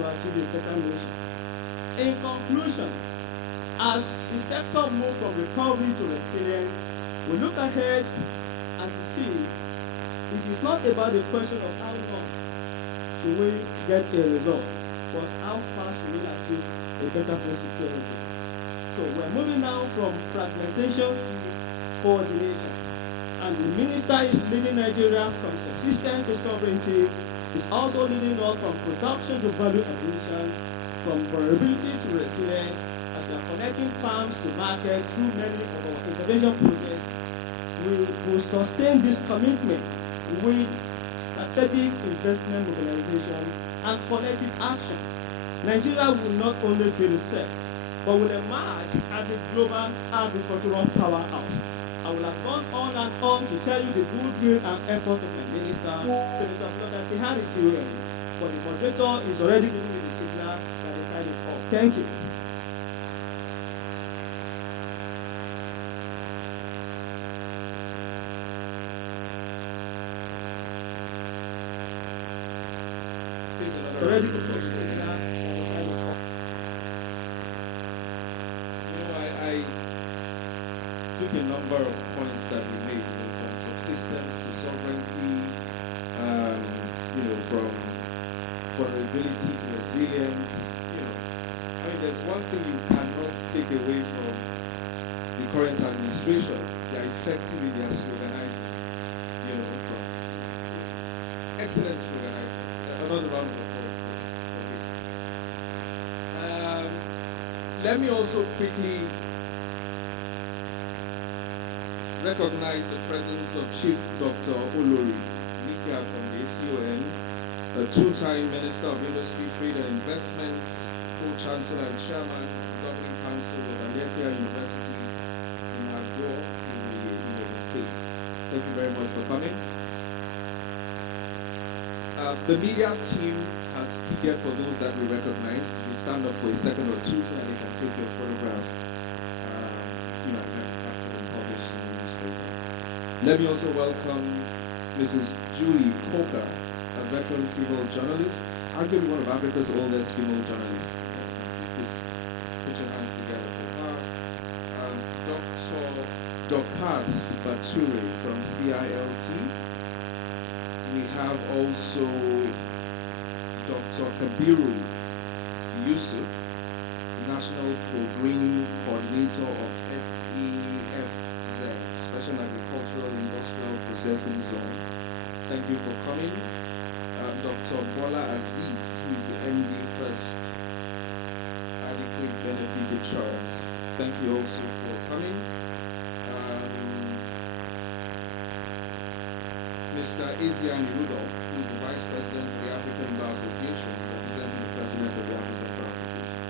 to achieve a better nation. In conclusion, as the sector moves from recovery to resilience, we look ahead and to see it is not about the question of how long should we get a result, but how fast should we achieve a better food security. So we're moving now from fragmentation to coordination. And the minister is leading Nigeria from subsistence to sovereignty, is also leading us from production to value addition, from vulnerability to resilience, as we are connecting farms to market through many of our intervention projects. We will sustain this commitment with strategic investment mobilization and collective action. Nigeria will not only feed itself, but will emerge as a global agricultural powerhouse. I will have gone on and on to tell you the goodwill and effort of my minister, Senator Dr. Harris, but the moderator is already giving me the signal that the time is up. Thank you. Already giving me the signal that the time is up. I took a number of points that we made, from subsistence to sovereignty, from vulnerability to resilience. There's one thing you cannot take away from the current administration. They are effectively sloganizing, from excellent sloganizers. Another round of applause for me. Let me also quickly recognize the presence of Chief Dr. Olori Nikia from the ACON, a two-time Minister of Industry, Trade and Investment, Co-Chancellor and Chairman of the Governing Council of Alethea University in Agbo in the United States. Thank you very much for coming. The media team has prepared for those that we recognize to stand up for a second or two so that they can take your photograph. Let me also welcome Mrs. Julie Coker, a veteran female journalist, arguably one of Africa's oldest female journalists. Please put your hands together for her. Dr. Dokas Bature from CILT. We have also Dr. Kabiru Yusuf, National Pro-Green Coordinator of SEFZ, Special Agricultural Industrial Processing Zone. Thank you for coming. Dr. Bola Aziz, who is the MD First Adequate Benefit Insurance. Thank you also for coming. Mr. Asiani Rudolph, who is the Vice President of the African Bar Association, representing the President of the African Bar Association.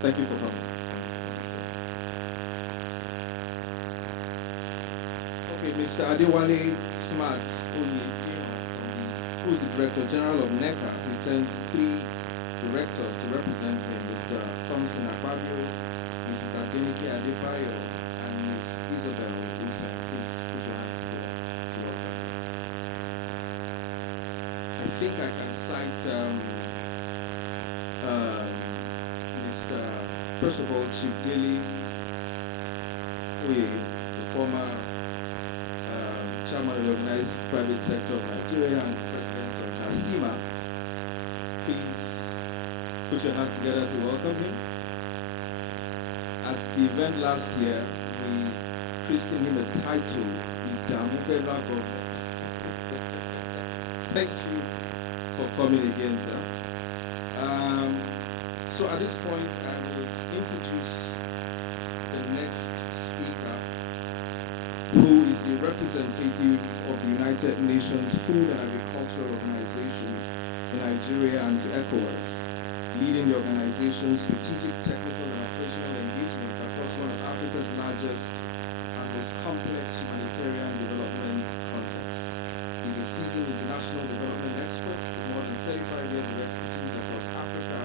Thank you for coming. Okay, Mr. Adewale Smart, who is the Director General of NECA, he sent 3 directors to represent him, Mr. Thompson Akpabio, Mrs. Adenike Adebayo, and Ms. Isabel Usen. Please put your hands together to welcome. I think I can cite Mr. First of all, Chief Daly, the former Chairman of the Organized Private Sector of Nigeria and President of ASIMA. Please put your hands together to welcome him. At the event last year, we christened him a title, the Damu Federal Government. Thank you for coming again, sir. So at this point, I will introduce the next speaker, who is the representative of the United Nations Food and Agricultural Organization in Nigeria and to ECOWAS, leading the organization's strategic, technical, and operational engagement across one of Africa's largest and most complex humanitarian development contexts. He's a seasoned international development expert with more than 35 years of expertise across Africa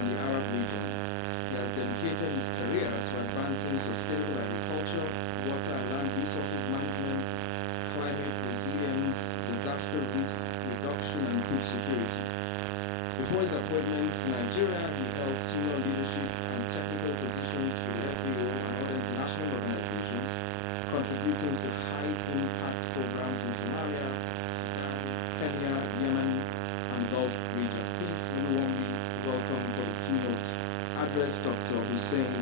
and the Arab region. He has dedicated his career to advancing sustainable agriculture, water and land resources management, climate resilience, disaster risk reduction, and food security. Before his appointments in Nigeria, he held senior leadership and technical positions with the FAO and other international organizations, contributing to high-impact programs in Somalia, Sudan, Kenya, Yemen, and Gulf region. Please warmly welcome for the keynote address Dr. Hussein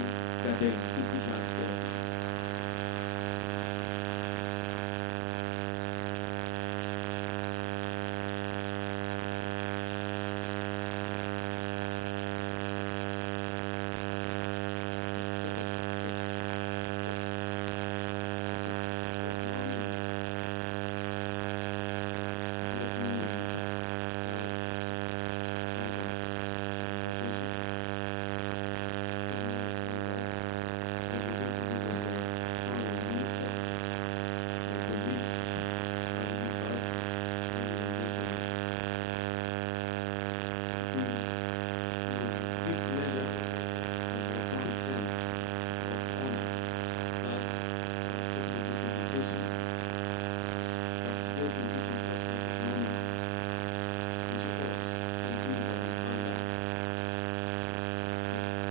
Gadeng. Please be transferred.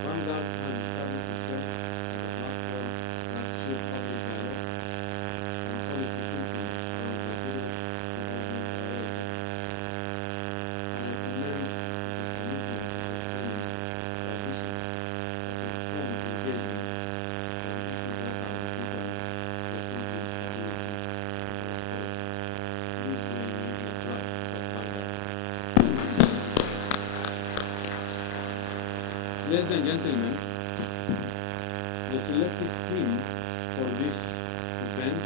Vanguard has established itself as a platform that shapes public dialogue and policy thinking around the various development priorities. And I commend its commitment to sustaining our vision of informed engagement on issues that are vital for country's stability and prosperity. Please join me in a clap for Vanguard. Ladies and gentlemen, the selected theme for this event,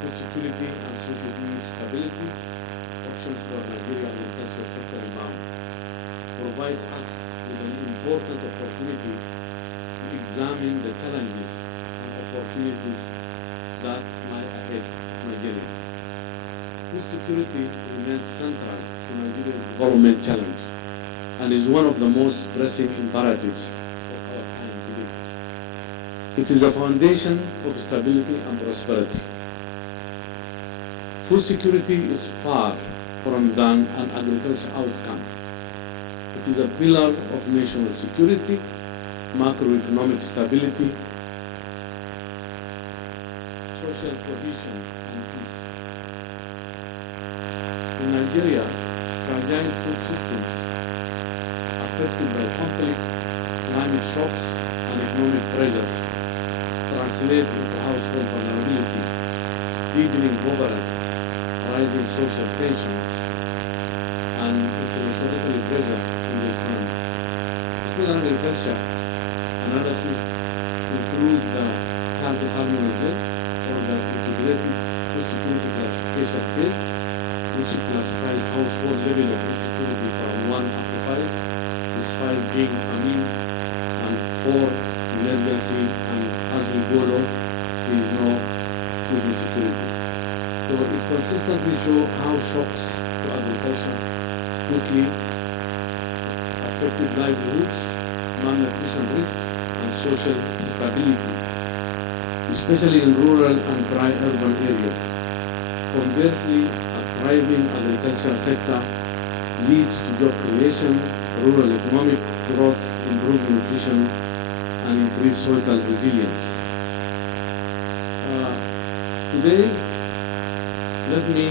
food security and socio-economic stability, options for Nigeria agricultural sector rebound, provides us with an important opportunity to examine the challenges and opportunities that lie ahead of Nigeria. Food security remains central to Nigeria's development challenge and is one of the most pressing imperatives of our time today. It is a foundation of stability and prosperity. Food security is far from an agricultural outcome. It is a pillar of national security, macroeconomic stability, social cohesion, and peace. In Nigeria, fragile food systems affected by conflict, climate shocks, and economic pressures translate into household vulnerability, deepening poverty, rising social tensions, and inflationary pressure in the economy. Food and agriculture analysis include the target harmonization or the integrated food security classification phase, which classifies household level of insecurity from 1 up to 5, with 5 being famine and 4 emergency, and as we go along, there is no food insecurity. So it consistently shows how shocks to agriculture quickly affected livelihoods, malnutrition risks, and social stability, especially in rural and dry urban areas. Conversely, a thriving agricultural sector leads to job creation, rural economic growth, improved nutrition, and increased soil resilience. Today, let me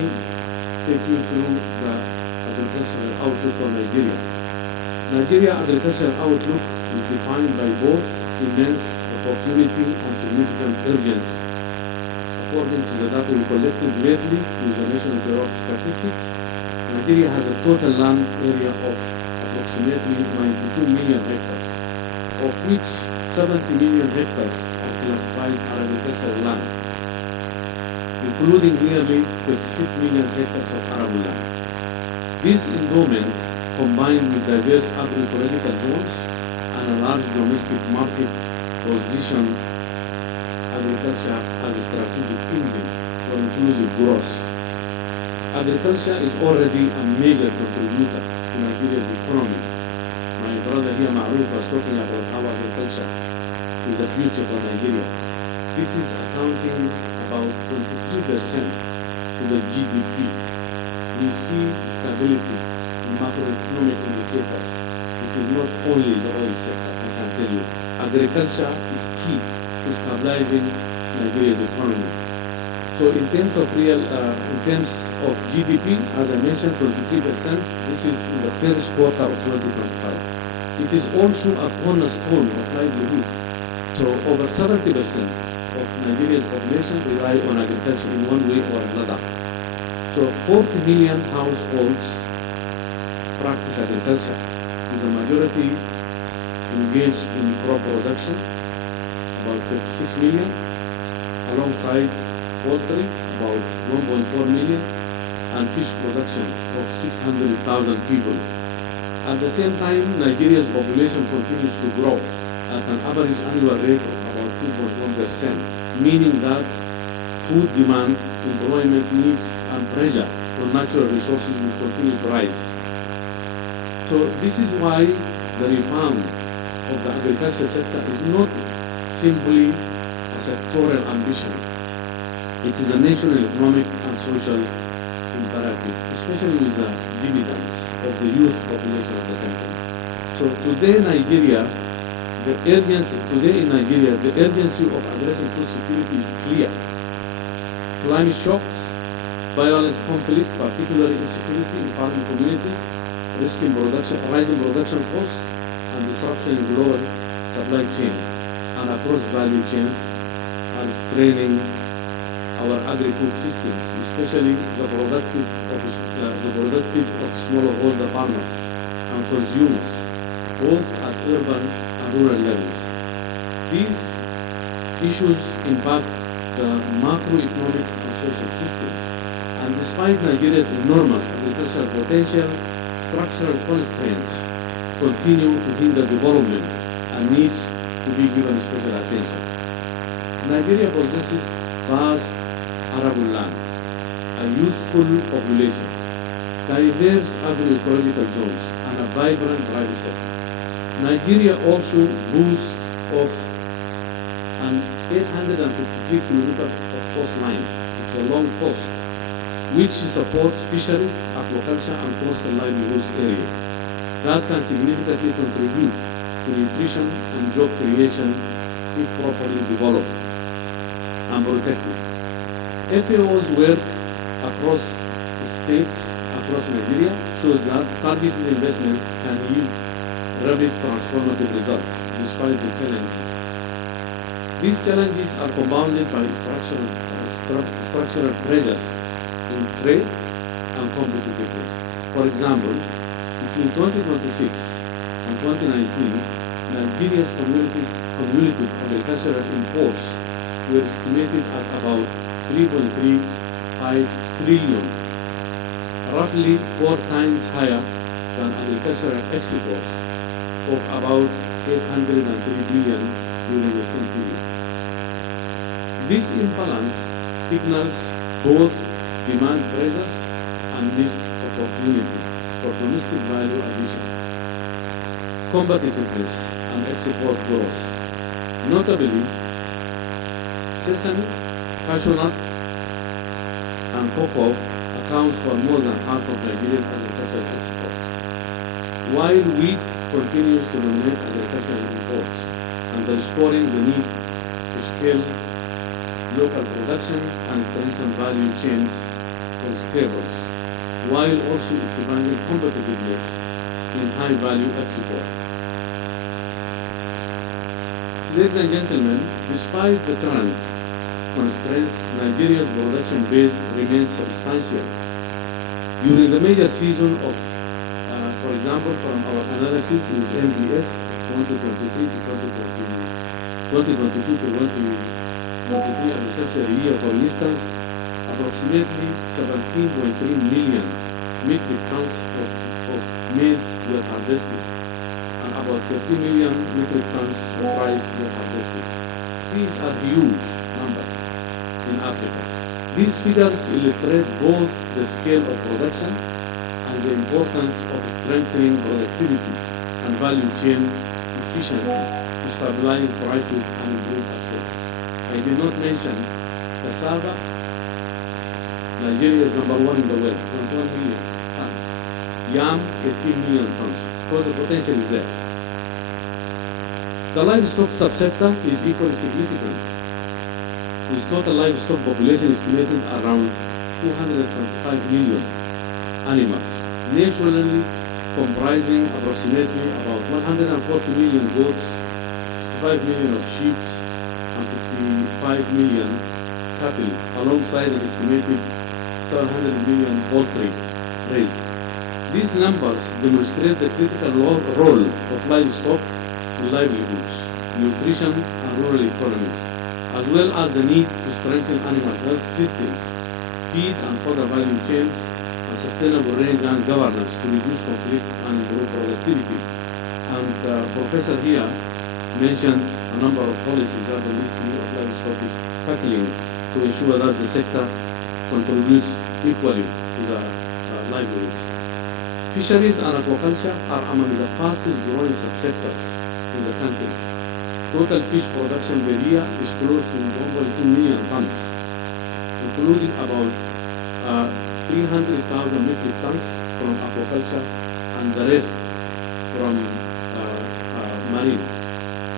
take you through the agricultural outlook for Nigeria. Nigeria agricultural outlook is defined by both immense opportunity and significant urgency. According to the data we collected lately with the National Bureau of Statistics, Nigeria has a total land area of approximately 92 million hectares, of which 70 million hectares are classified as agricultural land, including nearly 36 million hectares of arable land. This endowment, combined with diverse agricultural zones and a large domestic market, position agriculture as a strategic engine for inclusive growth. Agriculture is already a major contributor to Nigeria's economy. My brother here, Ma'ruf, was talking about how agriculture is the future for Nigeria. This is accounting about 23% to the GDP. We see stability macroeconomic indicators. It is not only the oil sector, I can tell you. Agriculture is key to stabilizing Nigeria's economy. So in terms of GDP, as I mentioned, 23%, this is in the first quarter of 2025. It is also a cornerstone of livelihood. So over 70% of Nigeria's population rely on agriculture in one way or another. So 40 million households practice agriculture, with the majority engaged in crop production, about 36 million, alongside poultry, about 1.4 million, and fish production of 600,000 people. At the same time, Nigeria's population continues to grow at an average annual rate of about 2.1%, meaning that food demand, employment needs, and pressure on natural resources will continue to rise. So this is why the rebound of the agriculture sector is not simply a sectoral ambition. It is a national economic and social imperative, especially with the dividends of the youth population of the country. So today in Nigeria, the urgency of addressing food security is clear. Climate shocks, violent conflict, particularly insecurity in farming communities, rising production costs, and disruption in global supply chain and across value chains are straining our agri-food systems, especially the productive of smallholder farmers and consumers, both at urban and rural levels. These issues impact the macroeconomics and social systems, and despite Nigeria's enormous agricultural potential, structural constraints continue to hinder development and needs to be given special attention. Nigeria possesses vast arable land, a youthful population, diverse agro-ecological zones, and a vibrant private sector. Nigeria also boasts of an 853 kilometers of coastline. It's a long coast, which supports fisheries, aquaculture, and coastal livelihoods areas that can significantly contribute to nutrition and job creation if properly developed and protected. FAO's work across states across Nigeria shows that targeted investments can yield rapid transformative results despite the challenges. These challenges are compounded by structural pressures in trade and competitiveness. For example, between 2026 and 2019, Nigeria's cumulative agricultural imports were estimated at about 3.35 trillion, roughly 4 times higher than agricultural exports of about 803 billion during the same period. This imbalance signals both demand pressures and missed opportunities for domestic value addition, competitiveness, and export growth. Notably, sesame, cashew nut, and cocoa accounts for more than half of Nigeria's agricultural exports, while wheat continues to dominate agricultural imports, underscoring the need to scale local production and strengthen value chains for staples, while also expanding competitiveness in high-value export. Ladies and gentlemen, despite the current constraints, Nigeria's production base remains substantial. During the major season of, for example, from our analysis with NBS of 2022 to 2023 agricultural year, for instance, approximately 17.3 million metric tons of maize were harvested, and about 30 million metric tons of rice were harvested. These are huge numbers in Africa. These figures illustrate both the scale of production and the importance of strengthening productivity and value chain efficiency to stabilize prices and improve access. I did not mention cassava. Nigeria is #1 in the world, 21 million tons. yam 18 million tons, because the potential is there. The livestock subsector is equally significant, with total livestock population estimated around 275 million animals, nationally comprising approximately about 140 million goats, 65 million of sheep, and 55 million cattle, alongside an estimated 700 million poultry raised. These numbers demonstrate the critical role of livestock in livelihoods, nutrition, and rural economies, as well as the need to strengthen animal health systems, feed and fodder value chains, and sustainable range-land governance to reduce conflict and improve productivity. And Professor here mentioned a number of policies that the Ministry of Livestock is tackling to ensure that the sector contributes equally to the livelihoods. Fisheries and aquaculture are among the fastest growing subsectors in the country. Total fish production per year is close to 1.2 million tons, including about 300,000 metric tons from aquaculture and the rest from marine.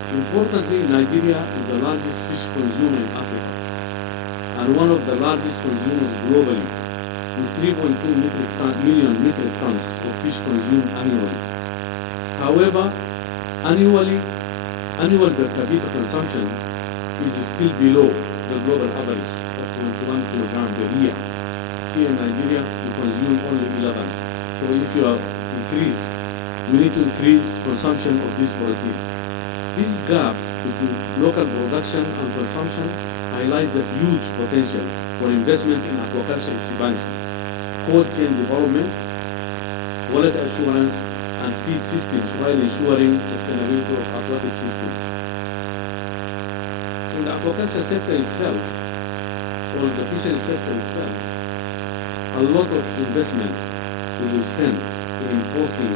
Importantly, Nigeria is the largest fish consumer in Africa and one of the largest consumers globally, with 3.2 million metric tons of fish consumed annually. However, annual per capita consumption is still below the global average of 21 kilograms per year. Here in Nigeria, we consume only 11. So if we need to increase consumption of this protein. This gap between local production and consumption highlights a huge potential for investment in aquaculture expansion, cold chain development, quality assurance, and feed systems while ensuring sustainability of aquatic systems. In the aquaculture sector itself, or the fishery sector itself, a lot of investment is spent in importing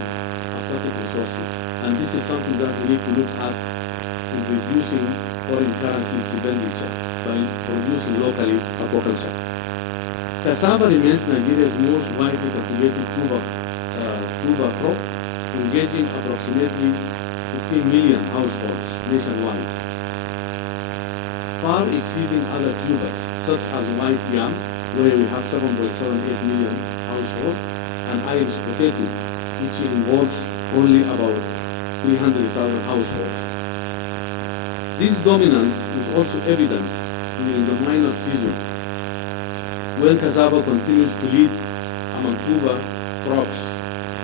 aquatic resources, and this is something that we need to look at in reducing foreign currency expenditure by producing locally aquaculture. Cassava remains Nigeria's most widely cultivated tuber crop, engaging approximately 15 million households nationwide, far exceeding other tubers such as white yam, where we have 7.78 million households, and Irish potato, which involves only about 300,000 households. This dominance is also evident during the minor season, when cassava continues to lead among tuber crops,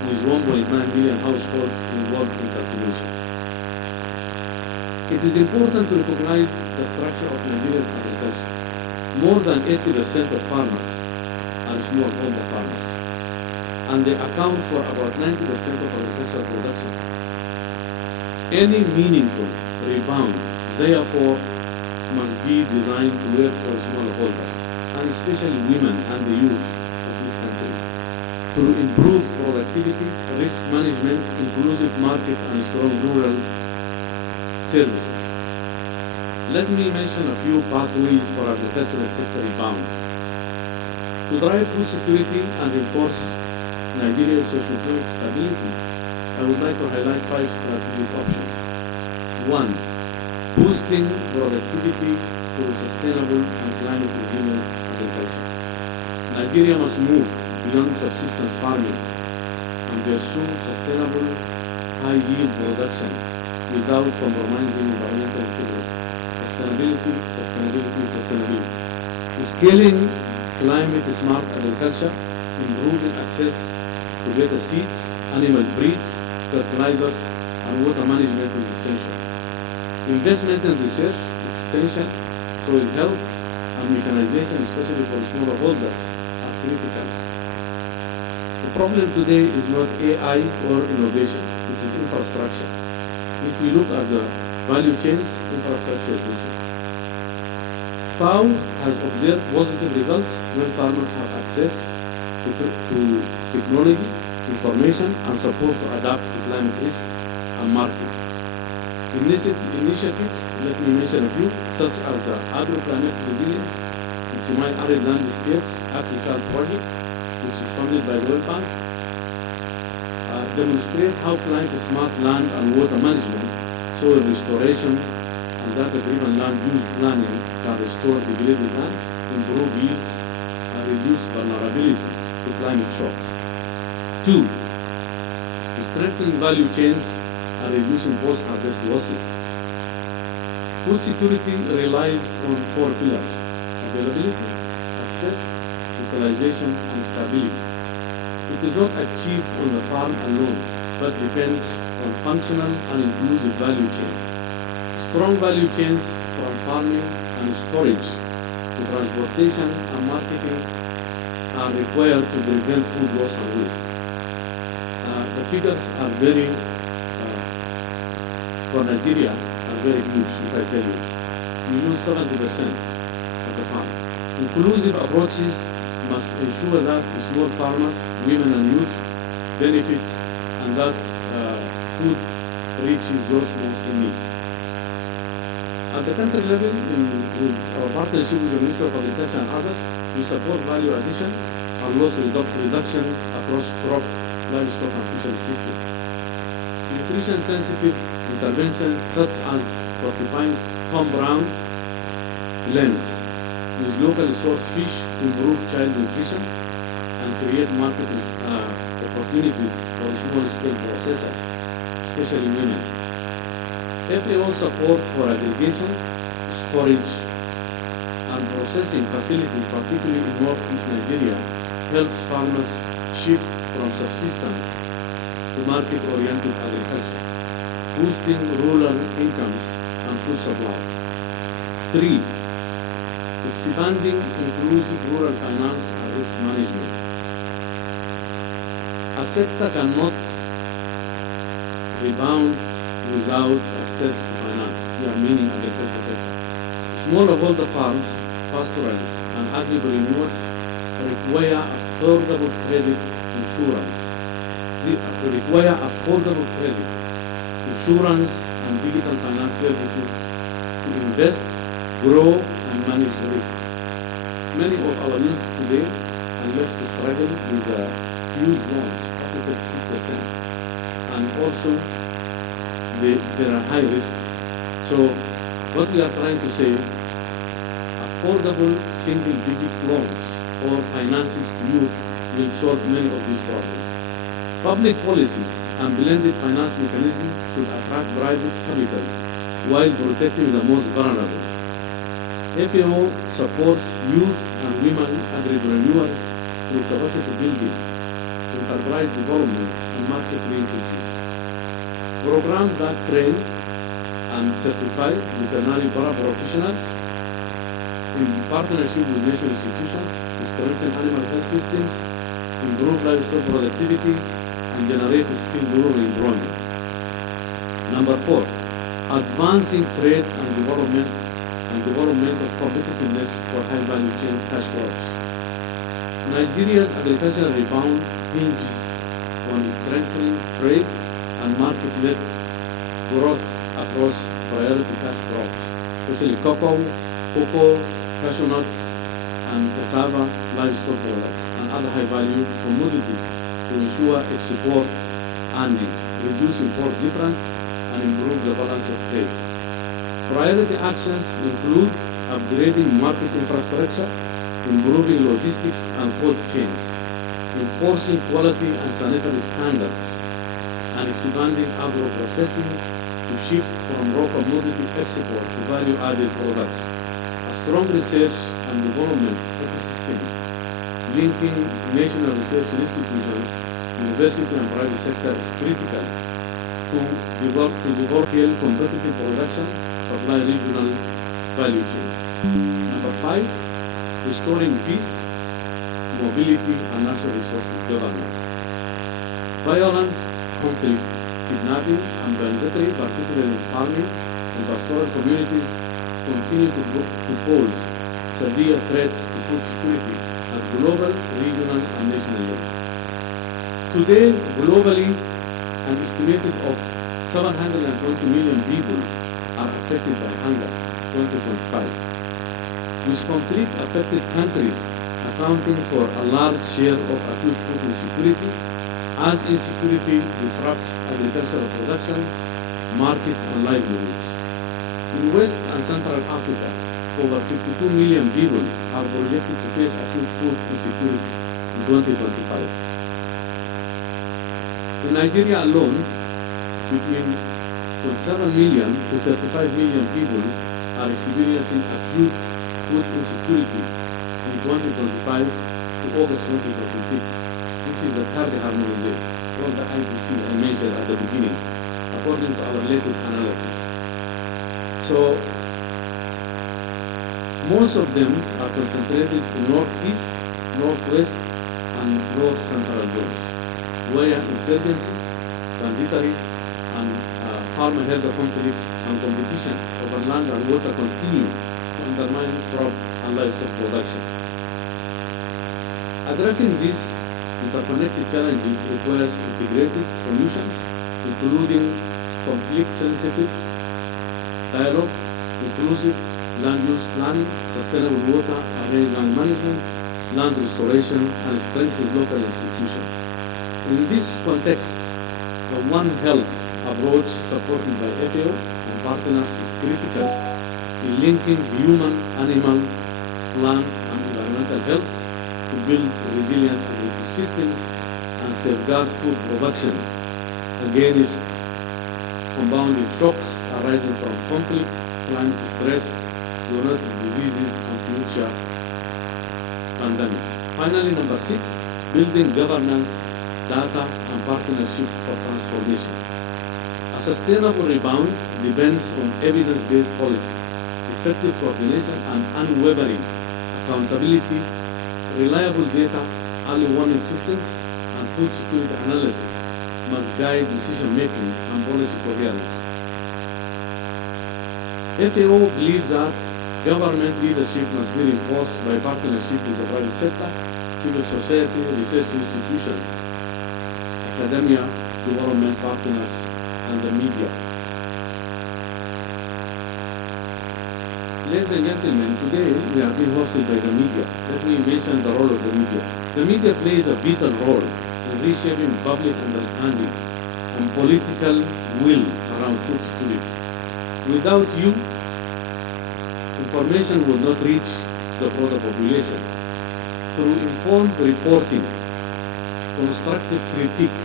with 1.9 million households involved in cultivation. It is important to recognize the structure of Nigeria's agriculture. More than 80% of farmers are smallholder farmers, and they account for about 90% of agricultural production. Any meaningful rebound, therefore, must be designed to work for smallholders, and especially women and the youth of this country, to improve productivity, risk management, inclusive market, and strong rural services. Let me mention a few pathways for agricultural sector rebound. To drive food security and enforce Nigeria's socio-economic stability, I would like to highlight 5 strategic options. 1. Boosting productivity through sustainable and climate resilience agriculture. Nigeria must move beyond subsistence farming and pursue sustainable, high-yield production without compromising environmental integrity. Sustainability. Scaling climate-smart agriculture, improving access to better seeds, animal breeds, fertilizers, and water management is essential. Investment in research, extension, soil health, and mechanization, especially for smallholders, are critical. The problem today is not AI or innovation, it is infrastructure. If we look at the value chains, infrastructure is missing. FAO has observed positive results when farmers have access to technologies, information, and support to adapt to climate risks and markets. Initiatives, let me mention a few, such as the Agro-Climate Resilience in Semi-Arid Landscapes AgriSal project, which is funded by the World Bank, demonstrate how climate-smart land and water management, soil restoration, and data-driven land use planning can restore degraded lands, improve yields, and reduce vulnerability to climate shocks. 2. Strengthening value chains and reducing post-harvest losses. Food security relies on 4 pillars: availability, access, utilization, and stability. It is not achieved on the farm alone, but depends on functional and inclusive value chains. Strong value chains from farming and storage to transportation and marketing are required to prevent food loss and waste. The figures are very, for Nigeria, are very huge, if I tell you. We lose 70% of the farm. Inclusive approaches must ensure that small farmers, women and youth benefit and that food reaches those most in need. At the country level, with our partnership with the Ministry of Agriculture and others, we support value addition and loss reduction across crop, livestock and fishery system. Nutrition-sensitive interventions such as fortifying home ground lands with locally sourced fish to improve child nutrition and create market opportunities for small-scale processors, especially women. FAO support for aggregation, storage, and processing facilities, particularly in northeast Nigeria, helps farmers shift from subsistence to market-oriented agriculture, boosting rural incomes and food supply. 3. Expanding inclusive rural finance and risk management. A sector cannot rebound without access to finance, here meaning agriculture sector. Smallholder farms, pastoralists, and agri-renewals require affordable credit insurance. They require affordable credit, insurance, and digital finance services to invest, grow, and manage risk. Many of our youth today are left to struggle with huge loans, up to 36%, and also there are high risks. So what we are trying to say, affordable single-digit loans or finances to youth will solve many of these problems. Public policies and blended finance mechanisms should attract private capital while protecting the most vulnerable. FAO supports youth and women agripreneurs through capacity building, enterprise development, and market linkages. Programs that train and certify veterinary paraprofessionals in partnership with national institutions, strengthen animal health systems, improve livestock productivity, and generate skilled rural employment. Number 4, advancing trade and development of competitiveness for high-value chain cash crops. Nigeria's agricultural rebound hinges on strengthening trade and market-led growth across priority cash crops, especially cocoa, cashew nuts, and cassava livestock products, and other high-value commodities to ensure export earnings, reduce import difference, and improve the balance of trade. Priority actions include upgrading market infrastructure, improving logistics and cold chains, enforcing quality and sanitary standards, and expanding agro-processing to shift from raw commodity export to value-added products. A strong research and development ecosystem linking national research institutions, university and private sector is critical to develop scale competitive production, supply regional value chains. Number 5, restoring peace, mobility, and natural resources governance. Violent conflict, kidnapping, and banditry, particularly in farming and pastoral communities, continue to pose severe threats to food security at global, regional, and national levels. Today, globally, an estimated of 720 million people are affected by hunger, 20.5. With conflict-affected countries accounting for a large share of acute food insecurity, as insecurity disrupts agricultural production, markets, and livelihoods. In West and Central Africa, over 52 million people are projected to face acute food insecurity in 2025. In Nigeria alone, between 27 million to 35 million people are experiencing acute food insecurity in 2025 to August 2026. This is the third harmonization from the IPC I mentioned at the beginning, according to our latest analysis. So, most of them are concentrated in northeast, northwest, and north central zones, where insurgency, banditry, and farmer-herder conflicts and competition over land and water continue to undermine crop and livestock production. Addressing these interconnected challenges requires integrated solutions, including conflict-sensitive dialogue, inclusive land use planning, sustainable water and rangeland management, land restoration, and strengthening local institutions. In this context, the One Health approach supported by FAO and partners is critical in linking human, animal, plant, and environmental health to build resilient ecosystems and safeguard food production against compounding shocks arising from conflict, climate stress, zoonotic diseases, and future pandemics. Finally, number 6, building governance, data, and partnership for transformation. A sustainable rebound depends on evidence-based policies, effective coordination, and unwavering accountability. Reliable data, early warning systems, and food security analysis must guide decision-making and policy coherence. FAO believes that government leadership must be reinforced by partnership with the private sector, civil society, research institutions, academia, development partners, and the media. Ladies and gentlemen, today we are being hosted by the media. Let me mention the role of the media. The media plays a vital role in reshaping public understanding and political will around food security. Without you, information will not reach the broader population. Through informed reporting, constructive critique,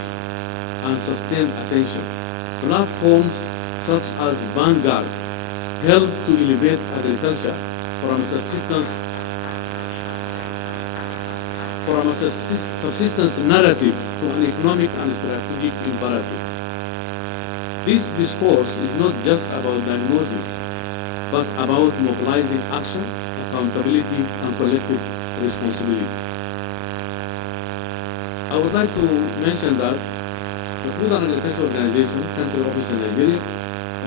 and sustained attention, platforms such as Vanguard help to elevate agriculture from a subsistence narrative to an economic and strategic imperative. This discourse is not just about diagnosis, but about mobilizing action, accountability, and collective responsibility. I would like to mention that the Food and Agriculture Organization, country office in Nigeria,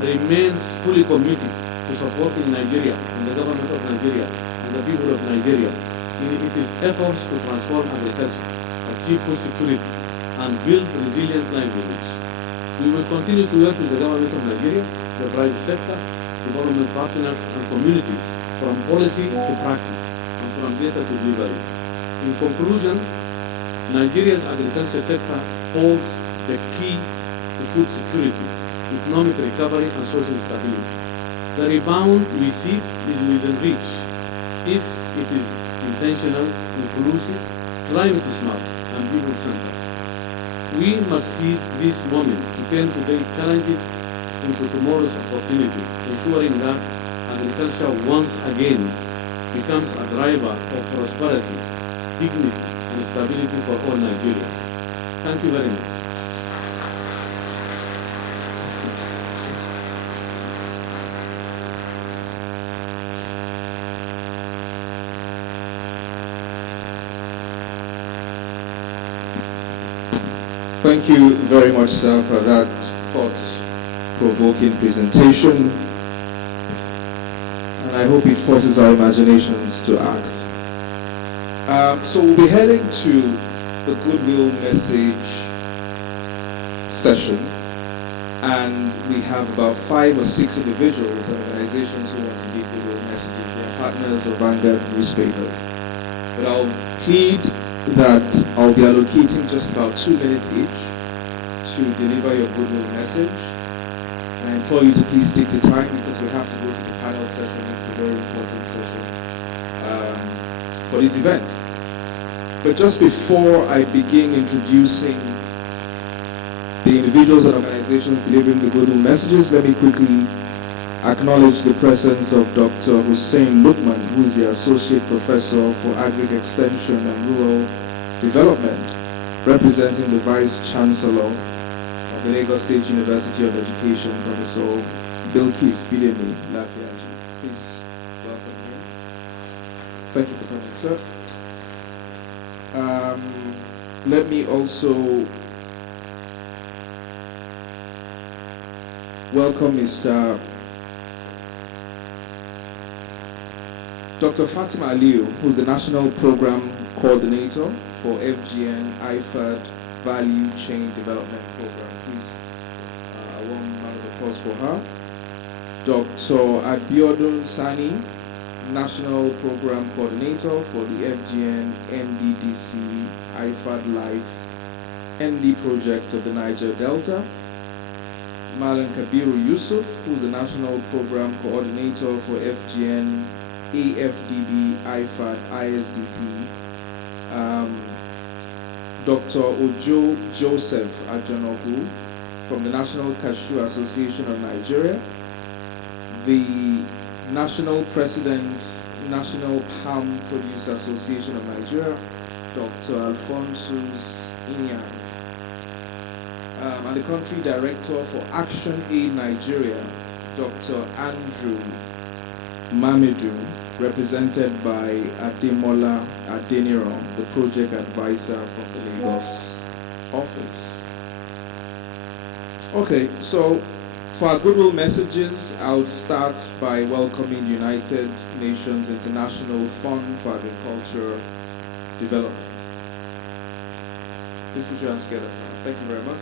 remains fully committed to supporting Nigeria and the government of Nigeria and the people of Nigeria in its efforts to transform agriculture, achieve food security, and build resilient livelihoods. We will continue to work with the government of Nigeria, the private sector, development partners, and communities from policy to practice and from data to delivery. In conclusion, Nigeria's agriculture sector holds the key to food security, economic recovery, and social stability. The rebound we seek is within reach if it is intentional, inclusive, climate smart, and people-centered. We must seize this moment to turn today's challenges into tomorrow's opportunities, ensuring that agriculture once again becomes a driver of prosperity, dignity, and stability for all Nigerians. Thank you very much. Thank you very much, sir, for that thought-provoking presentation. And I hope it forces our imaginations to act. So we'll be heading to the Goodwill Message session. And we have about 5 or 6 individuals and organizations who want to give goodwill messages. They are partners of Vanguard newspapers. But I'll plead that I'll be allocating just about 2 minutes each to deliver your goodwill message. And I implore you to please stick to time because we have to go to the panel session. It's a very important session for this event. But just before I begin introducing the individuals and organizations delivering the goodwill messages, let me quickly acknowledge the presence of Dr. Hussein Lukman, who is the Associate Professor for Agric Extension and Rural Development, representing the Vice Chancellor of the Lagos State University of Education, Professor Bilkis Bidemi Lafiaji. Please welcome him. Thank you for coming, sir. Let me also welcome Mr. Dr. Fatima Aliu, who's the National Program Coordinator for FGN IFAD Value Chain Development Program. Please, a warm round of applause for her. Dr. Abiodun Sani, National Program Coordinator for the FGN NDDC IFAD Life ND project of the Niger Delta. Malan Kabiru Yusuf, who's the National Program Coordinator for FGN AFDB IFAD ISDP. Dr. Ojo Joseph Ajonogu from the National Cashew Association of Nigeria. The National President, National Palm Produce Association of Nigeria, Dr. Alphonsus Inyan. And the Country Director for Action Aid Nigeria, Dr. Andrew Mamedu, represented by Ademola Adeniran, the Project Advisor from the Lagos office. Okay, so for our goodwill messages, I'll start by welcoming the United Nations International Fund for Agricultural Development. Please put your hands together. Thank you very much.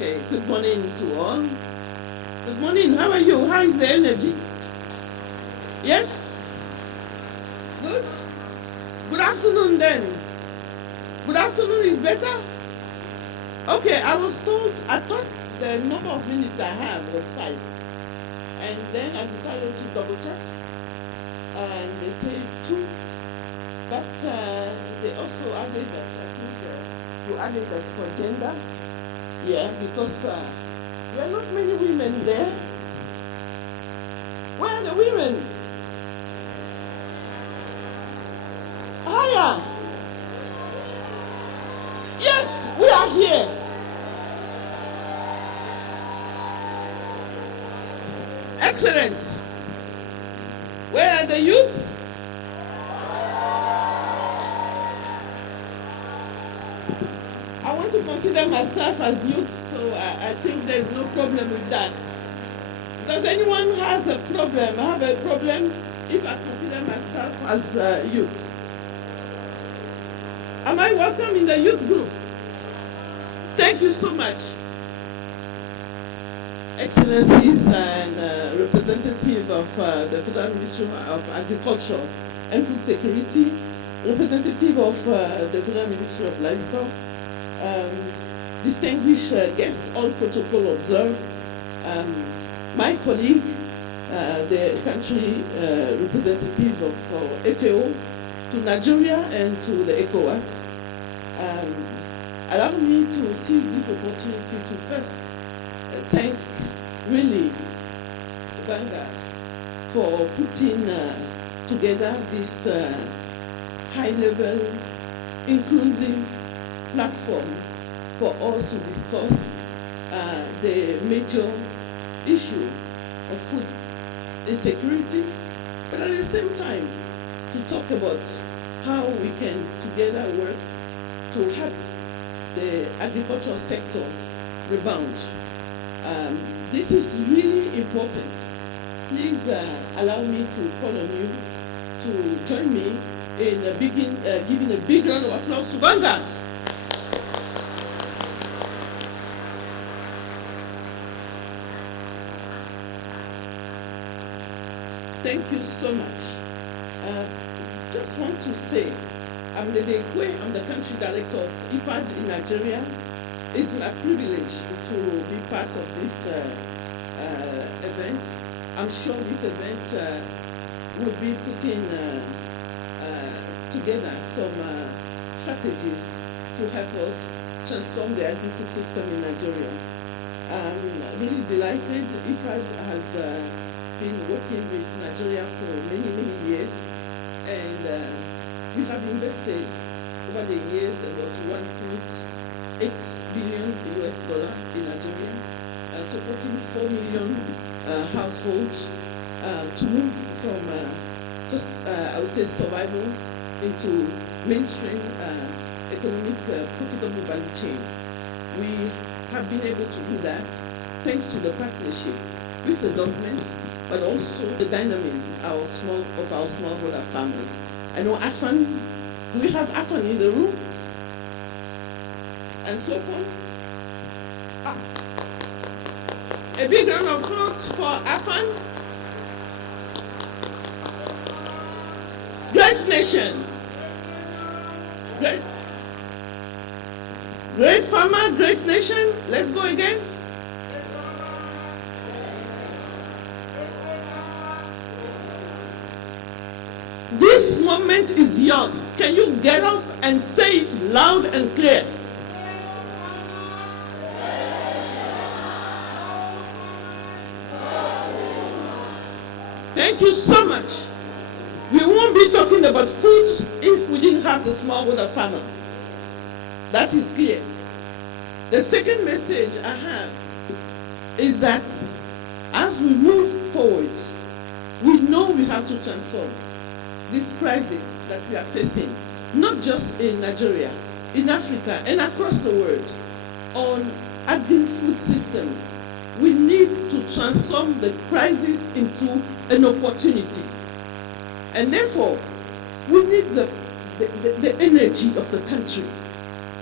Okay, good morning to all. Good morning, how are you? How is the energy? Yes? Good? Good afternoon then. Good afternoon is better? Okay, I thought the number of minutes I have was 5. And then I decided to double check. And they say 2. But they also added that, I think you added that for gender. Yeah, because there are not many women there. Where are the women? Higher. Yes, we are here. Excellent. Where are the youth? I want to consider myself as youth, so I think there's no problem with that. Does anyone have a problem if I consider myself as youth? Am I welcome in the youth group? Thank you so much. Excellencies and representative of the Federal Ministry of Agriculture and Food Security, representative of the Federal Ministry of Livestock, distinguished guests, all protocol observed, my colleague, the country representative of FAO to Nigeria and to the ECOWAS. Allow me to seize this opportunity to first thank really Vanguard for putting together this high-level, inclusive platform for us to discuss the major issue of food insecurity, but at the same time to talk about how we can together work to help the agricultural sector rebound. This is really important. Please allow me to call on you to join me in giving a big round of applause to Vanguard. Thank you so much. Just want to say, I'm the country director of IFAD in Nigeria. It's my privilege to be part of this event. I'm sure this event will be putting together some strategies to help us transform the agri-food system in Nigeria. I'm really delighted. IFAD has been working with Nigeria for many, many years, and we have invested over the years about $1.8 billion in Nigeria, supporting 4 million households to move from I would say survival into mainstream economic profitable value chain. We have been able to do that thanks to the partnership with the government, but also the dynamism of our smallholder farmers. I know AFAN, do we have AFAN in the room? And so forth. A big round of applause for AFAN. Great nation. Great farmer, great nation. Let's go again. This moment is yours. Can you get up and say it loud and clear? Thank you so much. We won't be talking about food if we didn't have the smallholder farmer. That is clear. The second message I have is that as we move forward, we know we have to transform this crisis that we are facing, not just in Nigeria, in Africa and across the world, on agri-food system. We need to transform the crisis into an opportunity. And therefore, we need the energy of the country.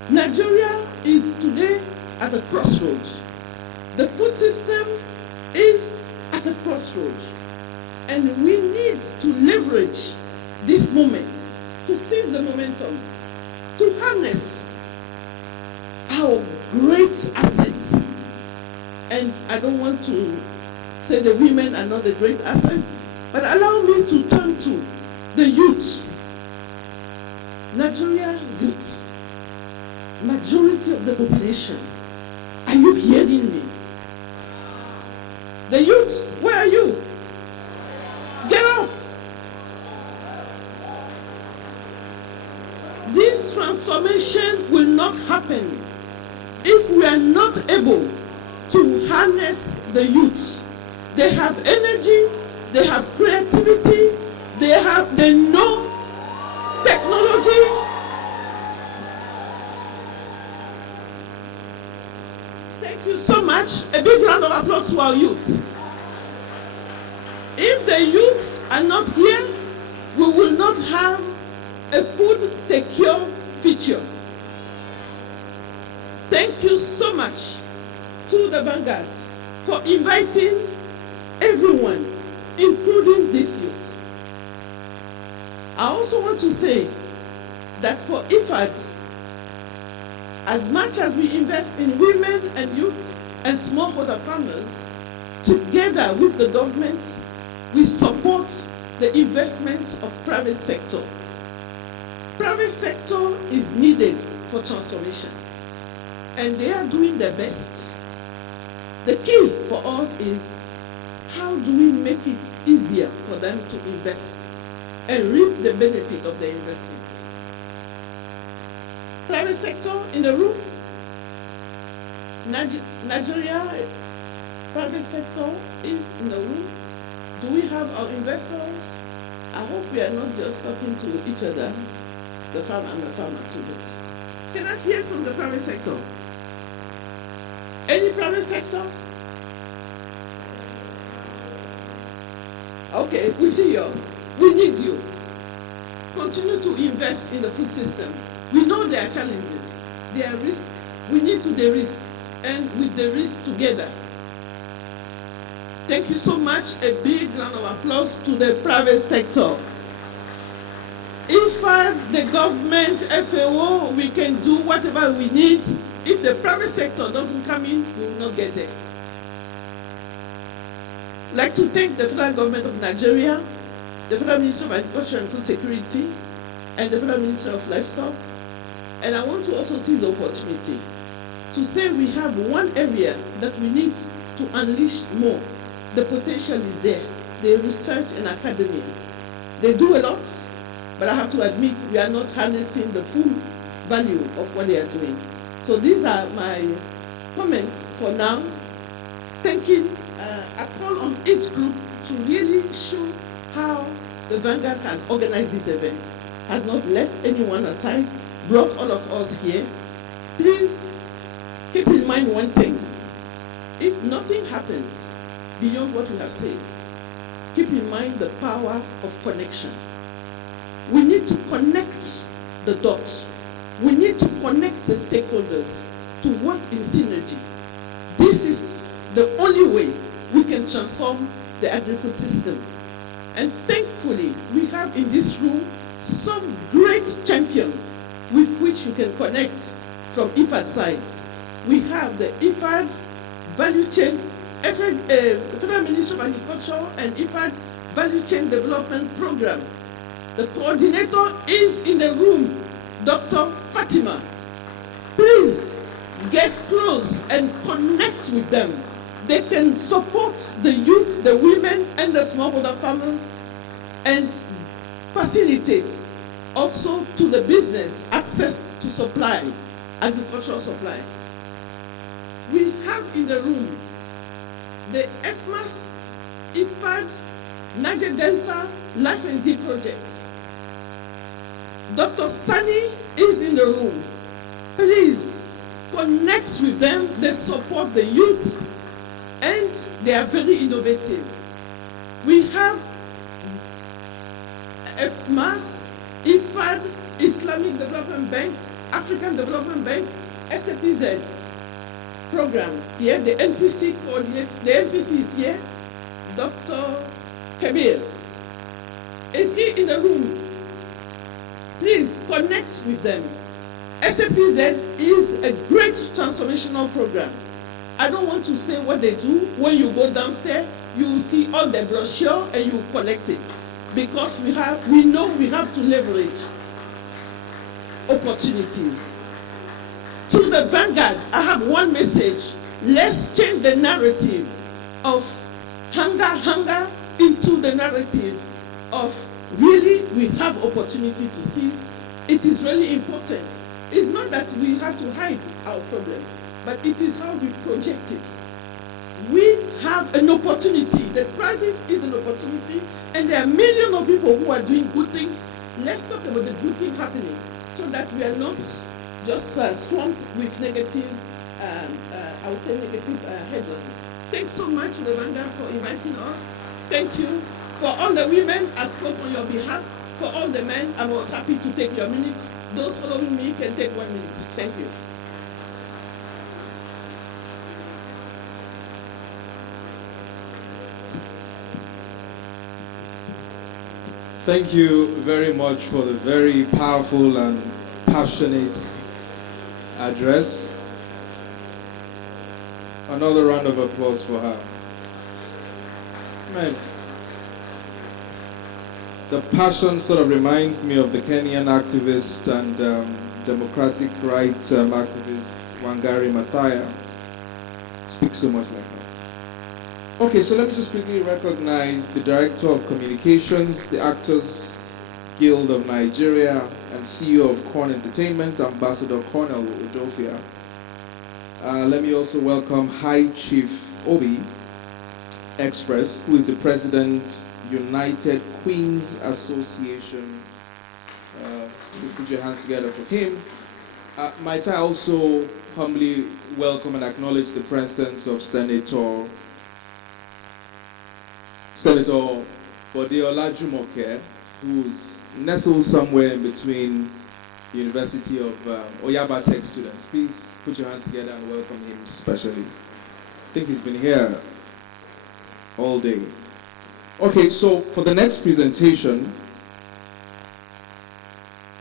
Nigeria is today at a crossroads. The food system is at a crossroads. And we need to leverage this moment, to seize the momentum, to harness our great assets. And I don't want to say the women are not the great asset, but allow me to turn to the youth. Nigeria youth, majority of the population. Are you hearing me? The youth, where are you? Get up. This transformation will not happen if we are not able to harness the youth. They have energy, they have creativity, they know technology. Thank you so much. A big round of applause to our youth. If the youth are not here, we will not have a food secure future. Thank you so much to the Vanguard for inviting everyone, including these youth. I also want to say that for IFAD, as much as we invest in women and youth and smallholder farmers, together with the government, we support the investment of private sector. Private sector is needed for transformation, and they are doing their best. The key for us is how do we make it easier for them to invest and reap the benefit of their investments. Private sector in the room. Nigeria, private sector is in the room. Do we have our investors? I hope we are not just talking to each other, the farmer and the farmer too, but can I hear from the private sector? Any private sector? Okay, we see you. We need you. continue to invest in the food system. We know there are challenges, there are risks. We need to de-risk, and we de-risk together. Thank you so much. A big round of applause to the private sector. IFAD, the government, FAO, we can do whatever we need. If the private sector doesn't come in, we will not get there. I'd like to thank the federal government of Nigeria, the Federal Ministry of Agriculture and Food Security, and the Federal Ministry of Livestock. And I want to also seize the opportunity to say we have one area that we need to unleash more. The potential is there. The research and academia. They do a lot, but I have to admit we are not harnessing the full value of what they are doing. So these are my comments for now. Thanking, I call on each group to really show how the Vanguard has organized this event, has not left anyone aside, brought all of us here. Please keep in mind one thing. If nothing happens beyond what we have said, keep in mind the power of connection. We need to connect the dots. We need to connect the stakeholders to work in synergy. This is the only way we can transform the agri-food system. And thankfully, we have in this room some great champions with which you can connect from IFAD sides. We have the IFAD Value Chain, Federal Ministry of Agriculture and IFAD Value Chain Development Program. The coordinator is in the room, Dr. Fatima. Please get close and connect with them. They can support the youth, the women, and the smallholder farmers, and facilitate also to the business access to supply, agricultural supply. We have in the room the FMAS, IFAD, Niger Delta Life and Tea Project. Dr. Sani is in the room. Please connect with them. They support the youth and they are very innovative. We have FMAS, IFAD, Islamic Development Bank, African Development Bank, SAPZ program. Here, the NPC coordinator, the NPC is here, Dr. Kabir. Is he in the room? Please connect with them. SAPZ is a great transformational program. I don't want to say what they do. When you go downstairs, you will see all the brochure and you collect it. Because we know we have to leverage opportunities. To the Vanguard, I have one message. Let's change the narrative of hunger into the narrative of really we have opportunity to seize. It is really important. It's not that we have to hide our problem, but it is how we project it. We have an opportunity. The crisis is an opportunity, and there are millions of people who are doing good things. Let's talk about the good thing happening so that we are not just swamped with negative, I would say negative headline. Thanks so much to the Vanguard for inviting us. Thank you. For all the women, I spoke on your behalf. For all the men, I was happy to take your minutes. Those following me can take 1 minute. Thank you. Thank you very much for the very powerful and passionate address. Another round of applause for her. Man, the passion sort of reminds me of the Kenyan activist and democratic rights activist Wangari Maathai. Speaks so much like that. Okay, so let me just quickly recognize the Director of Communications, the Actors Guild of Nigeria, and CEO of Corn Entertainment, Ambassador Cornel Udofia. Let me also welcome High Chief Obi Express, who is the President, United Queens Association. Please put your hands together for him. Might I also humbly welcome and acknowledge the presence of Senator Bode Olajumoke, who's nestled somewhere in between University of Oyaba Tech students. Please put your hands together and welcome him specially. I think he's been here all day. Okay, so for the next presentation,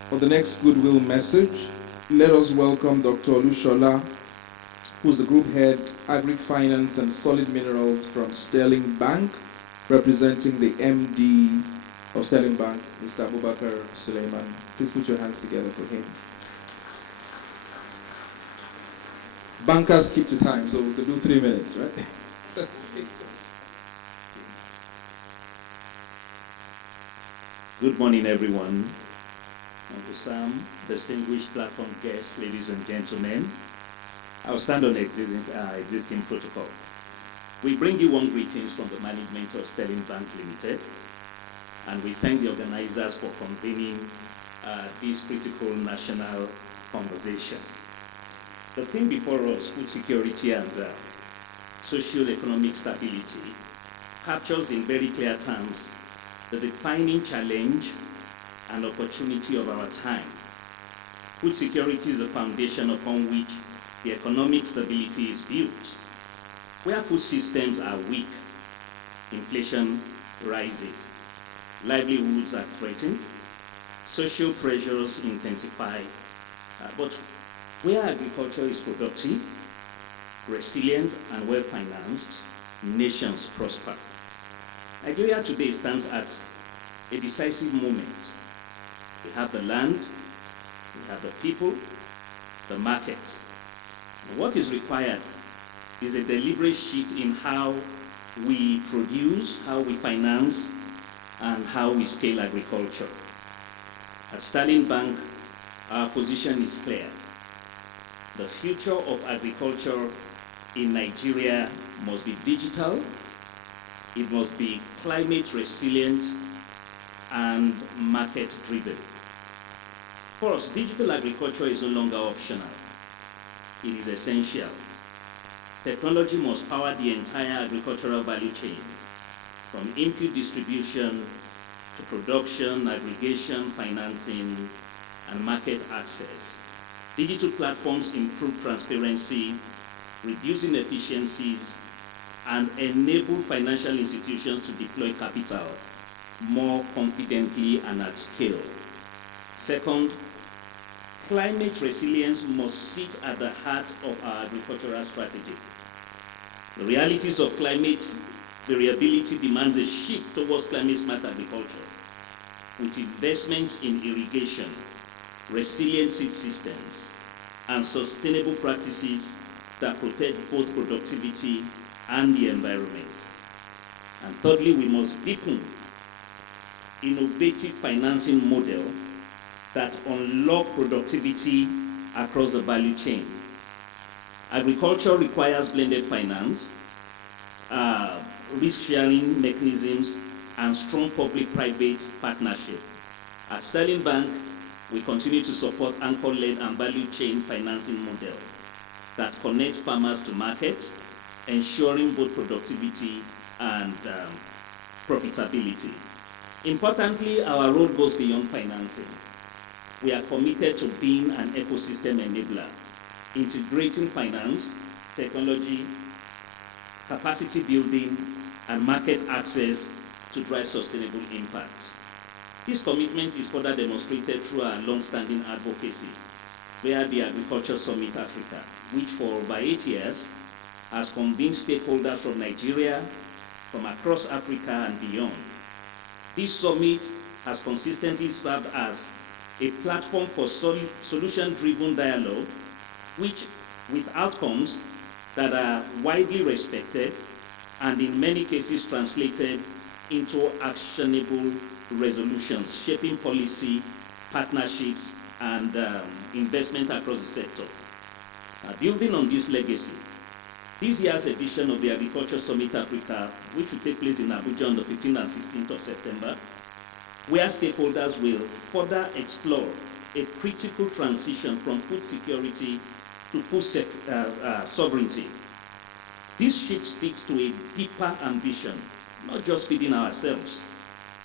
for the next goodwill message, let us welcome Dr. Olushola, who's the group head, Agri-Finance and Solid Minerals from Sterling Bank, representing the MD of Sterling Bank, Mr. Abubakar Suleiman. Please put your hands together for him. Bankers keep to time, so we can do 3 minutes, right? Good morning, everyone. Uncle Sam, distinguished platform guests, ladies and gentlemen. I'll stand on existing protocol. We bring you warm greetings from the management of Sterling Bank Limited, and we thank the organizers for convening this critical national conversation. The theme before us, food security and socio-economic stability, captures in very clear terms the defining challenge and opportunity of our time. Food security is the foundation upon which the economic stability is built. Where food systems are weak, inflation rises, livelihoods are threatened, social pressures intensify, but where agriculture is productive, resilient, and well-financed, nations prosper. Nigeria today stands at a decisive moment. We have the land, we have the people, the market. And what is required is a deliberate shift in how we produce, how we finance, and how we scale agriculture. At Sterling Bank, our position is clear. The future of agriculture in Nigeria must be digital, it must be climate resilient, and market driven. For us, digital agriculture is no longer optional. It is essential. Technology must power the entire agricultural value chain, from input distribution to production, aggregation, financing, and market access. Digital platforms improve transparency, reduce inefficiencies, and enable financial institutions to deploy capital more confidently and at scale. Second, climate resilience must sit at the heart of our agricultural strategy. The realities of climate variability demands a shift towards climate-smart agriculture, with investments in irrigation, resilient seed systems, and sustainable practices that protect both productivity and the environment. And thirdly, we must deepen innovative financing model that unlock productivity across the value chain. Agriculture requires blended finance, risk-sharing mechanisms, and strong public-private partnership. At Sterling Bank, we continue to support anchor-led and value chain financing model that connects farmers to market, ensuring both productivity and profitability. Importantly, our role goes beyond financing. We are committed to being an ecosystem enabler, integrating finance, technology, capacity building, and market access to drive sustainable impact. This commitment is further demonstrated through our long-standing advocacy, where the Agriculture Summit Africa, which for over 8 years has convened stakeholders from Nigeria, from across Africa and beyond. This summit has consistently served as a platform for solution-driven dialogue, which with outcomes that are widely respected and in many cases translated into actionable resolutions, shaping policy, partnerships, and investment across the sector. Building on this legacy, this year's edition of the Agriculture Summit Africa, which will take place in Abuja on the 15th and 16th of September, where stakeholders will further explore a critical transition from food security to food sovereignty. This shift speaks to a deeper ambition, not just feeding ourselves,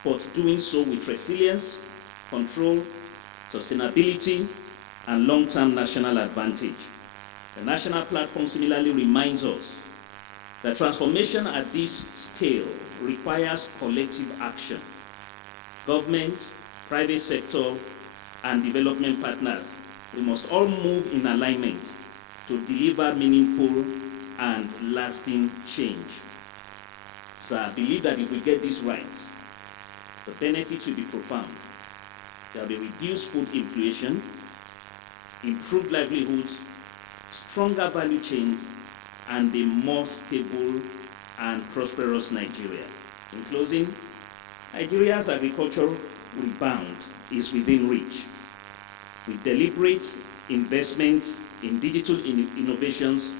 but doing so with resilience, control, sustainability, and long-term national advantage. The national platform similarly reminds us that transformation at this scale requires collective action. Government, private sector, and development partners, we must all move in alignment to deliver meaningful and lasting change. So I believe that if we get this right, the benefits will be profound. There will be reduced food inflation, improved livelihoods, stronger value chains, and a more stable and prosperous Nigeria. In closing, Nigeria's agricultural rebound is within reach. With deliberate investment in digital innovations,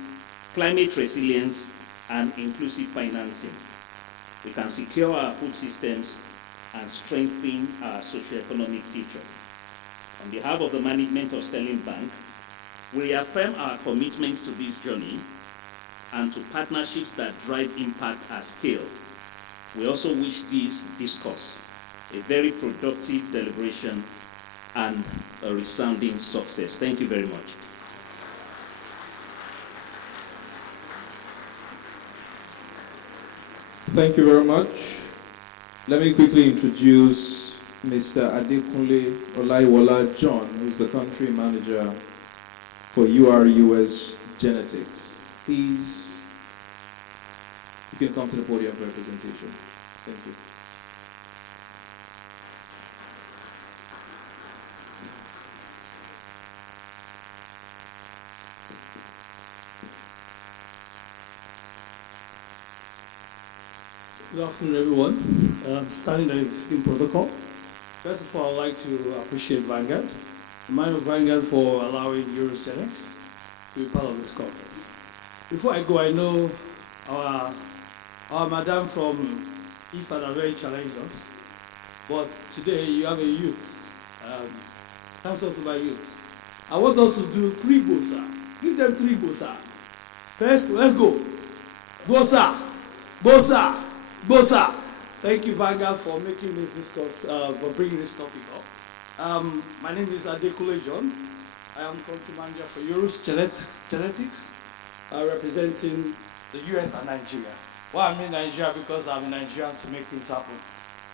climate resilience, and inclusive financing, we can secure our food systems and strengthen our socio-economic future. On behalf of the management of Sterling Bank, we reaffirm our commitment to this journey and to partnerships that drive impact at scale. We also wish this discourse a very productive deliberation and a resounding success. Thank you very much. Thank you very much. Let me quickly introduce Mr. Adekunle Olaiwola John, who is the country manager for UR-US Genetics. Please, you can come to the podium for a presentation. Thank you. Good afternoon, everyone. Standing on existing protocol. First of all, I'd like to appreciate Vanguard, the mind of Vanguard for allowing Eurogenics to be part of this conference. Before I go, I know our madam from IFAD are very challenged us, but today you have a youth. Thanks also to my youth. I want us to do 3 bosa. Give them 3 bosa. First, let's go. Bosa, bosa. Bosa, thank you, Vanguard, for making this discourse, for bringing this topic up. My name is Adekunle John. I am country manager for UR-US Genetics, representing the US and Nigeria. Why I'm in Nigeria? Because I'm a Nigerian to make things happen.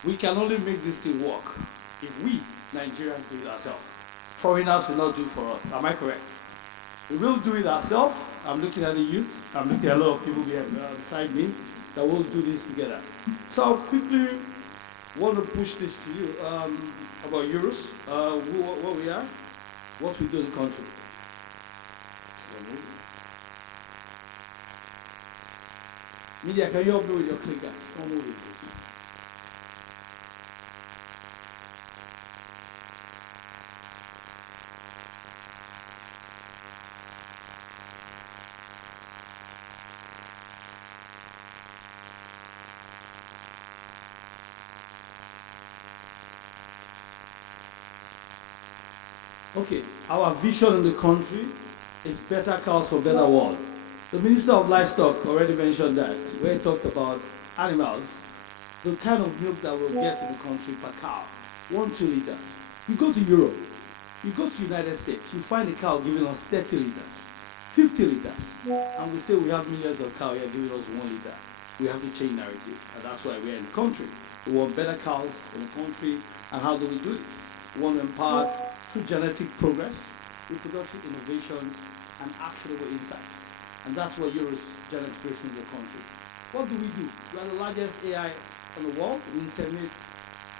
We can only make this thing work if we, Nigerians, do it ourselves. Foreigners will not do it for us. Am I correct? We will do it ourselves. I'm looking at the youth. I'm looking at a lot of people beside me. That we'll do this together. So I'll quickly want to push this to you about euros, what we are, what we do in the country. Media, can you help me with your clickers? Don't move it, please. Okay, our vision in the country is better cows for better world. The Minister of Livestock already mentioned that, where he talked about animals, the kind of milk that we'll get in the country per cow, 1-2 liters. You go to Europe, you go to the United States, you find a cow giving us 30 liters, 50 liters, and we say we have millions of cows here giving us 1 liter. We have to change narrative, and that's why we're in the country. We want better cows in the country, and how do we do this? We want to empower through genetic progress, reproductive innovations, and actionable insights. And that's what Genetics brings in the country. What do? We are the largest AI in the world. We inseminate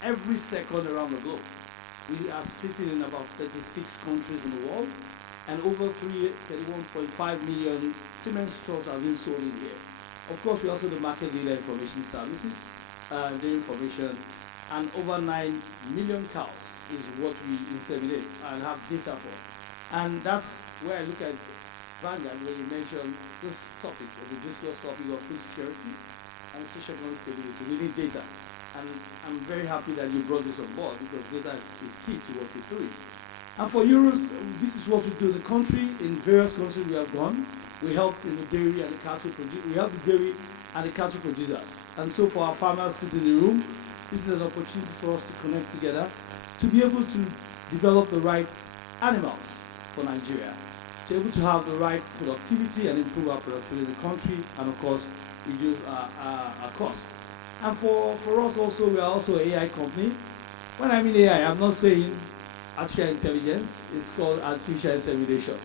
every second around the globe. We are sitting in about 36 countries in the world, and over 31.5 million semen straws are being sold in here. Of course, we're also the market leader in information services, dairy information, and over 9 million cows is what we inseminate and have data for. And that's where I look at Vanguard, where you mentioned this topic, or the discourse topic of food security and social-economic stability. We need data. And I'm very happy that you brought this on board, because data is key to what we're doing. And for euros, this is what we do in the country. In various countries we have gone. We helped in the dairy and the cattle producers. We help the dairy and the cattle producers. And so for our farmers sitting in the room, this is an opportunity for us to connect together to be able to develop the right animals for Nigeria, to be able to have the right productivity and improve our productivity in the country, and of course, reduce our cost. And for us also, we are also an AI company. When I mean AI, I'm not saying artificial intelligence, it's called artificial insemination.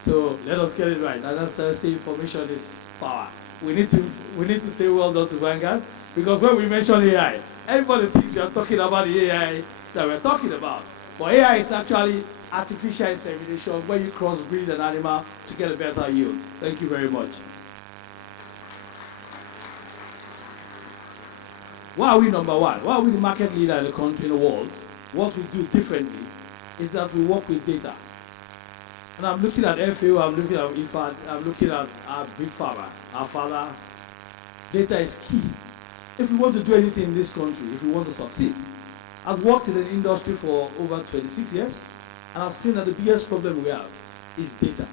So let us get it right. And that's say information is power. We need to say well done to Vanguard, because when we mention AI, everybody thinks we are talking about the AI that we're talking about. But AI is actually artificial insemination, where you crossbreed an animal to get a better yield. Thank you very much. Why are we number one? Why are we the market leader in the country, in the world? What we do differently is that we work with data. And I'm looking at FAO, I'm looking at IFAD, I'm looking at our big farmer, our father. Data is key. If we want to do anything in this country, if we want to succeed. I've worked in an industry for over 26 years, and I've seen that the biggest problem we have is data.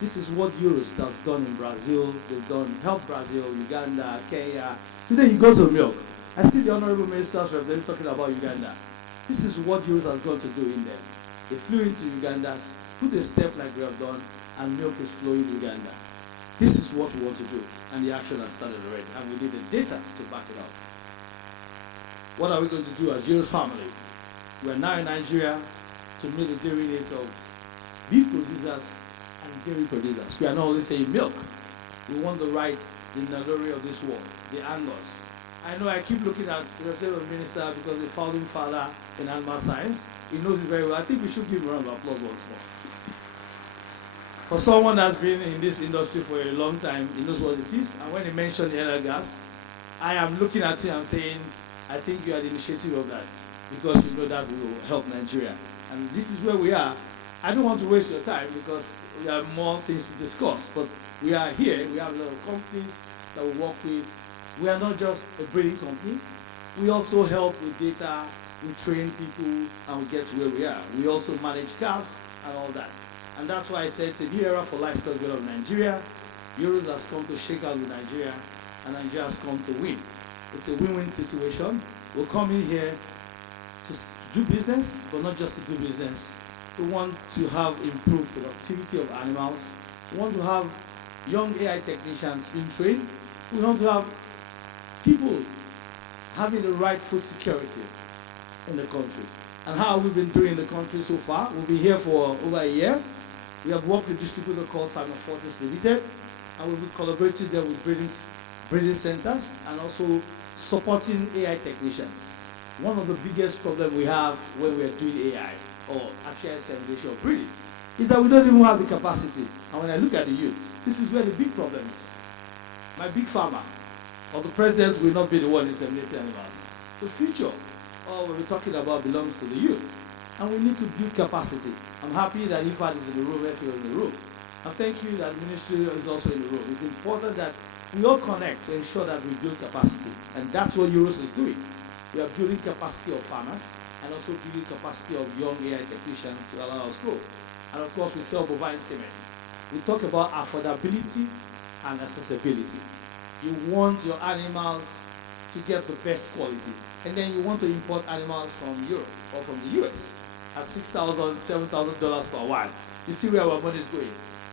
This is what Eurostat has done in Brazil. They've done help Brazil, Uganda, Kenya. Today you go to milk. I see the honorable ministers representative talking about Uganda. This is what Eurostat has gone to do in there. They flew into Uganda, put a step like we have done, and milk is flowing in Uganda. This is what we want to do, and the action has started already, and we need the data to back it up. What are we going to do as Euro's family? We are now in Nigeria to meet the dairy needs of beef producers and dairy producers. We are not only saying milk. We want the right, the Nagori of this world, the Anglos. I know I keep looking at the representative minister because the founding father in animal science, he knows it very well. I think we should give him a round of applause once more. For someone that's been in this industry for a long time, he knows what it is. And when he mentioned the oil gas, I am looking at him and saying, I think you are the initiative of that, because you know that will help Nigeria. And this is where we are. I don't want to waste your time because we have more things to discuss, but we are here. We have a lot of companies that we work with. We are not just a breeding company. We also help with data, we train people, and we get to where we are. We also manage calves and all that. And that's why I said it's a new era for livestock development of Nigeria. Euros has come to shake out with Nigeria, and Nigeria has come to win. It's a win-win situation. We'll come in here to do business, but not just to do business. We want to have improved productivity of animals. We want to have young AI technicians being trained. We want to have people having the right food security in the country. And how have we been doing in the country so far? We'll be here for over a year. We have worked with a distributor called Simon Fortis Limited, and we'll be collaborating there with breeding centers and also supporting AI technicians. One of the biggest problems we have when we are doing AI or actual insemination or breeding is that we don't even have the capacity. And when I look at the youth, this is where the big problem is. My big farmer or the president will not be the one inseminating animals. The future, all we're talking about, belongs to the youth. And we need to build capacity. I'm happy that IFAD is in the room, FAO in the room. And thank you that the ministry is also in the room. It's important that we all connect to ensure that we build capacity. And that's what Euros is doing. We are building capacity of farmers and also building capacity of young AI technicians to allow us to grow. And of course, we sell bovine semen. We talk about affordability and accessibility. You want your animals to get the best quality. And then you want to import animals from Europe or from the US at $6,000, $7,000 per one. You see where our money is going.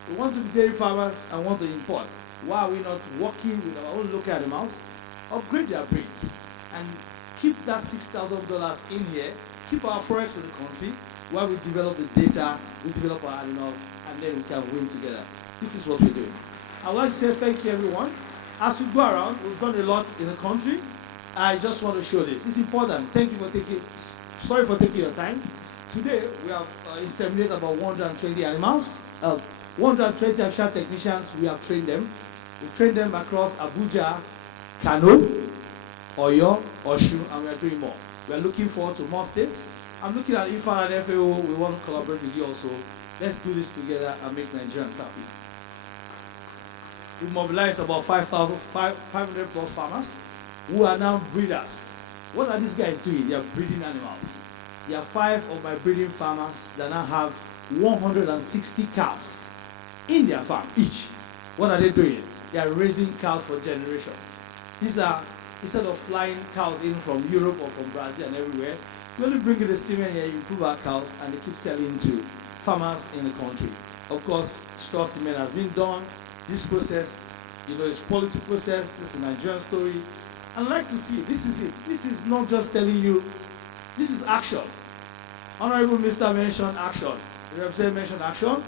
We want to be dairy farmers and want to import. Why are we not working with our own local animals, upgrade their breeds, and keep that $6,000 in here, keep our forex in the country, while we develop the data, we develop our animals, and then we can win together. This is what we're doing. I would like to say thank you, everyone. As we go around, we've done a lot in the country. I just want to show this. It's important. Thank you for sorry for taking your time. Today, we have inseminated about 120 animals. 120 artificial technicians, we have trained them. We've trained them across Abuja, Kano, Oyo, Osun, and we are doing more. We are looking forward to more states. I'm looking at IFAD and FAO. We want to collaborate with you also. Let's do this together and make Nigerians happy. We've mobilized about 500 plus farmers who are now breeders. What are these guys doing? They are breeding animals. There are 5 of my breeding farmers that now have 160 cows in their farm each. What are they doing? They are raising cows for generations. These are, instead of flying cows in from Europe or from Brazil and everywhere, We only bring in the semen here, you improve our cows, and they keep selling to farmers in the country. Of course, straw semen has been done. This process, is quality process. This is a Nigerian story. I'd like to see, this is it. This is not just telling you, this is action. Honorable Minister mentioned action. The representative mentioned action.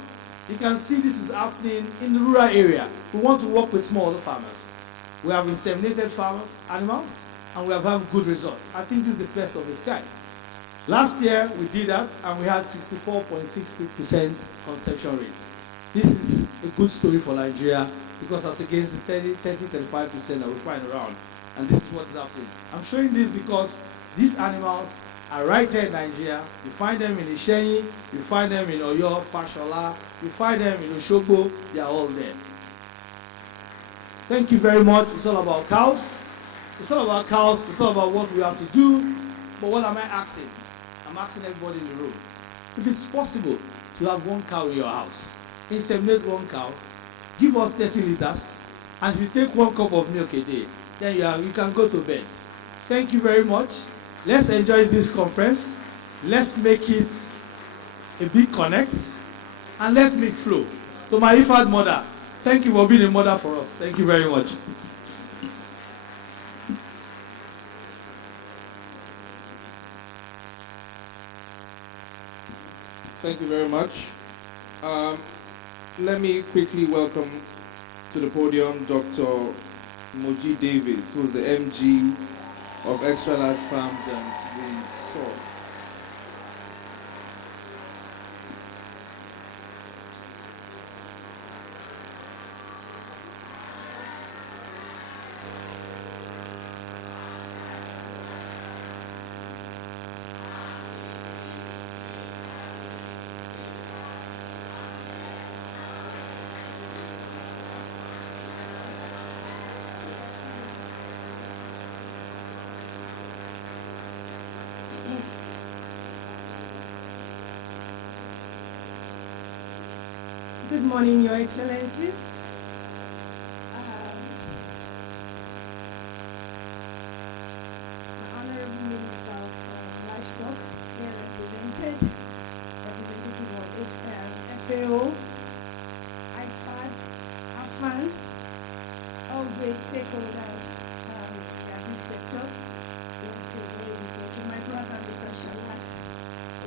You can see this is happening in the rural area. We want to work with smallholder farmers. We have inseminated animals, and we have had good results. I think this is the first of its kind. Last year, we did that, and we had 64.62% conception rate. This is a good story for Nigeria, because that's against the 35% that we find around. And this is what is happening. I'm showing this because these animals are right here in Nigeria. You find them in Ishenyi, you find them in Oyo, Fashola, you find them in Oshogbo, they are all there. Thank you very much. It's all about cows. It's all about cows. It's all about what we have to do. But what am I asking? I'm asking everybody in the room. If it's possible to have one cow in your house, inseminate one cow, give us 30 liters, and if you take 1 cup of milk a day, then you can go to bed. Thank you very much. Let's enjoy this conference. Let's make it a big connect, and let milk flow. To my Ifad mother, thank you for being a mother for us. Thank you very much. Thank you very much. Let me quickly welcome to the podium Dr. Moji Davis, who is the MG of Extra Large Farms and Resorts. Good morning, Your Excellencies. Honorable Minister of Livestock, here represented, representative of FAO, IFAD, AFAN, all great stakeholders in the agri sector. We want to say very big thank you. My brother, Mr. Shalak,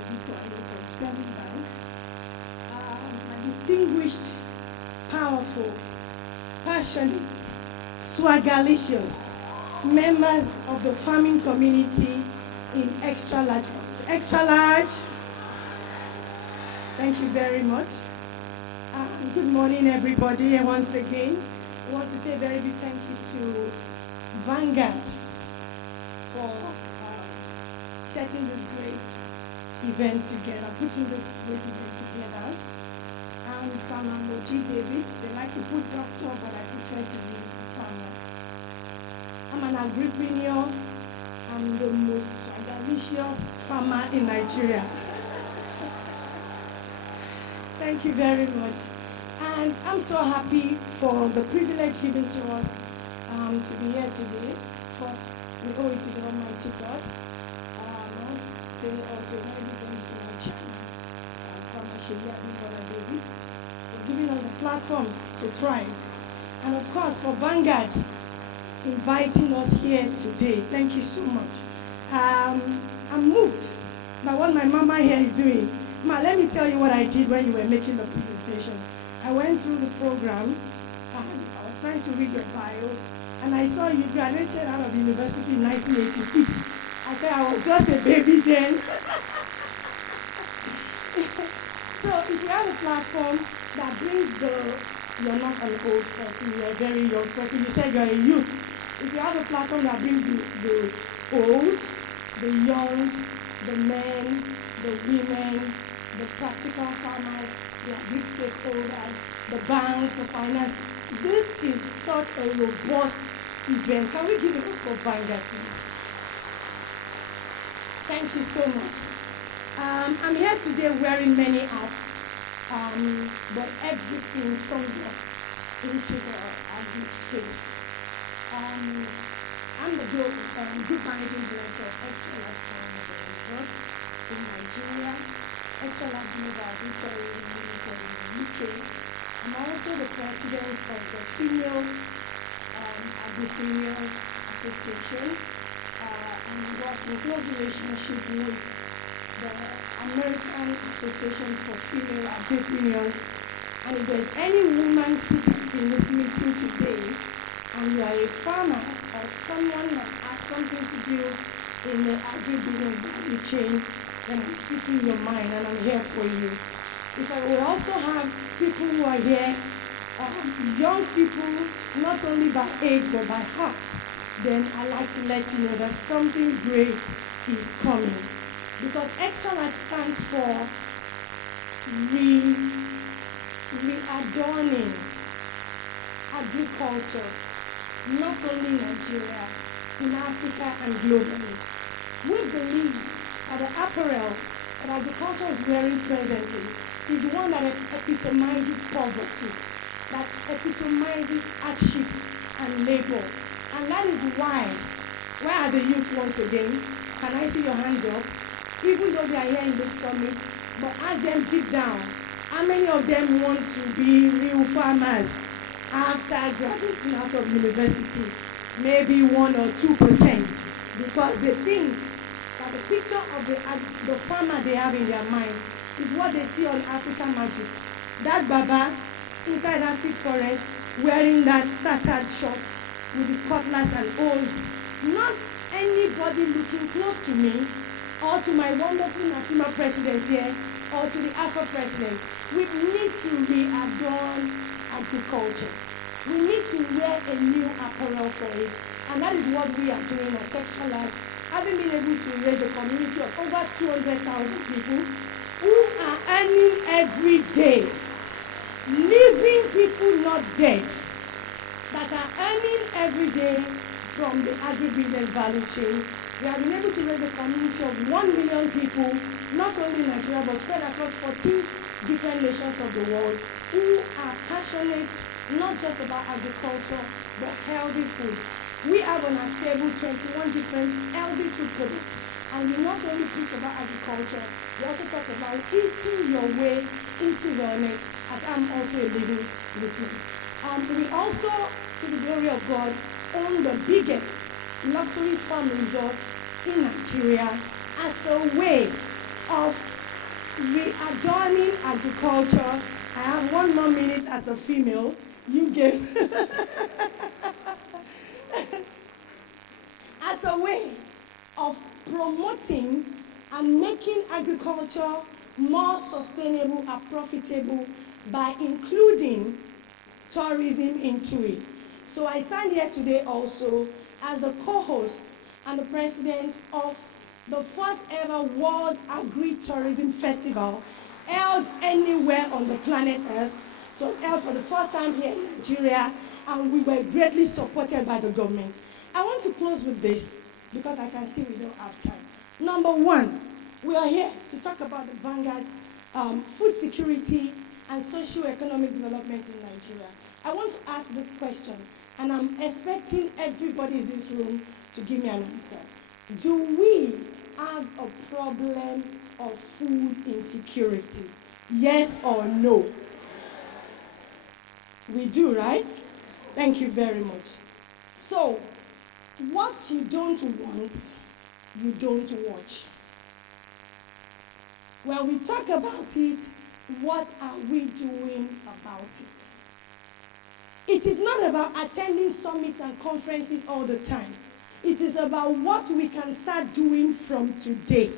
from Sterling Bank. Distinguished, powerful, passionate, swagalicious members of the farming community in extra large farms. Extra large. Thank you very much. Good morning, everybody. And once again, I want to say a very big thank you to Vanguard for setting this great event together, putting this great event together. I'm Farmer Moji Davis. They like to put doctor, but I prefer to be farmer. I'm an agripreneur. I'm the most delicious farmer in Nigeria. Thank you very much. And I'm so happy for the privilege given to us to be here today. First, we owe it to the Almighty God. I want to say also very big thank you to my chairman, Farmer Sheyi David, for giving us a platform to thrive. And of course, for Vanguard inviting us here today. Thank you so much. I'm moved by what my mama here is doing. Ma, let me tell you what I did when you were making the presentation. I went through the program and I was trying to read your bio, and I saw you graduated out of university in 1986. I said I was just a baby then. So if you have a platform that brings you're not an old person, you're a very young person, you said you're a youth. If you have a platform that brings you the old, the young, the men, the women, the practical farmers, the big stakeholders, the banks, the finance, this is such a robust event. Can we give it up for Vanguard, please? Thank you so much. I'm here today wearing many hats, but everything sums up into the agri space. I'm the group managing director of Extra Life Farms and Resorts in Nigeria, Extra Life Global Tourism Limited in the UK. I'm also the president of the Female Agripreneurs Association, and we work in close relationship with the American Association for Female Agripreneurs. And if there's any woman sitting in this meeting today, and you are a farmer or someone that has something to do in the agribusiness value chain, then I'm speaking your mind and I'm here for you. If I will also have people who are here, young people, not only by age but by heart, then I'd like to let you know that something great is coming. Because Extra Life stands for readorning agriculture, not only in Nigeria, in Africa and globally. We believe that the apparel that agriculture is wearing presently is one that epitomizes poverty, that epitomizes hardship and labor. And that is why, where are the youth once again? Can I see your hands up? Even though they are here in this summit, but ask them deep down, how many of them want to be real farmers after graduating out of university? Maybe 1 or 2%, because they think that the picture of the farmer they have in their mind is what they see on African Magic. That Baba inside that thick forest wearing that tattered shirt with his cutlass and oars. Not anybody looking close to me or to my wonderful Nasima president here or to the Alpha president. We need to readorn agriculture. We need to wear a new apparel for it. And that is what we are doing at Extra Life, having been able to raise a community of over 200,000 people who are earning every day, living people not dead, that are earning every day from the agribusiness value chain. We have been able to raise a community of 1 million people, not only in Nigeria, but spread across 14 different nations of the world, who are passionate not just about agriculture, but healthy food. We have on our table 21 different healthy food products. And we not only preach about agriculture, we also talk about eating your way into wellness, as I'm also a living witness. We also, to the glory of God, own the biggest luxury farm resort in Nigeria as a way of readorning agriculture. I have 1 more minute as a female. You gave. As a way of promoting and making agriculture more sustainable and profitable by including tourism into it. So I stand here today also as the co-host and the president of the first ever World Agri-Tourism Festival held anywhere on the planet Earth. It was held for the first time here in Nigeria, and we were greatly supported by the government. I want to close with this because I can see we don't have time. Number one, we are here to talk about the Vanguard food security and socio-economic development in Nigeria. I want to ask this question, and I'm expecting everybody in this room to give me an answer. Do we have a problem of food insecurity? Yes or no? We do, right? Thank you very much. So, what you don't want, you don't watch. When we talk about it, what are we doing about it? It is not about attending summits and conferences all the time. It is about what we can start doing from today.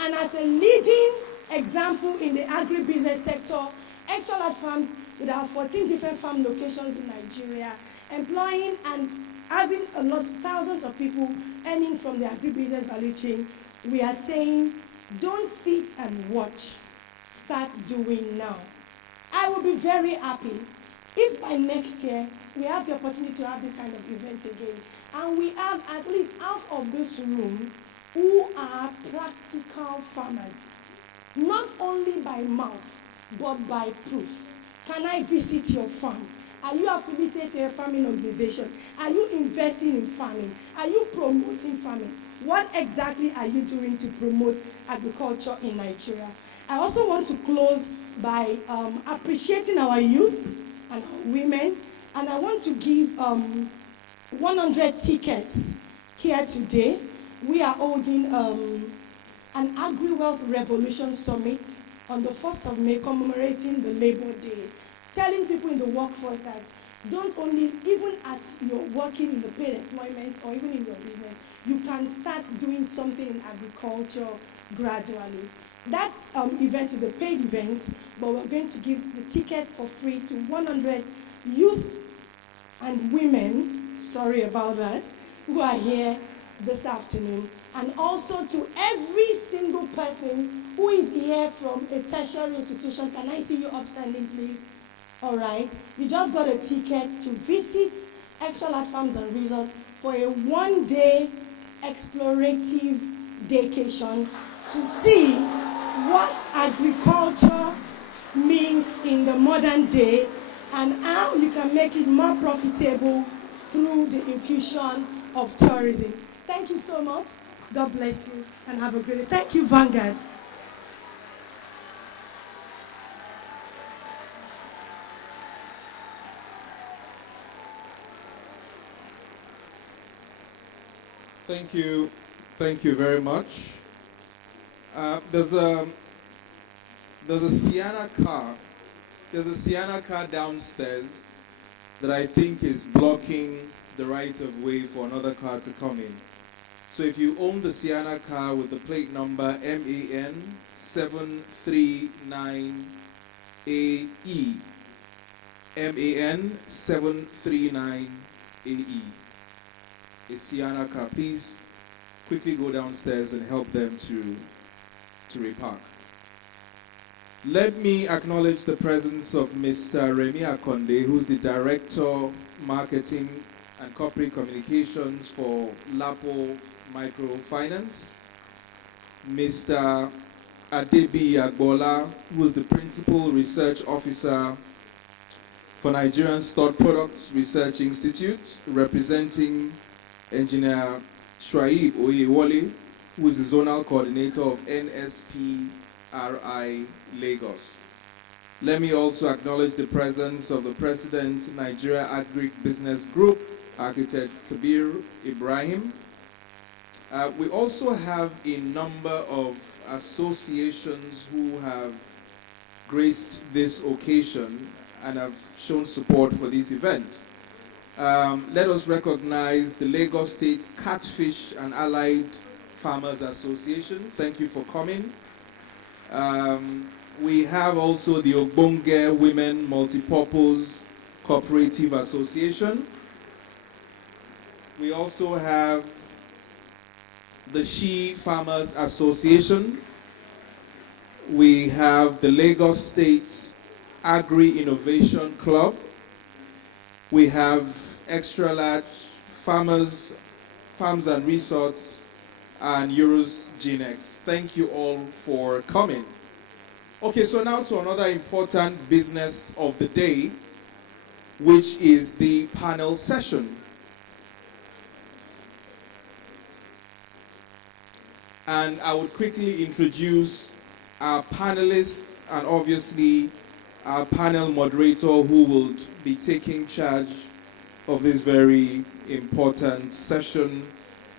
And as a leading example in the agribusiness sector, Extra Large Farms, with our 14 different farm locations in Nigeria, employing and having thousands of people earning from the agribusiness value chain, we are saying, don't sit and watch. Start doing now. I will be very happy if by next year we have the opportunity to have this kind of event again, and we have at least half of this room who are practical farmers, not only by mouth, but by proof. Can I visit your farm? Are you affiliated to a farming organization? Are you investing in farming? Are you promoting farming? What exactly are you doing to promote agriculture in Nigeria? I also want to close by appreciating our youth and our women, and I want to give 100 tickets here today. We are holding an Agri-Wealth Revolution Summit on the 1st of May, commemorating the Labor Day, telling people in the workforce that don't only, even as you're working in the paid employment or even in your business, you can start doing something in agriculture gradually. That event is a paid event, but we're going to give the ticket for free to 100 youth and women, sorry about that, who are here this afternoon. And also to every single person who is here from a tertiary institution. Can I see you upstanding, please? All right. You just got a ticket to visit Extra Large Farms and Resorts for a one-day explorative vacation to see what agriculture means in the modern day and how you can make it more profitable through the infusion of tourism. Thank you so much. God bless you and have a great day. Thank you, Vanguard. Thank you. Thank you very much. There's a Sienna car. There's a Sienna car downstairs that I think is blocking the right of way for another car to come in. So if you own the Sienna car with the plate number MAN 739AE, MAN 739AE, a Sienna car, please quickly go downstairs and help them to repark. Let me acknowledge the presence of Mr. Remy Akonde, who is the Director, Marketing and Corporate Communications for Lapo Microfinance. Mr. Adebi Agbola, who is the Principal Research Officer for Nigerian Stored Products Research Institute, representing Engineer Shraib Oyewole, who is the Zonal Coordinator of NSPRI Lagos. Let me also acknowledge the presence of the President, Nigeria Agri-Business Group, Architect Kabir Ibrahim. We also have a number of associations who have graced this occasion and have shown support for this event. Let us recognize the Lagos State Catfish and Allied Farmers Association. Thank you for coming. We have also the Ogbonge Women Multipurpose Cooperative Association. We also have the She Farmers Association. We have the Lagos State Agri-Innovation Club. We have Extra Large Farms and Resorts, and Euros Genex. Thank you all for coming. Okay, so now to another important business of the day, which is the panel session. And I would quickly introduce our panelists and obviously our panel moderator who will be taking charge of this very important session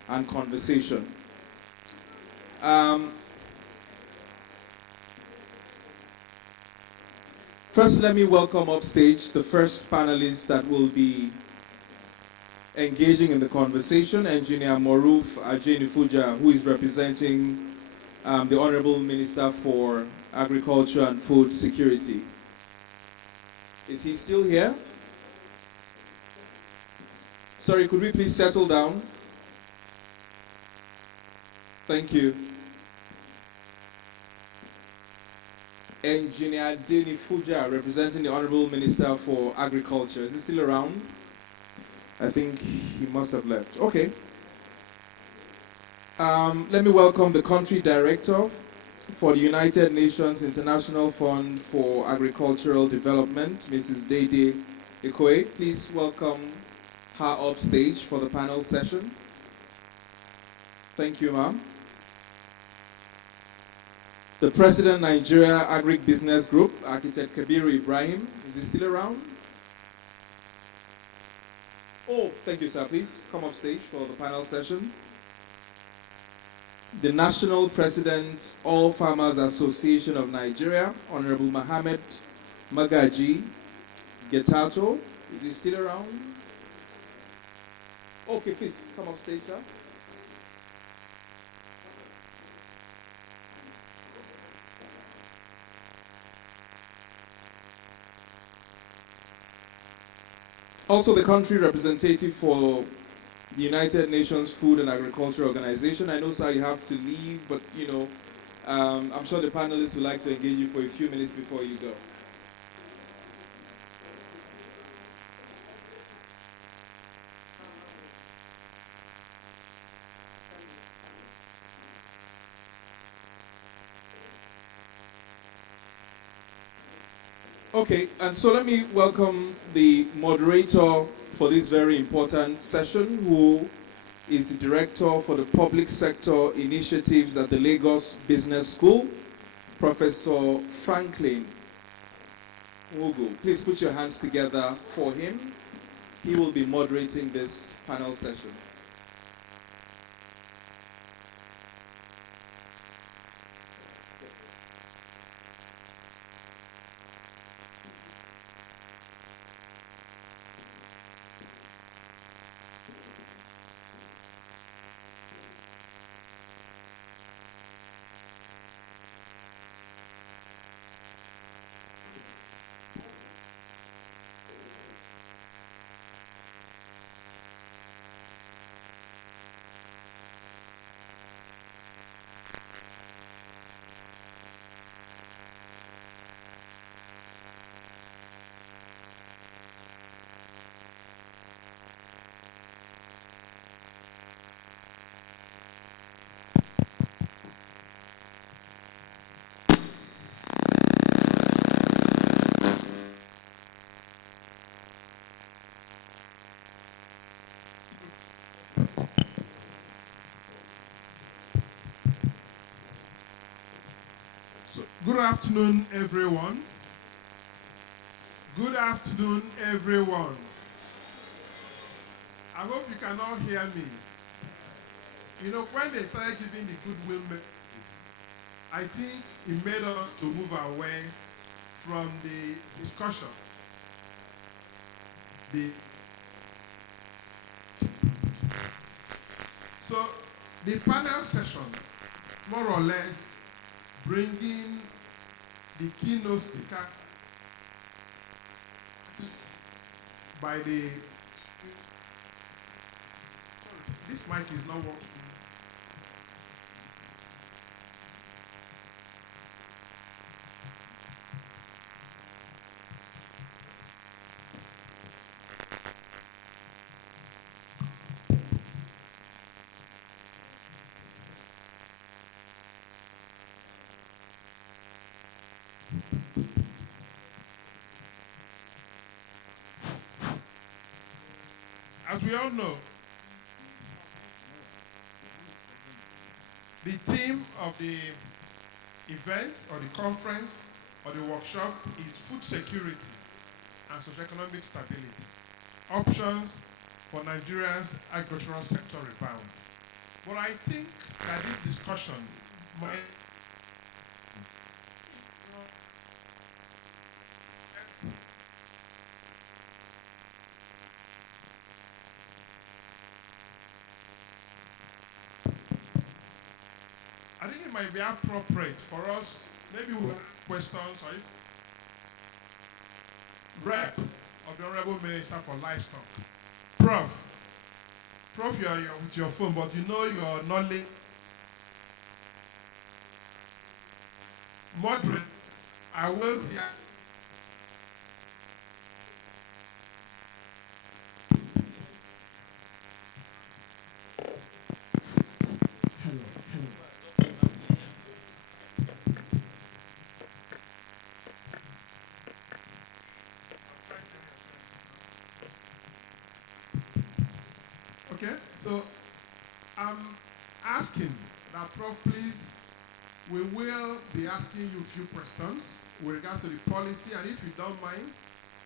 and conversation. First, let me welcome upstage the first panelist that will be engaging in the conversation, Engineer Moruf Ajenifuja, who is representing the Honorable Minister for Agriculture and Food Security. Is he still here? Sorry, could we please settle down? Thank you. Engineer Deni Fuja, representing the Honorable Minister for Agriculture. Is he still around? I think he must have left. Okay. Let me welcome the Country Director for the United Nations International Fund for Agricultural Development, Mrs. Dede Ikoe, please welcome her up stage for the panel session. Thank you, ma'am. The President, Nigeria Agribusiness Group, Architect Kabiru Ibrahim. Is he still around? Oh, thank you, sir. Please come up stage for the panel session. The National President, All Farmers Association of Nigeria, Honorable Mohammed Magaji Getato. Is he still around? Okay, please come up stage, sir. Also, the country representative for the United Nations Food and Agriculture Organization. I know, sir, you have to leave, but I'm sure the panelists would like to engage you for a few minutes before you go. Okay, and so let me welcome the moderator for this very important session, who is the director for the public sector initiatives at the Lagos Business School, Professor Franklin Ugu. Please put your hands together for him. He will be moderating this panel session. Good afternoon, everyone. Good afternoon, everyone. I hope you can all hear me. You know, when they started giving the goodwill messages, I think it made us to move away from the discussion. So the panel session, more or less, bringing the keynote speaker by the... This mic is not working. As we all know, the theme of the event or the conference or the workshop is food security and socioeconomic stability, options for Nigeria's agricultural sector rebound. But I think that this discussion might might be appropriate for us, maybe we'll have questions or if Rep of the Honorable Minister for Livestock. Prof, you're with your phone, but you know your knowledge. Moderate, I will be. Okay? So I'm asking that, Prof, please, we will be asking you a few questions with regards to the policy, and if you don't mind,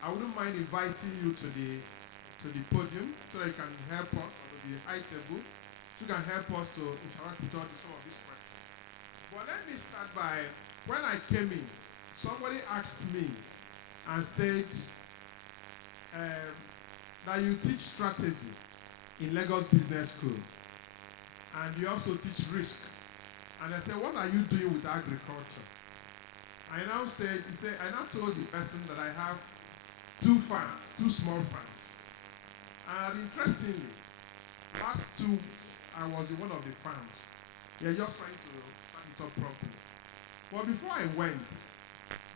I wouldn't mind inviting you to the podium so that you can help us, or to the high table, so you can help us to interact with some of these questions. But let me start by, when I came in, somebody asked me and said that you teach strategy in Lagos Business School, and you also teach risk. And I said, what are you doing with agriculture? I now told the person that I have 2 farms, 2 small farms. And interestingly, last 2 weeks, I was in one of the farms. They're just trying to start it up properly. But before I went,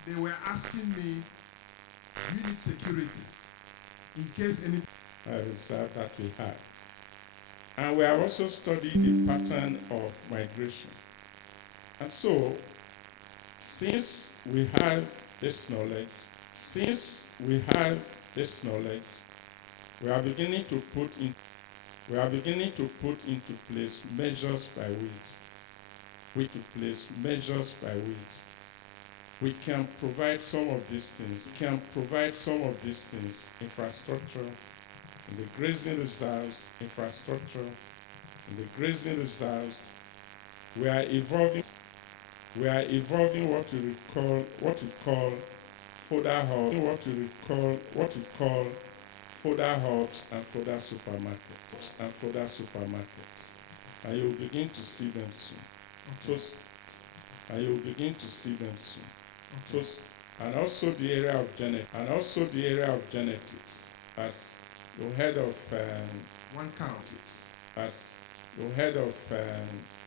they were asking me, do you need security in case anything? Reserve that we had. And we have also studied the pattern of migration. And so, since we have this knowledge, we are beginning to put into place measures by which we can provide some of these things. Infrastructure in the grazing reserves, We are evolving what we call fodder hubs and fodder supermarkets. And you'll begin to see them soon. Okay. And also the area of genetics. As you heard of one cow.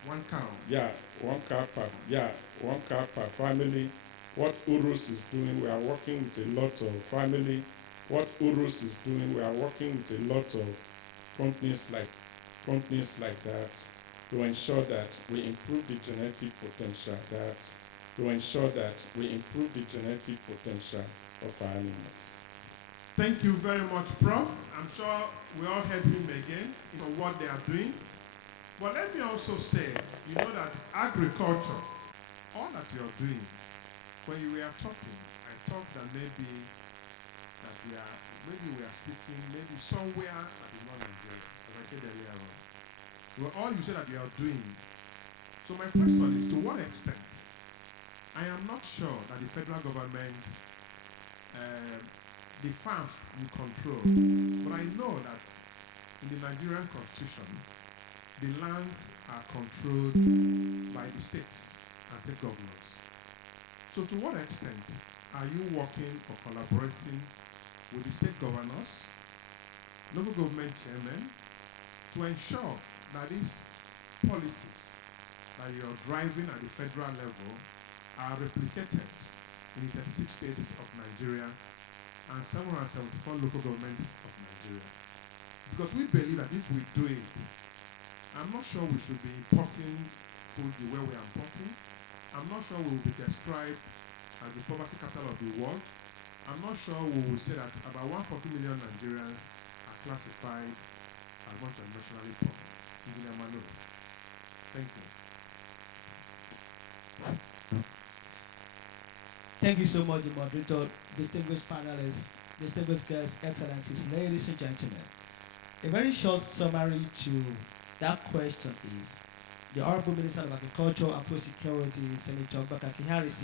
One cow. One cow per family. What Urus is doing, we are working with a lot of family. What Urus is doing, we are working with a lot of companies like that to ensure that we improve the genetic potential of our animals. Thank you very much, Prof. I'm sure we all heard him again for what they are doing. But let me also say, you know that agriculture, all that you are doing, when you were talking, I thought that maybe we are speaking maybe somewhere that is not Nigeria, as I said earlier on. Well, all you said that you are doing. So my question is, to what extent? I am not sure that the federal government, the farms you control, but I know that in the Nigerian constitution, the lands are controlled by the states and state governors. So to what extent are you working or collaborating with the state governors, local government chairmen, to ensure that these policies that you're driving at the federal level are replicated in the 36 states of Nigeria and 774 local governments of Nigeria? Because we believe that if we do it, I'm not sure we should be importing food the way we are importing. I'm not sure we will be described as the poverty capital of the world. I'm not sure we will say that about 140 million Nigerians are classified as much as nationally poor. Engineer Manu. Thank you. Thank you so much, the moderator, distinguished panelists, distinguished guests, excellencies, ladies and gentlemen. A very short summary to that question is, the Honorable Minister of Agriculture and Food Security, Senator Bakaki Harris,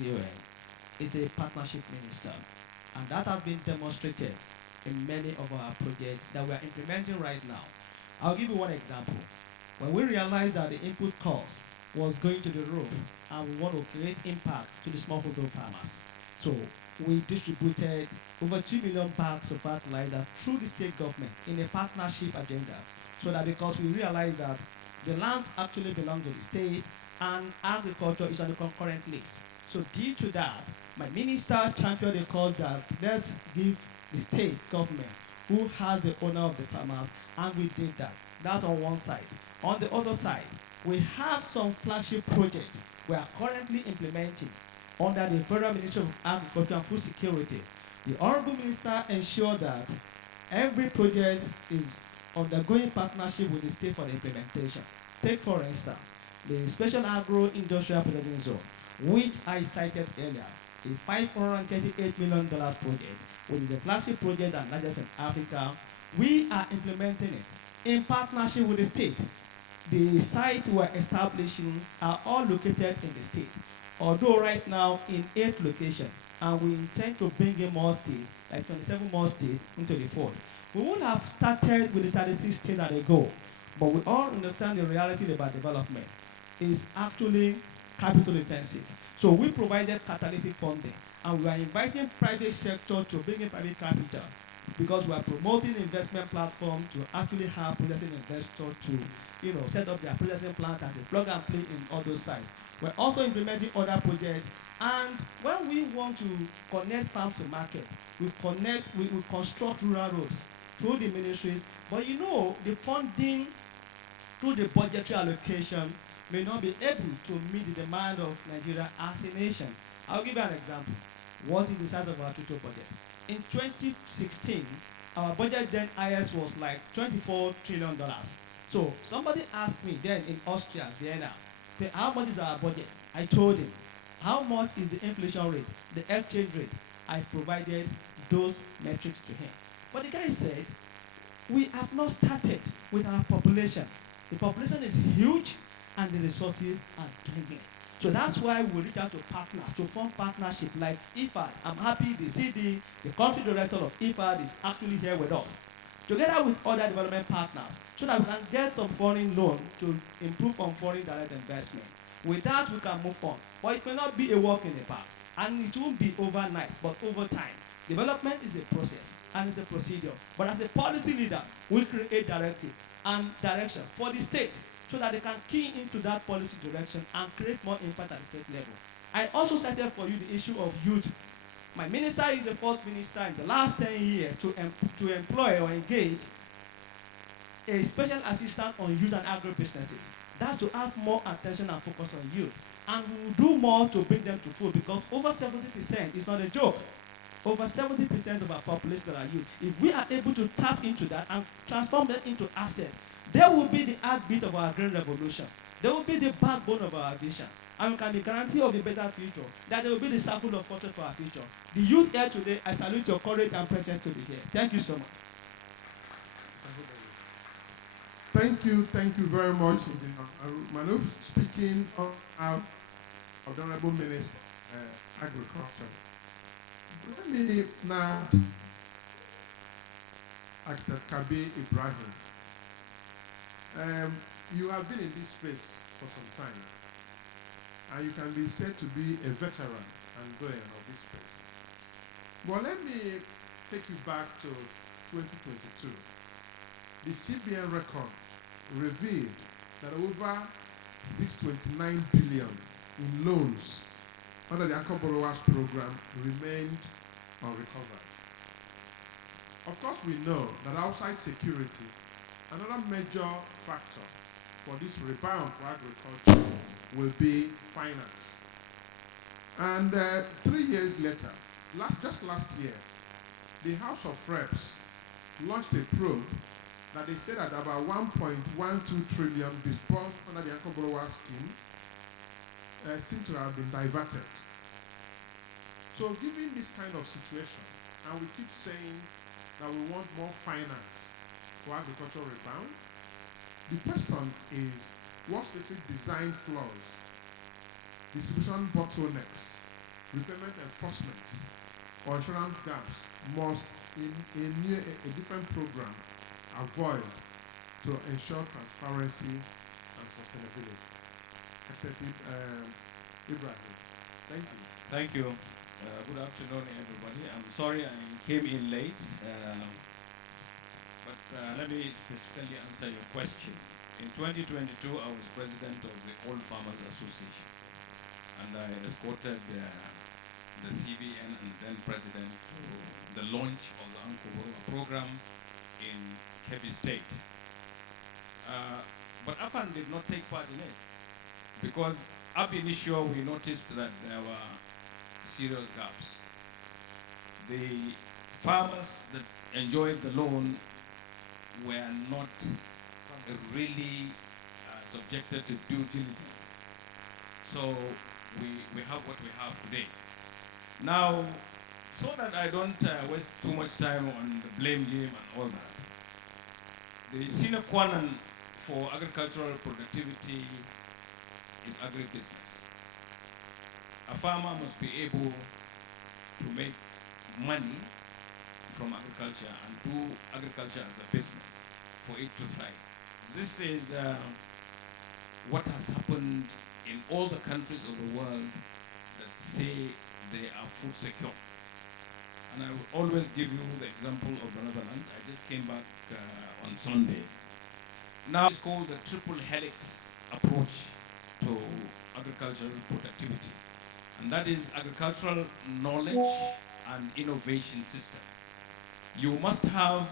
is a partnership minister. And that has been demonstrated in many of our projects that we are implementing right now. I'll give you one example. When we realized that the input cost was going to the roof and we want to create impact to the smallholder farmers, so we distributed over 2 million bags of fertilizer through the state government in a partnership agenda, so that because we realized that the lands actually belong to the state and agriculture is on the concurrent list. So due to that, my minister championed the cause that let's give the state government who has the owner of the farmers, and we did that. That's on one side. On the other side, we have some flagship projects we are currently implementing under the Federal Ministry of Agriculture and Food Security. The Honorable Minister ensured that every project is undergoing partnership with the state for the implementation. Take, for instance, the Special Agro-Industrial Processing Zone, which I cited earlier, a $538 million project, which is a flagship project and largest in Africa. We are implementing it in partnership with the state. The sites we're establishing are all located in the state, although right now in 8 locations, and we intend to bring in more states, like 27 more states, into the fold. We would have started with the 36 states at a go, but we all understand the reality about development is actually capital intensive. So we provided catalytic funding, and we are inviting private sector to bring in private capital, because we are promoting investment platform to actually have processing investors to, set up their processing plant and the plug and play in all those sites. We're also implementing other projects, and when we want to connect farm to market, we construct rural roads through the ministries, but the funding through the budgetary allocation may not be able to meet the demand of Nigeria as a nation. I'll give you an example. What is the size of our total budget? In 2016, our budget then IS was like $24 trillion. So somebody asked me then in Austria, Vienna, how much is our budget? I told him. How much is the inflation rate, the exchange rate? I provided those metrics to him. But the guy said, we have not started with our population. The population is huge and the resources are dwindling. So that's why we reach out to partners to form partnership like IFAD. I'm happy the CD, the country director of IFAD, is actually here with us, together with other development partners, so that we can get some foreign loan to improve on foreign direct investment. With that, we can move on. But it may not be a walk in the park, and it won't be overnight, but over time. Development is a process and it's a procedure. But as a policy leader, we create directive and direction for the state, so that they can key into that policy direction and create more impact at the state level. I also cited for you the issue of youth. My minister is the first minister in the last 10 years to employ or engage a special assistant on youth and agro businesses. That's to have more attention and focus on youth. And we will do more to bring them to fold, because over 70% is not a joke. Over 70% of our population are youth. If we are able to tap into that and transform them into assets, they will be the heartbeat of our green revolution. They will be the backbone of our vision. And we can be guarantee of a better future, that they will be the circle of fortress for our future. The youth here today, I salute your courage and presence to be here. Thank you so much. Thank you very much, Manuf, speaking on our Honorable Minister, Agriculture. Let me now, Actor Kabe Ibrahim. You have been in this space for some time, and you can be said to be a veteran and doyen of this space. But let me take you back to 2022. The CBN record revealed that over 629 billion in loans under the Anchor Borrowers Program remained unrecovered. Of course, we know that outside security, another major factor for this rebound for agriculture will be finance. And 3 years later, just last year, the House of Reps launched a probe that they said that about 1.12 trillion disbursed under the Anchor Borrower Scheme seem to have been diverted. So given this kind of situation, and we keep saying that we want more finance for agricultural rebound, the question is, what specific design flaws, distribution bottlenecks, repayment enforcement, or insurance gaps must, in a different program, avoid to ensure transparency and sustainability? Executive Ibrahim, thank you. Thank you. Good afternoon, everybody. I'm sorry I came in late, but let me specifically answer your question. In 2022, I was president of the All Farmers Association, and I escorted the CBN and then president to the launch of the Anchor Borrower program in Kebbi State. But AFAN did not take part in it, because ab initio we noticed that there were serious gaps. The farmers that enjoyed the loan were not really subjected to due diligence. So we have what we have today. Now, so that I don't waste too much time on the blame game and all that, the sine qua non for agricultural productivity is agribusiness. A farmer must be able to make money from agriculture and do agriculture as a business for it to thrive. This is what has happened in all the countries of the world that say they are food secure. And I will always give you the example of the Netherlands. I just came back on Sunday. Now it's called the triple helix approach to agricultural productivity. And that is agricultural knowledge and innovation system. You must have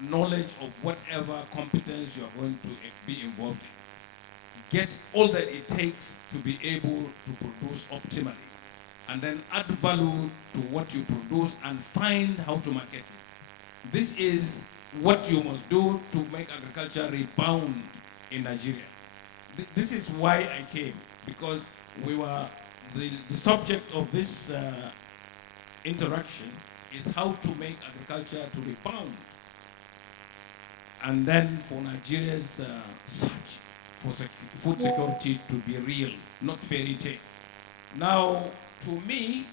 knowledge of whatever competence you are going to be involved in. Get all that it takes to be able to produce optimally, and then add value to what you produce and find how to market it. This is what you must do to make agriculture rebound in Nigeria. This is why I came, because we were the subject of this interaction is how to make agriculture to rebound, and then for Nigeria's search for food security to be real, not fairy tale. Now, to me,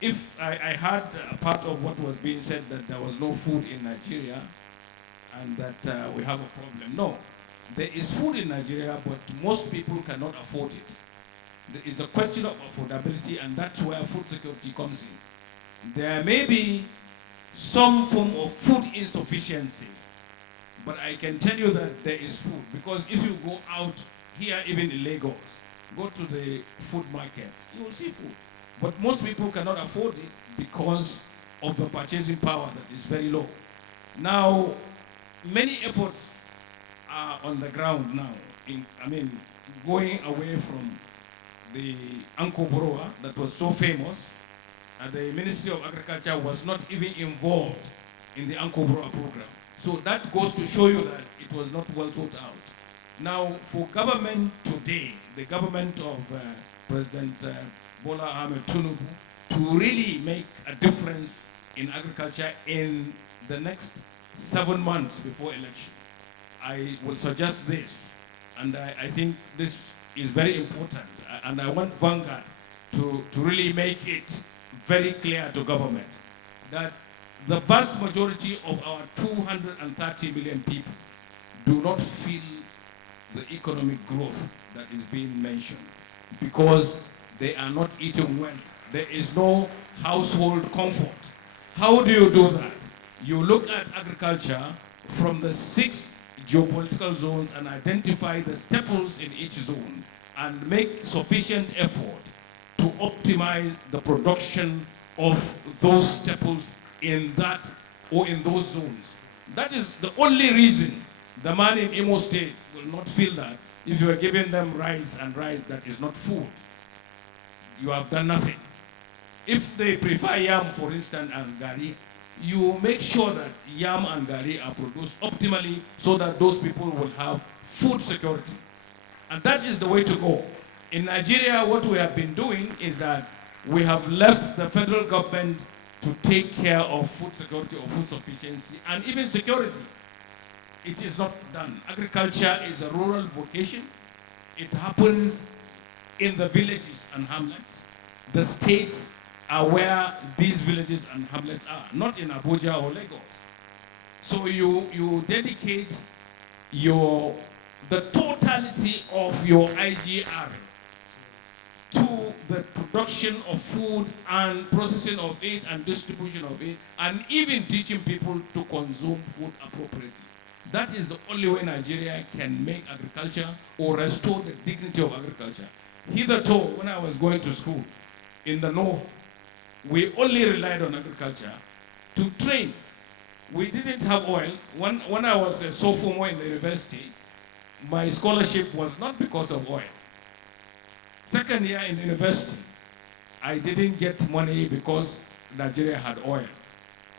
if I heard a part of what was being said that there was no food in Nigeria and that we have a problem. No, there is food in Nigeria, but most people cannot afford it. There is a question of affordability, and that's where food security comes in. There may be some form of food insufficiency, but I can tell you that there is food, because if you go out here, even in Lagos, go to the food markets, you will see food. But most people cannot afford it because of the purchasing power that is very low. Now, many efforts are on the ground now, going away from the Ankoboroa that was so famous, and the Ministry of Agriculture was not even involved in the Ankoboroa program. So that goes to show you that it was not well thought out. Now, for government today, the government of President Bola Ahmed Tinubu, to really make a difference in agriculture in the next 7 months before election, I will suggest this, and I think this is very important, and I want Vanguard to really make it very clear to government that the vast majority of our 230 million people do not feel the economic growth that is being mentioned because they are not eating well. There is no household comfort. How do you do that? You look at agriculture from the 6 geopolitical zones and identify the staples in each zone and make sufficient effort to optimize the production of those staples in that or in those zones. That is the only reason the man in Imo State will not feel that if you are giving them rice and rice that is not food, you have done nothing. If they prefer yam, for instance, as gari, you make sure that yam and gari are produced optimally so that those people will have food security. And that is the way to go. In Nigeria, what we have been doing is that we have left the federal government to take care of food security or food sufficiency and even security. It is not done. Agriculture is a rural vocation. It happens in the villages and hamlets. The states are where these villages and hamlets are, not in Abuja or Lagos. So you dedicate the totality of your IGR to the production of food and processing of it and distribution of it, and even teaching people to consume food appropriately. That is the only way Nigeria can make agriculture or restore the dignity of agriculture. Hitherto, when I was going to school in the north, we only relied on agriculture to train. We didn't have oil. When I was a sophomore in the university, my scholarship was not because of oil. Second year in university, I didn't get money because Nigeria had oil.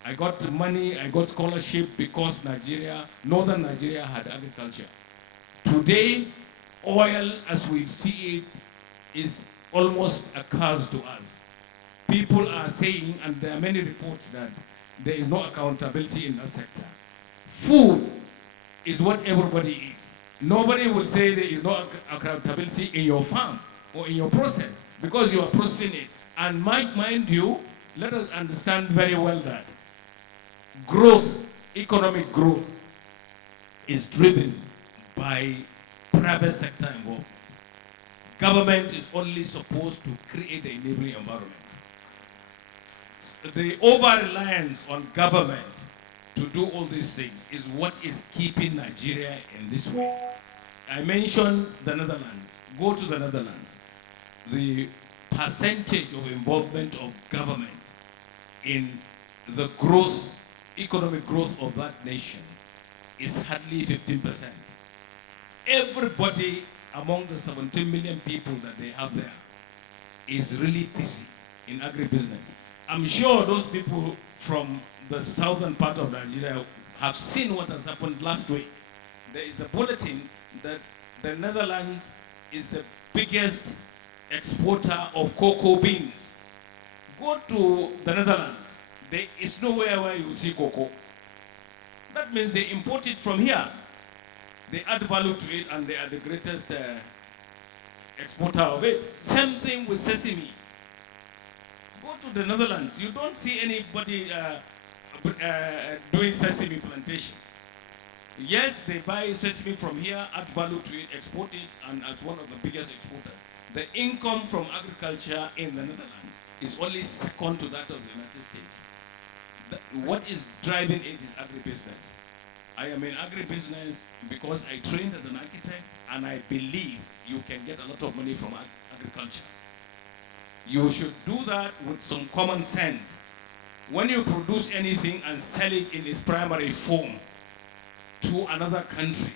I got the money, I got scholarship because northern Nigeria had agriculture. Today, oil as we see it is almost a curse to us. People are saying, and there are many reports, that there is no accountability in that sector. Food is what everybody eats. Nobody will say there is no accountability in your farm or in your process because you are processing it. And mind you, let us understand very well that growth, economic growth, is driven by private sector involvement. Government is only supposed to create the enabling environment. The over-reliance on government to do all these things is what is keeping Nigeria in this way. I mentioned the Netherlands. Go to the Netherlands. The percentage of involvement of government in the growth, economic growth of that nation is hardly 15%. Everybody among the 17 million people that they have there is really busy in agribusiness. I'm sure those people from the southern part of Nigeria have seen what has happened last week. There is a bulletin that the Netherlands is the biggest exporter of cocoa beans. Go to the Netherlands. There is nowhere where you will see cocoa. That means they import it from here. They add value to it and they are the greatest exporter of it. Same thing with sesame. Go to the Netherlands. You don't see anybody doing sesame plantation. Yes, they buy sesame from here, add value to it, export it, and as one of the biggest exporters. The income from agriculture in the Netherlands is only second to that of the United States. What is driving it is agribusiness. I am in agribusiness because I trained as an architect, and I believe you can get a lot of money from agriculture. You should do that with some common sense. When you produce anything and sell it in its primary form to another country,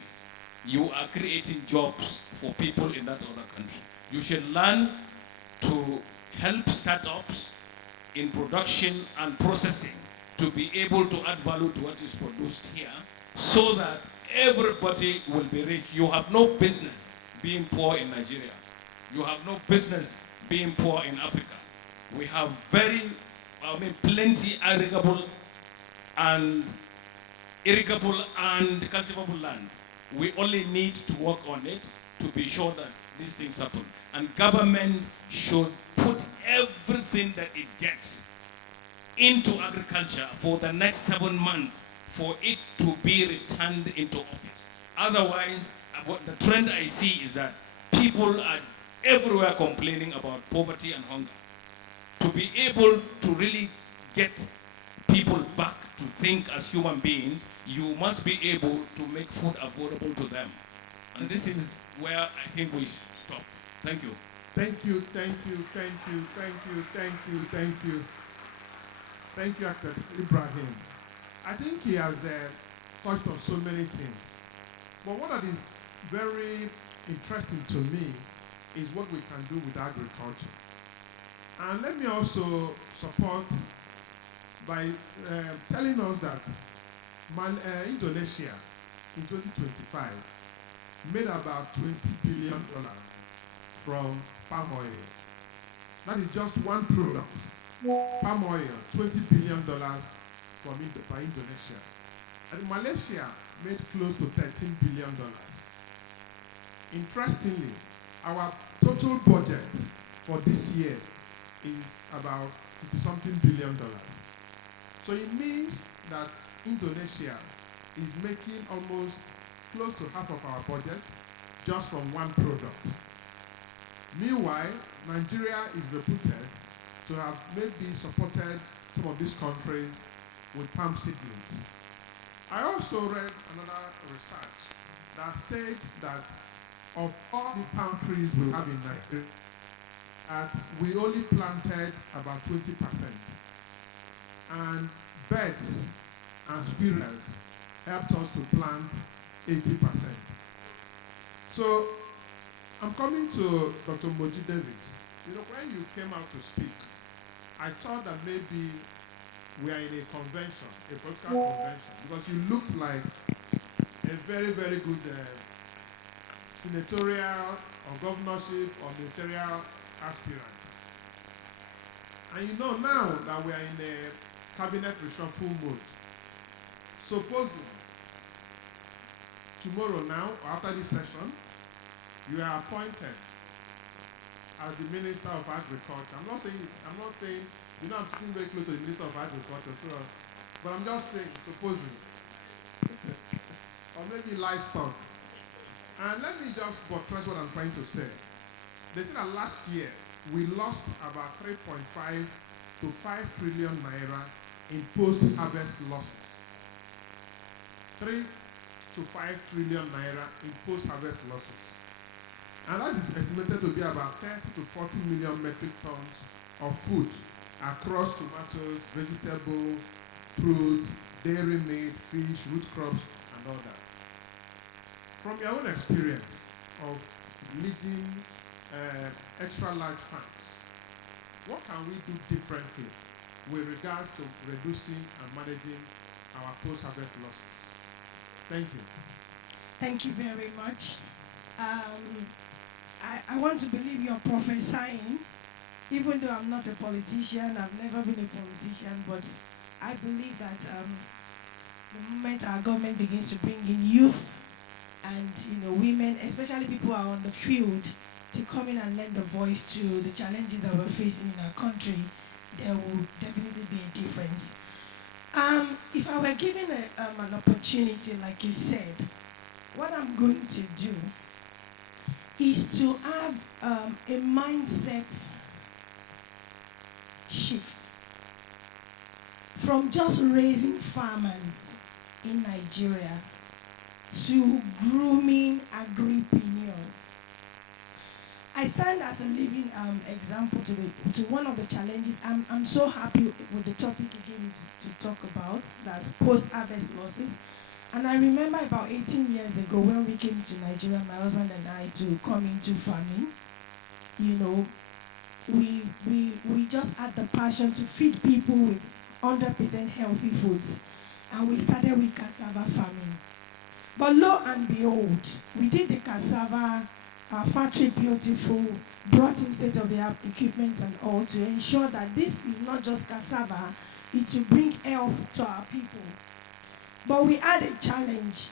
you are creating jobs for people in that other country. You should learn to help startups in production and processing to be able to add value to what is produced here so that everybody will be rich. You have no business being poor in Nigeria. You have no business being poor in Africa. We have plenty irrigable and cultivable land. We only need to work on it to be sure that these things happen. And government should put everything that it gets into agriculture for the next 7 months for it to be returned into office. Otherwise, the trend I see is that people are everywhere complaining about poverty and hunger. To be able to really get people back to think as human beings, you must be able to make food affordable to them. And this is where I think we stop. Thank you. Thank you, thank you, thank you, thank you, thank you, thank you. Thank you, Actor Ibrahim. I think he has touched on so many things. But what is very interesting to me is what we can do with agriculture. And let me also support by telling us that Indonesia in 2025 made about $20 billion from palm oil. That is just one product. Palm oil, $20 billion by Indonesia. And Malaysia made close to $13 billion. Interestingly, our total budget for this year is about $50-something billion. So it means that Indonesia is making almost close to half of our budget just from one product. Meanwhile, Nigeria is reputed to have maybe supported some of these countries with palm seedlings. I also read another research that said that of all the palm trees we have in Nigeria, that we only planted about 20%. And birds and squirrels helped us to plant 80%. So I'm coming to Dr. Moji Davis. You know, when you came out to speak, I thought that maybe we are in a convention, a political convention, because you look like a very, very good senatorial or governorship or ministerial aspirant. And you know now that we are in a cabinet reshuffle mode. Supposing tomorrow now, or after this session, you are appointed as the Minister of Agriculture. I'm not saying, you know, I'm sitting very close to the Minister of Agriculture, so, but I'm just saying, supposing, or maybe livestock. And let me just buttress what I'm trying to say. They said that last year, we lost about 3.5 to 5 trillion naira in post-harvest losses. 3 to 5 trillion naira in post-harvest losses. And that is estimated to be about 30 to 40 million metric tons of food across tomatoes, vegetables, fruit, dairy meat, fish, root crops, and all that. From your own experience of leading extra large farms, what can we do differently with regards to reducing and managing our post-harvest losses? Thank you. Thank you very much. I want to believe you're prophesying, even though I'm not a politician, I've never been a politician, but I believe that the moment our government begins to bring in youth and women, especially people who are on the field, to come in and lend a voice to the challenges that we're facing in our country, there will definitely be a difference. If I were given an opportunity, like you said, what I'm going to do is to have a mindset shift from just raising farmers in Nigeria to grooming agripreneurs. I stand as a living example to one of the challenges. I'm so happy with the topic you gave me to talk about, that's post-harvest losses. And I remember about 18 years ago when we came to Nigeria, my husband and I, to come into farming, we just had the passion to feed people with 100% healthy foods. And we started with cassava farming. But lo and behold, we did the cassava, our factory beautiful, brought in state-of-the-art equipment and all to ensure that this is not just cassava, it will bring health to our people. But we had a challenge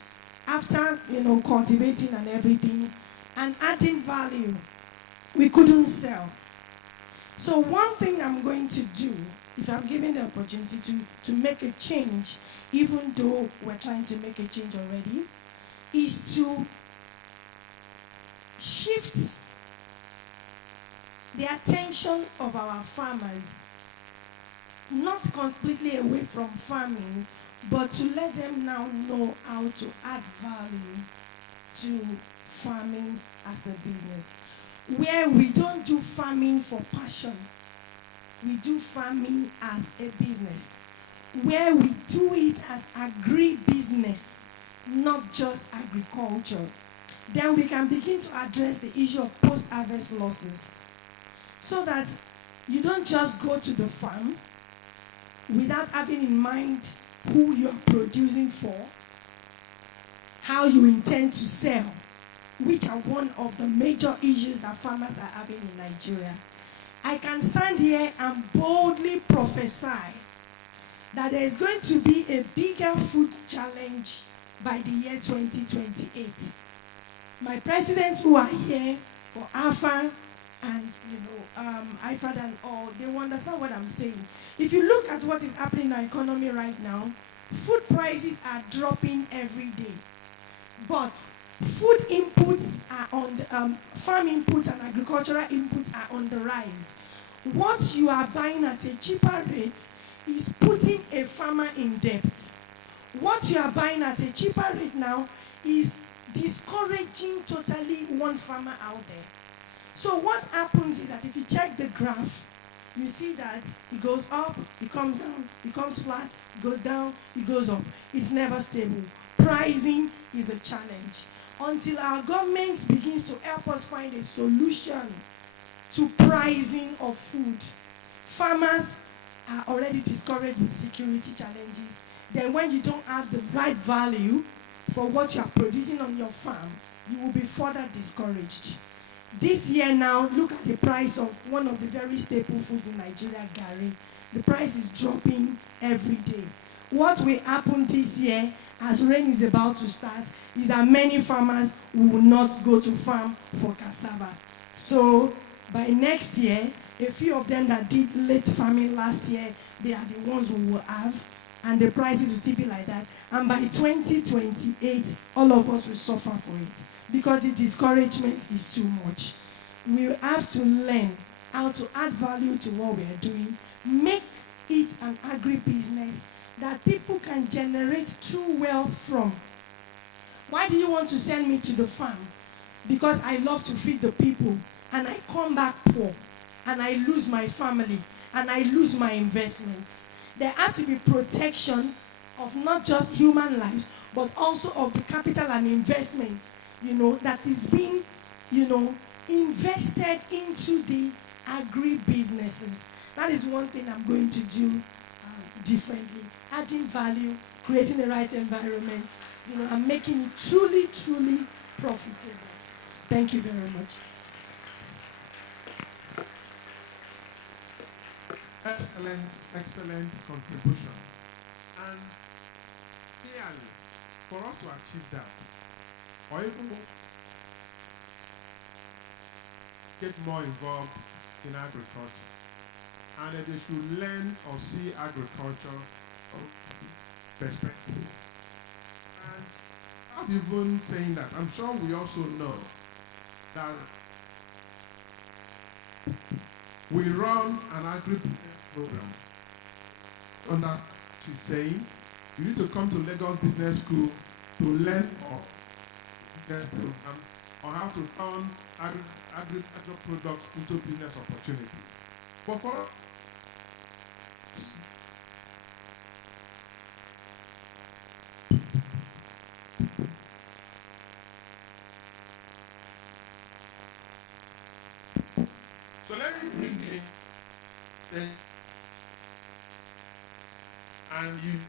after, cultivating and everything, and adding value. We couldn't sell. So one thing I'm going to do, if I'm given the opportunity to make a change, even though we're trying to make a change already, is to shift the attention of our farmers, not completely away from farming, but to let them now know how to add value to farming as a business. Where we don't do farming for passion, we do farming as a business. Where we do it as agri-business, not just agriculture. Then we can begin to address the issue of post-harvest losses, so that you don't just go to the farm without having in mind who you are producing for, how you intend to sell, which are one of the major issues that farmers are having in Nigeria. I can stand here and boldly prophesy that there is going to be a bigger food challenge by the year 2028. My presidents who are here for AFA and IFAD and all, they will understand what I'm saying. If you look at what is happening in our economy right now, food prices are dropping every day. But food inputs are on the, farm inputs and agricultural inputs are on the rise. What you are buying at a cheaper rate is putting a farmer in debt. What you are buying at a cheaper rate now is discouraging totally one farmer out there. So what happens is that if you check the graph, you see that it goes up, it comes down, it comes flat, it goes down, it goes up. It's never stable. Pricing is a challenge. Until our government begins to help us find a solution to pricing of food, farmers are already discouraged with security challenges, then when you don't have the right value for what you are producing on your farm, you will be further discouraged. This year now, look at the price of one of the very staple foods in Nigeria, Gari. The price is dropping every day. What will happen this year, as rain is about to start, is that many farmers will not go to farm for cassava. So by next year, a few of them that did late farming last year, they are the ones who will have, and the prices will still be like that. And by 2028, all of us will suffer for it because the discouragement is too much. We have to learn how to add value to what we are doing, make it an agribusiness that people can generate true wealth from. Why do you want to send me to the farm? Because I love to feed the people, and I come back poor, and I lose my family, and I lose my investments. There has to be protection of not just human lives, but also of the capital and investment, that is being, invested into the agri-businesses. That is one thing I'm going to do differently. Adding value, creating the right environment, and making it truly, truly profitable. Thank you very much. Excellent contribution. And clearly, for us to achieve that, or even get more involved in agriculture, and that they should learn or see agriculture perspective. And not even saying that, I'm sure we also know that we run an agribusiness program. Understand what she's saying? You need to come to Lagos Business School to learn more business program or how to turn agri products into business opportunities. But for so let me bring in and you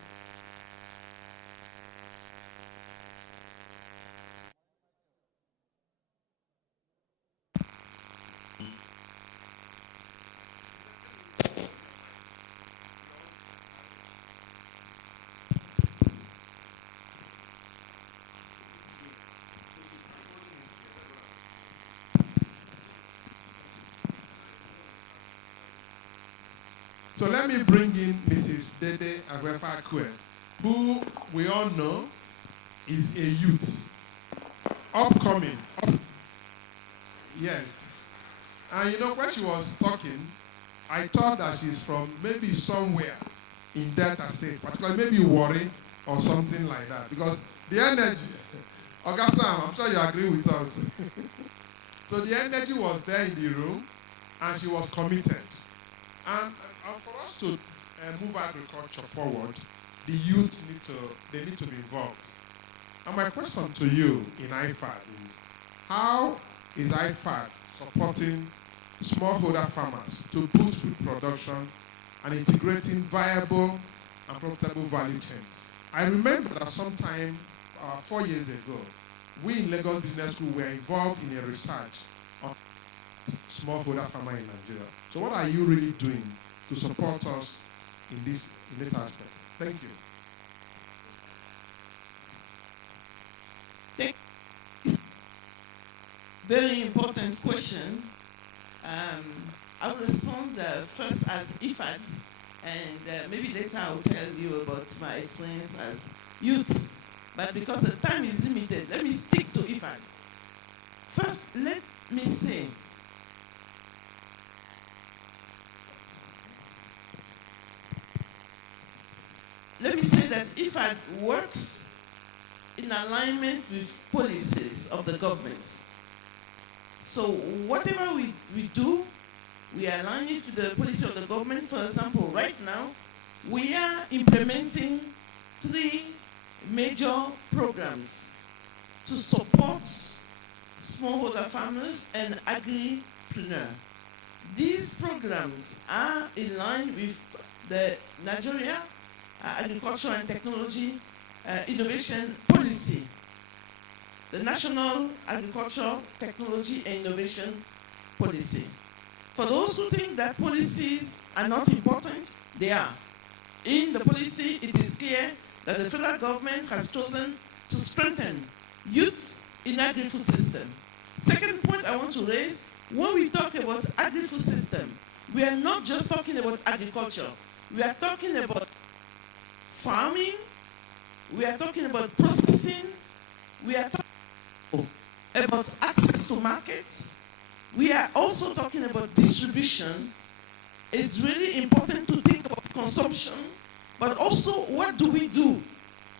So let me bring in Mrs. Dede Agwefa-Akue, who we all know is a youth, upcoming. Yes. And when she was talking, I thought that she's from maybe somewhere in Delta State, particularly maybe Warri or something like that, because the energy, Sam, I'm sure you agree with us. So the energy was there in the room, and she was committed. And for us to move agriculture forward, the youth need to be involved. And my question to you in IFAD is, how is IFAD supporting smallholder farmers to boost food production and integrating viable and profitable value chains? I remember that sometime 4 years ago, we in Lagos Business School were involved in a research on smallholder farmer in Nigeria. So what are you really doing to support us in this aspect? Thank you. Very important question. I will respond first as IFAD, and maybe later I will tell you about my experience as youth. But because the time is limited, let me stick to IFAD. First, let me say, that IFAD works in alignment with policies of the government. So whatever we do, we align it with the policy of the government. For example, right now, we are implementing 3 major programs to support smallholder farmers and agripreneurs. These programs are in line with the Nigeria Agriculture and Technology Innovation Policy, the National Agriculture, Technology and Innovation Policy. For those who think that policies are not important, they are. In the policy, it is clear that the federal government has chosen to strengthen youth in agri-food system. Second point I want to raise, when we talk about agri-food system, we are not just talking about agriculture. We are talking about farming, we are talking about processing, we are talking about access to markets, we are also talking about distribution. It's really important to think about consumption, but also what do we do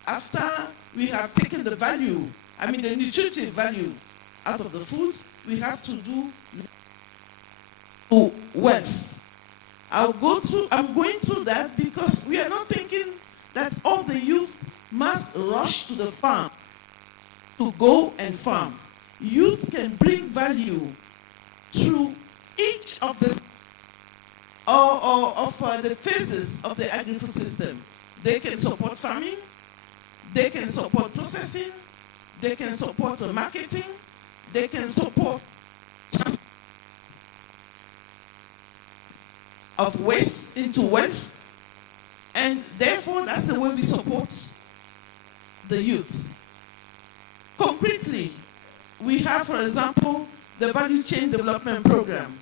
after we have taken the value, the nutritive value out of the food. We have to do wealth. I'm going through that because we are not thinking that all the youth must rush to the farm to go and farm. Youth can bring value through each of the the phases of the agri-food system. They can support farming, they can support processing, they can support marketing, they can support of waste into wealth, and therefore that's the way we support the youth. Concretely, we have, for example, the Value Chain Development Program.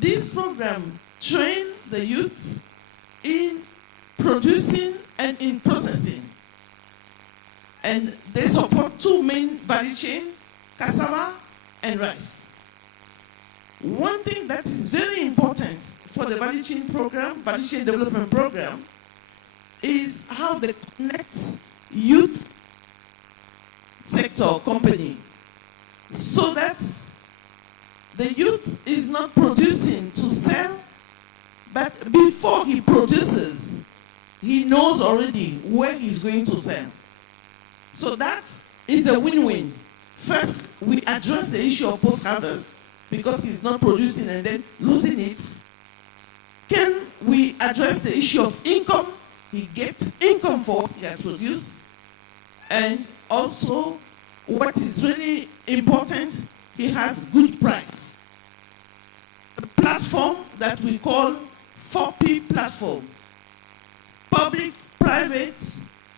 This program trains the youth in producing and in processing. And they support two main value chains, cassava and rice. One thing that is very important for the value chain program, value chain development program, is how they connect youth sector company so that the youth is not producing to sell, but before he produces, he knows already where he's going to sell. So that is a win-win. First, we address the issue of post-harvest because he's not producing and then losing it. Can we address the issue of income? He gets income for what he has produced. And also, what is really important, he has good price. A platform that we call 4P platform. Public-private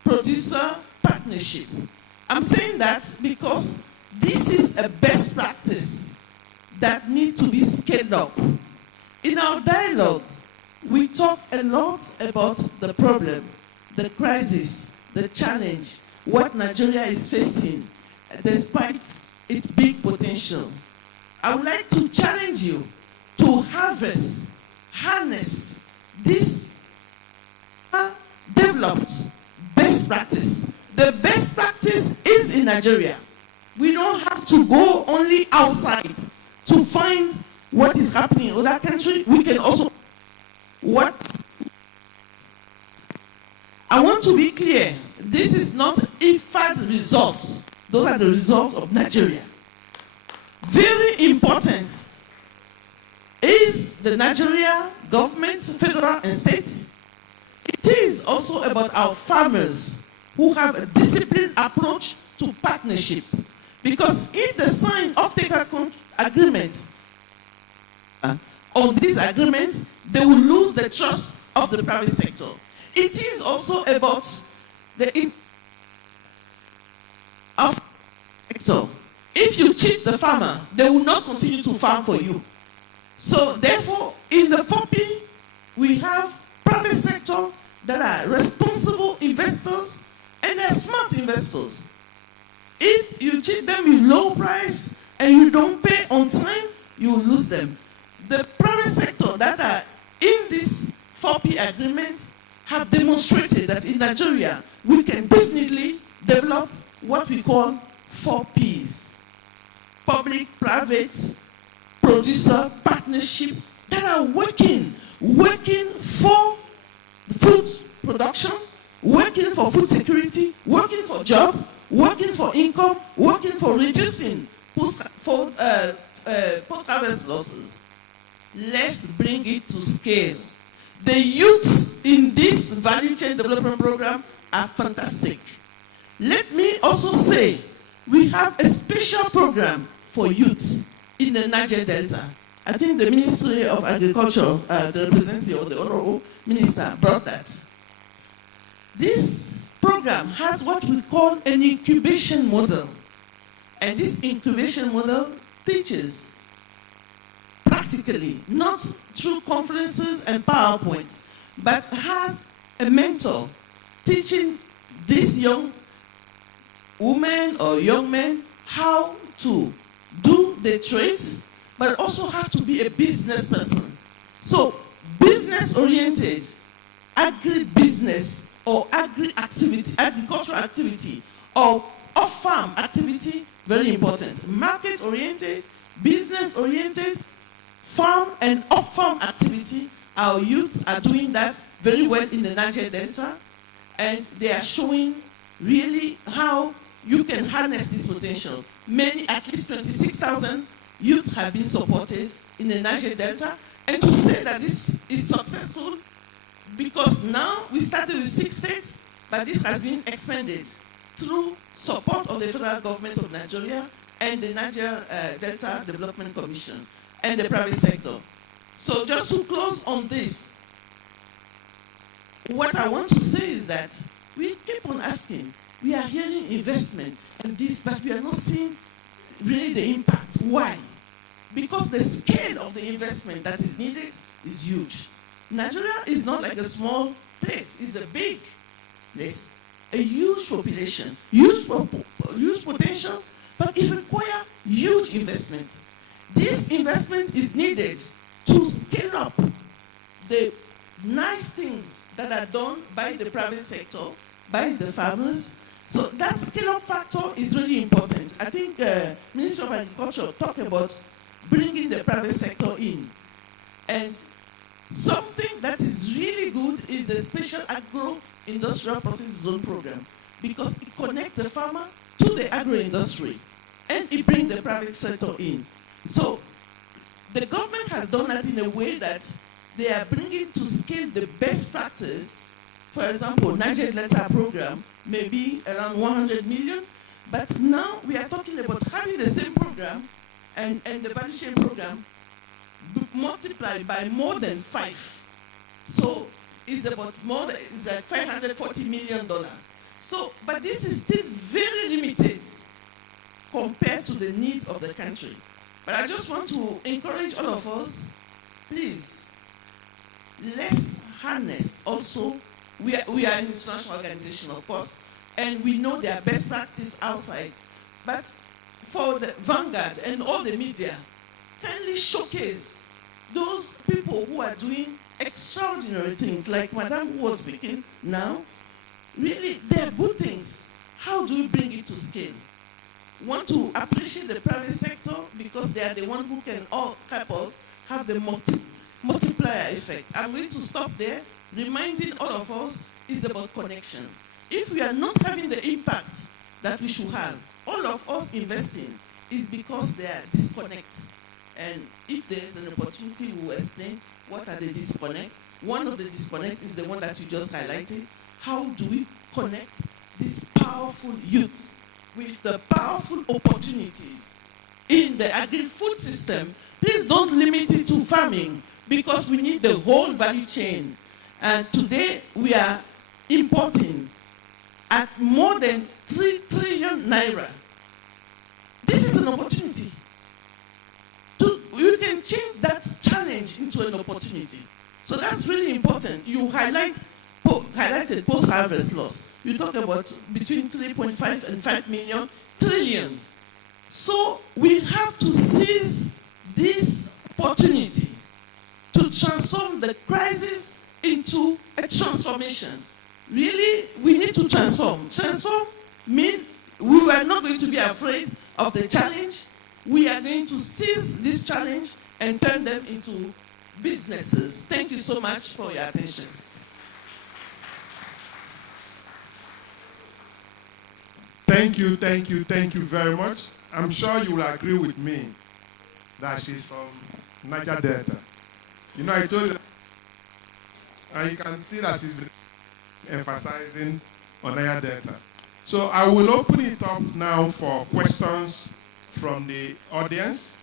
producer partnership. I'm saying that because this is a best practice that needs to be scaled up. In our dialogue, we talk a lot about the problem, the crisis, the challenge, what Nigeria is facing, despite its big potential. I would like to challenge you to harness this developed best practice. The best practice is in Nigeria. We don't have to go only outside to find what is happening in other countries. We can also I want to be clear, this is not IFAD results. Those are the results of Nigeria. Very important is the Nigeria government, federal and states. It is also about our farmers who have a disciplined approach to partnership. Because if they sign off-taker agreements on these agreements, they will lose the trust of the private sector. It is also about the sector. If you cheat the farmer, they will not continue to farm for you. So therefore, in the 4P, we have private sector that are responsible investors and they're smart investors. If you cheat them in low price and you don't pay on time, you lose them. The private sector that are in this 4P agreement have demonstrated that in Nigeria, we can definitely develop what we call 4Ps. Public-private producer partnership that are working for food production, working for food security, working for job, working for income, working for reducing post-harvest losses. Let's bring it to scale. The youth in this value chain development program are fantastic. Let me also say, we have a special program for youth in the Niger Delta. I think the Ministry of Agriculture, the representative of the Honorable Minister, brought that. This program has what we call an incubation model. And this incubation model teaches practically, not through conferences and PowerPoints, but has a mentor teaching these young women or young men how to do the trade, but also how to be a business person. So, business-oriented agribusiness or agri-activity, agricultural activity, or off-farm activity, very important. Market-oriented, business-oriented, farm and off-farm activity, our youth are doing that very well in the Niger Delta, and they are showing really how you can harness this potential. Many, at least 26,000 youth have been supported in the Niger Delta, and to say that this is successful, because now we started with 6 states, but this has been expanded through support of the federal government of Nigeria and the Niger Delta Development Commission and the private sector. So just to close on this, what I want to say is that we keep on asking, we are hearing investment and this, but we are not seeing really the impact. Why? Because the scale of the investment that is needed is huge. Nigeria is not like a small place, it's a big place. A huge population, huge potential, but it requires huge investment. This investment is needed to scale up the nice things that are done by the private sector, by the farmers. So that scale-up factor is really important. I think Minister of Agriculture talked about bringing the private sector in. And something that is really good is the Special Agro-Industrial Process Zone Program, because it connects the farmer to the agro-industry and it brings the private sector in. So the government has done that in a way that they are bringing to scale the best practice. For example, Niger Delta program may be around 100 million, but now we are talking about having the same program and the value chain program multiplied by more than 5. So it's about more than, it's like $540 million. So, but this is still very limited compared to the need of the country. But I just want to encourage all of us, please, let's harness also. We are an international organization, of course, and we know there are best practice outside. But for the Vanguard and all the media, kindly showcase those people who are doing extraordinary things, like Madame who was speaking now. Really, they are good things. How do we bring it to scale? Want to appreciate the private sector because they are the ones who can all help us have the multiplier effect. I'm going to stop there, reminding all of us it's about connection. If we are not having the impact that we should have, all of us investing is because there are disconnects. And if there is an opportunity, we will explain what are the disconnects. One of the disconnects is the one that you just highlighted. How do we connect these powerful youth with the powerful opportunities in the agri-food system? Please don't limit it to farming, because we need the whole value chain. And today we are importing at more than 3 trillion naira. This is an opportunity. You can change that challenge into an opportunity. So that's really important. You highlighted post-harvest loss. You talk about between 3.5 and 5 million trillion. So we have to seize this opportunity to transform the crisis into a transformation. Really, we need to transform. Transform means we are not going to be afraid of the challenge. We are going to seize this challenge and turn them into businesses. Thank you so much for your attention. Thank you very much. I'm sure you will agree with me that she's from Niger Delta. You know, I told you And you can see that she's emphasizing on Niger Delta. So I will open it up now for questions from the audience.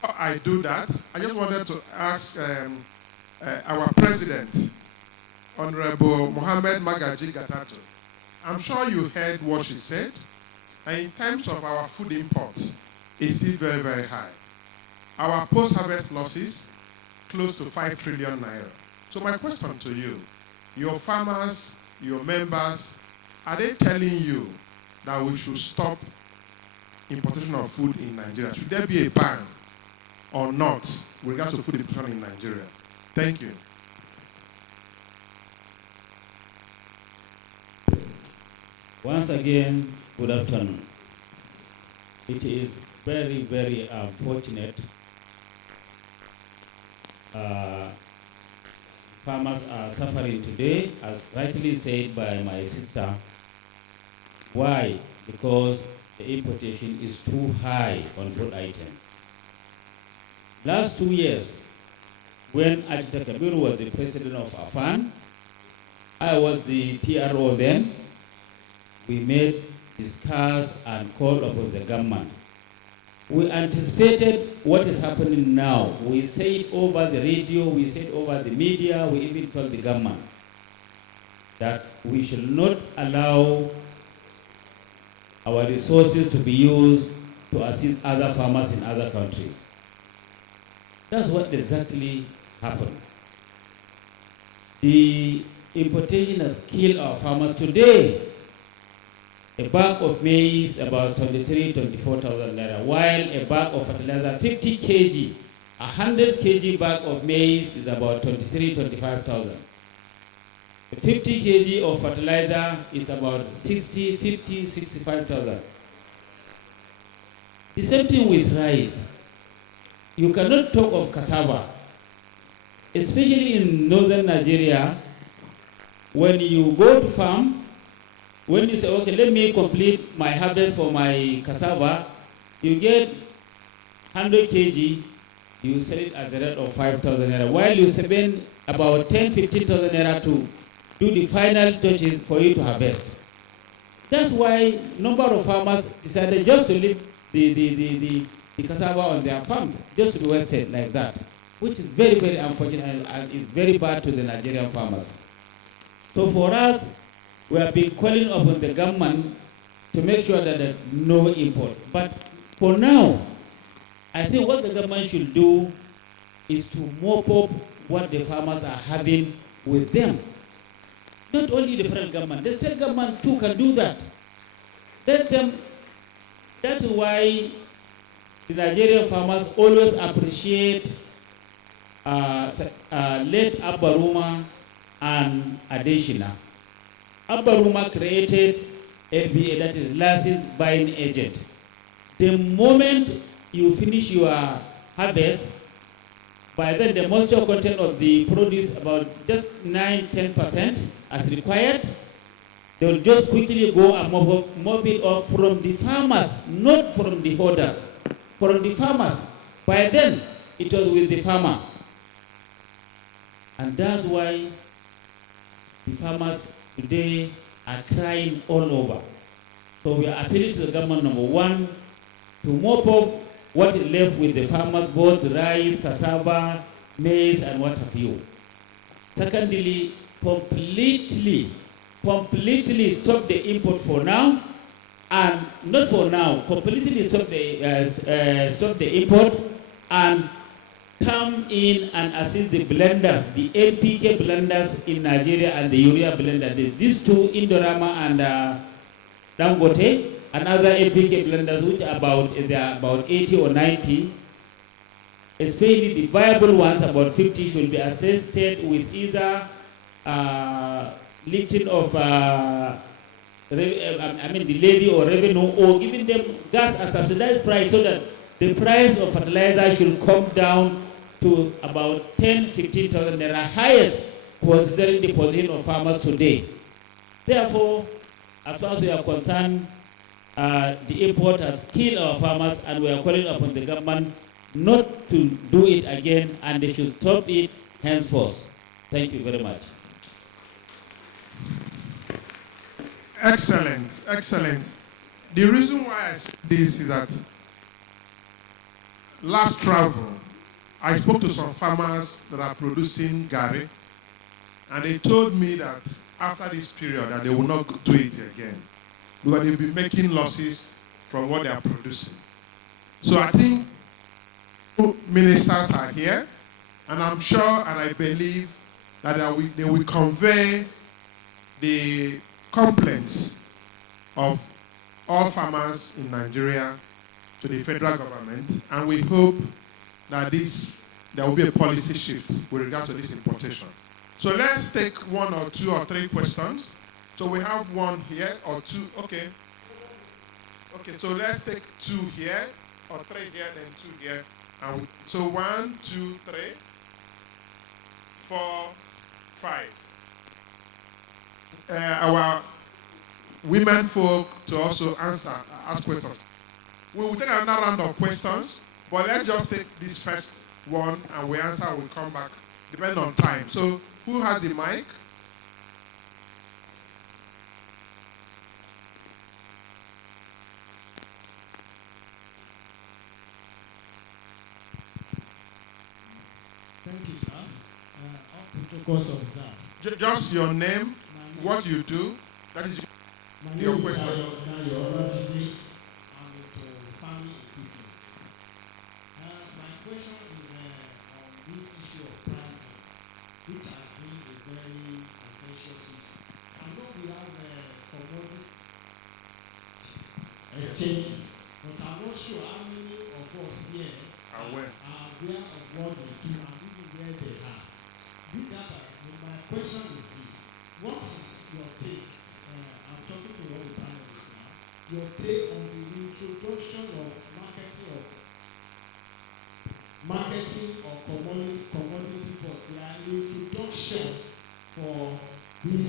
Before I do that, I just wanted to ask our president, Honorable Mohammed Magaji Gatato. I'm sure you heard what she said. And in terms of our food imports, it's still very, very high. Our post-harvest losses, close to 5 trillion naira. So my question to you, your farmers, your members, are they telling you that we should stop importation of food in Nigeria? Should there be a ban or not with regards to food importation in Nigeria? Thank you. Once again, good afternoon. It is very, very unfortunate. Farmers are suffering today, as rightly said by my sister. Why? Because the importation is too high on food items. Last 2 years, when Ajita Kabir was the president of AFAN, I was the PRO then, we made discuss and call upon the government. We anticipated what is happening now. We said over the radio, we said over the media, we even told the government that we should not allow our resources to be used to assist other farmers in other countries. That's what exactly happened. The importation has killed our farmers. Today, a bag of maize about 24,000 naira, while a bag of fertilizer, 50 kg, 100 kg bag of maize is about 25,000. 50 kg of fertilizer is about 65,000. The same thing with rice. You cannot talk of cassava, especially in northern Nigeria. When you go to farm, when you say, okay, let me complete my harvest for my cassava, you get 100 kg, you sell it at the rate of 5,000 naira, while you spend about 15,000 naira to do the final touches for you to harvest. That's why number of farmers decided just to leave the cassava on their farm, just to be wasted like that, which is very, very unfortunate and is very bad to the Nigerian farmers. So for us, we have been calling upon the government to make sure that there's no import. But for now, I think what the government should do is to mop up what the farmers are having with them. Not only the federal government, the state government too can do that. Let them, that's why the Nigerian farmers always appreciate late Abaruma and Adeshina. Abaruma created LBA, that is licensed buying agent. The moment you finish your harvest, by then the moisture content of the produce about just 9-10% as required. They will just quickly go and mop it off from the farmers, not from the holders, from the farmers. By then, it was with the farmer. And that's why the farmers today are crying all over. So we are appealing to the government, number one, to mop up what is left with the farmers, both rice, cassava, maize, and what have you. Secondly, completely stop the import for now, and not for now, completely stop the import and come in and assist the blenders, the NPK blenders in Nigeria and the urea blender. These two, Indorama and Dangote, and other NPK blenders, which are they are about 80 or 90, especially the viable ones, about 50, should be assisted with either lifting of the levy or revenue, or giving them gas at subsidized price, so that the price of fertilizer should come down to about 10,000-15,000 naira highest, considering the position of farmers today. Therefore, as far as we are concerned, the import has killed our farmers, and we are calling upon the government not to do it again, and they should stop it henceforth. Thank you very much. Excellent, excellent. The reason why I say this is that last travel, I spoke to some farmers that are producing gari, and they told me that after this period that they will not do it again because they'll be making losses from what they are producing. So I think ministers are here, and I'm sure and I believe that they will convey the complaints of all farmers in Nigeria to the federal government, and we hope that there will be a policy shift with regard to this importation. So let's take one or two or three questions. So we have one here or two. Okay. Okay, so let's take two here or three here, then two here. So 1, 2, 3, 4, 5. Our women folk to also ask questions. We will take another round of questions, but let's just take this first one and we answer, we'll come back, depending on time. So who has the mic? Thank you, sirs. All protocols observed. Just your name, what you do, that is your question. I'm with farming equipment. My question is on this issue of pricing, which has been a very contentious issue. I know we have commodity exchanges, but I'm not sure how many of us here are aware of what they do and even where they are. My question is this: what is your take? I'm talking to all the panelists now. Your take on the introduction of marketing or commodity, but their introduction for this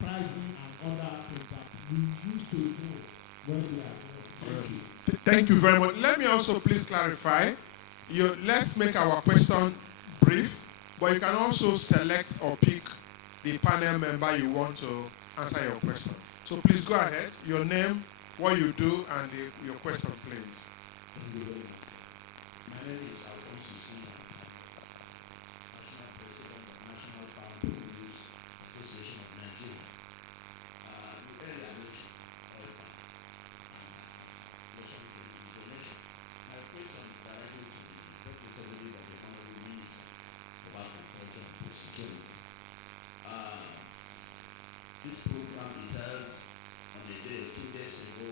pricing and other things that we used to do when we are doing. Thank you. Thank you very much. Let me also please clarify. Let's make our question brief, but you can also select or pick the panel member you want to answer your question. So please go ahead. Your name, what you do, and your question, please. Thank you very much. My name is Alfonso Sina, National President of National Farm Produce Association of Nigeria. You earlier mentioned oil palm and information. My question is directly to the representative of the Honorable Minister of Agriculture and Food Security. This program is held on a day 2 days ago.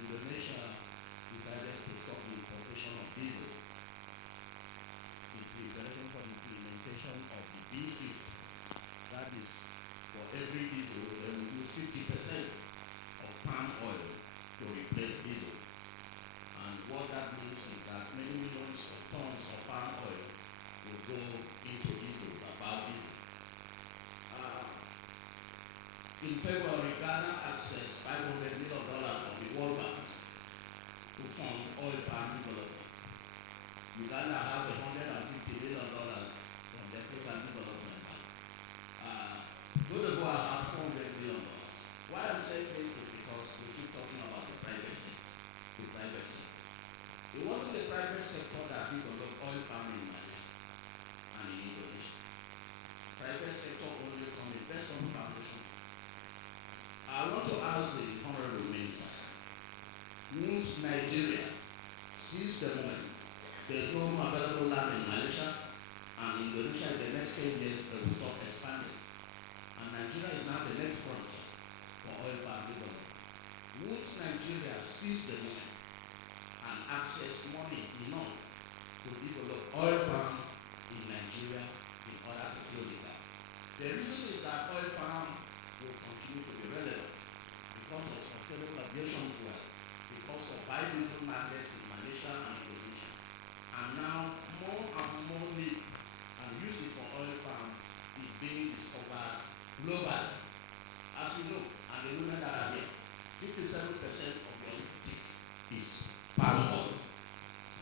Indonesia decided to stop the importation of diesel in preparation for the implementation of the B50. That is, for every diesel, they will use 50% of palm oil to replace diesel. And what that means is that many millions of tons of palm oil will go into diesel, about diesel. In February, Ghana accessed $500 million from the World Bank to fund oil palm development. Uganda has $150 million from the African Development Bank. Cote d'Ivoire has $400 million. Why I'm saying this is because we keep talking about the private sector. The private sector. It wasn't the private sector that developed oil palm in Malaysia and in Indonesia. Private sector only come in based on foundation. I want to ask the Honorable Minister, once Nigeria sees the moment there's no more available land in Malaysia and Indonesia in the next 10 years they will stop expanding, and Nigeria is now the next frontier for oil palm development. Once Nigeria sees the moment and access money enough to develop oil palm in Nigeria in order to fill the gap. The reason is that oil palm will continue to be relevant because of sustainable aviation fuel, because of biodiesel markets in Malaysia and Indonesia. And now more and more need and usage for oil palm is being discovered globally. As you know, and the women that are here, 57% of the intake is palm oil.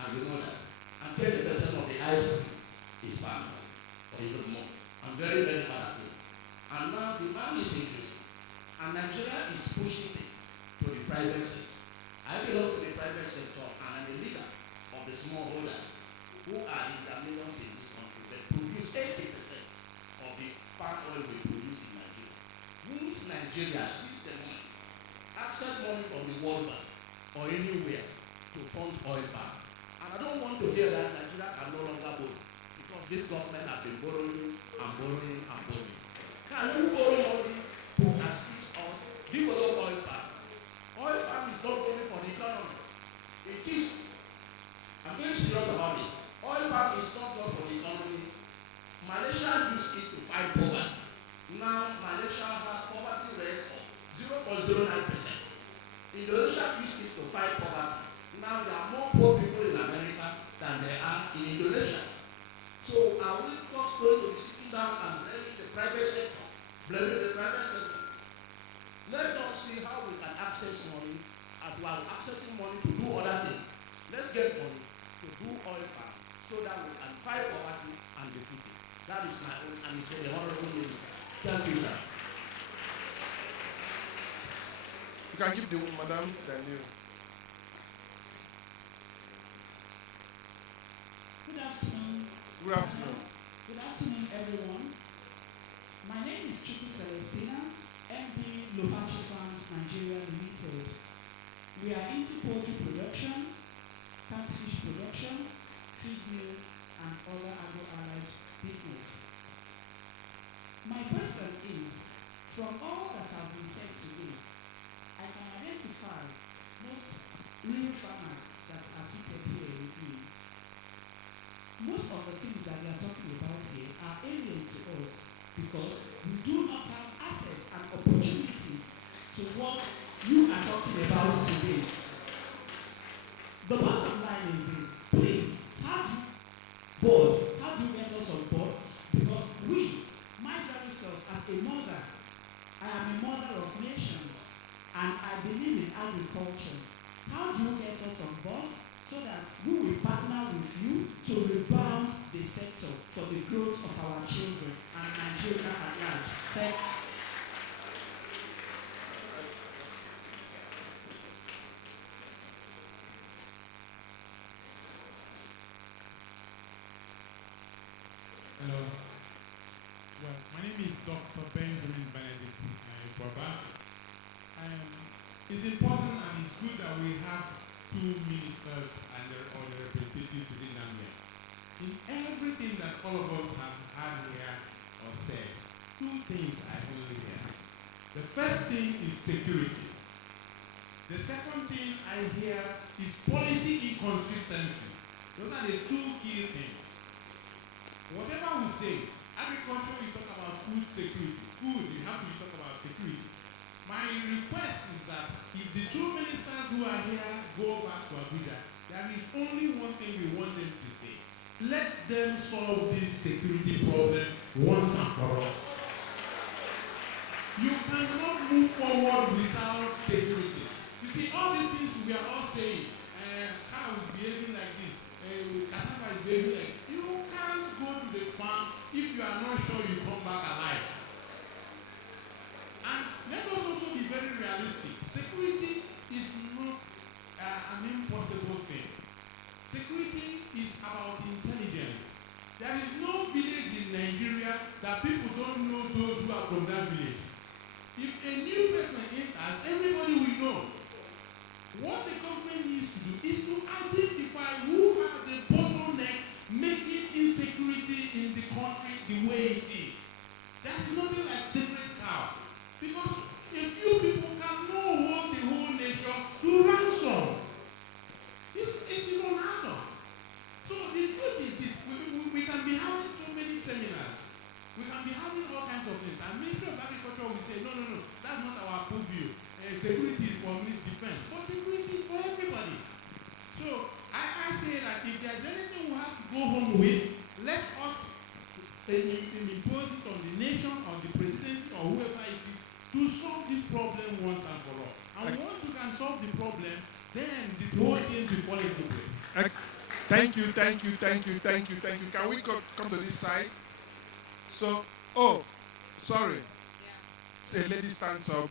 And you know that. And 20% of the ice is palm oil, or even more. I'm very, very bad at it. And now demand is increasing. And Nigeria is pushing it to the private sector. I belong to the private sector and I'm a leader of the smallholders who are in the millions in this country that produce 80% of the palm oil we produce in Nigeria. Won't Nigeria seize the money, access money from the World Bank or anywhere to fund oil palm? And I don't want to hear that Nigeria can no longer borrow because this government has been borrowing and borrowing and borrowing. Can you borrow money to assist us develop oil palm? Oil palm is not only for the economy. It is. I'm very serious about it. Oil palm is not just for the economy. Malaysia used it to fight poverty. Now Malaysia has poverty rate of 0.09%. Indonesia used it to fight poverty. Now there are more poor people in America than there are in Indonesia. So are we just going to be sitting down and blaming the private sector? Blaming the private sector? Let us see how we can access money as well as accessing money to do other things. Let's get money to do oil palm so that we can fight poverty and defeat it. That is my own and it's the honorable minister. Thank you, sir. You can give the Madam Daniel. Good afternoon. Good afternoon. Good afternoon, everyone. My name is Chuku Celestina, MD Lohachi Farms Nigeria Limited. We are into poultry production, catfish production, feed mill, and other agro-allied business. My question is, from all that has been said today, I can identify most real farmers that are seated here with me. Most of the things that we are talking about here are alien to us because we do not have access and opportunities to what you are talking about today. The bottom line is this, please, how do you get us on board? Because we, my very self, as a mother, I am a mother of nations, and I believe in agriculture. How do you get us on board so that we will partner with you to rebound the sector for the growth of our children and Nigeria at large? Thank you. Hello. Well, my name is Dr. Benjamin Benedict Baba. It's important and it's good that we have two ministers and their other representatives sitting down here. In everything that all of us have had here or said, two things I only hear. The first thing is security. The second thing I hear is policy inconsistency. Those are the two key things. Whatever we say, agriculture, we talk about food security. Food, you have to talk about security. My request is that if the two ministers who are here go back to Abuja, there is only one thing we want them to say. Let them solve this security problem once and for all. You cannot move forward without security. You see, all these things we are all saying, cow is behaving like this, cassava is behaving like this. You can't go to the farm if you are not sure you come back alive. And let us also be very realistic. Security is not an impossible thing. Security is about intelligence. There is no village in Nigeria that people don't know those who are from that village. If a new person enters, everybody will know. What the government needs to do is to identify who are the bottleneck making insecurity in the country the way it is. There's nothing like sacred cow. Because a few people cannot hold the whole nation to ransom. It will happen. So the truth is this, we can be having so many seminars. We can be having all kinds of things. And Ministry of Agriculture will say, no, that's not our purview. Security is for defense. But security is for everybody. So I say that if there's anything we have to go home with, let us impose it on the nation or the president or whoever it is to solve this problem once and for all. And once you can solve the problem, then the whole thing will fall into place. Thank you. Can we come to this side? So Oh, sorry. Say, lady stands up.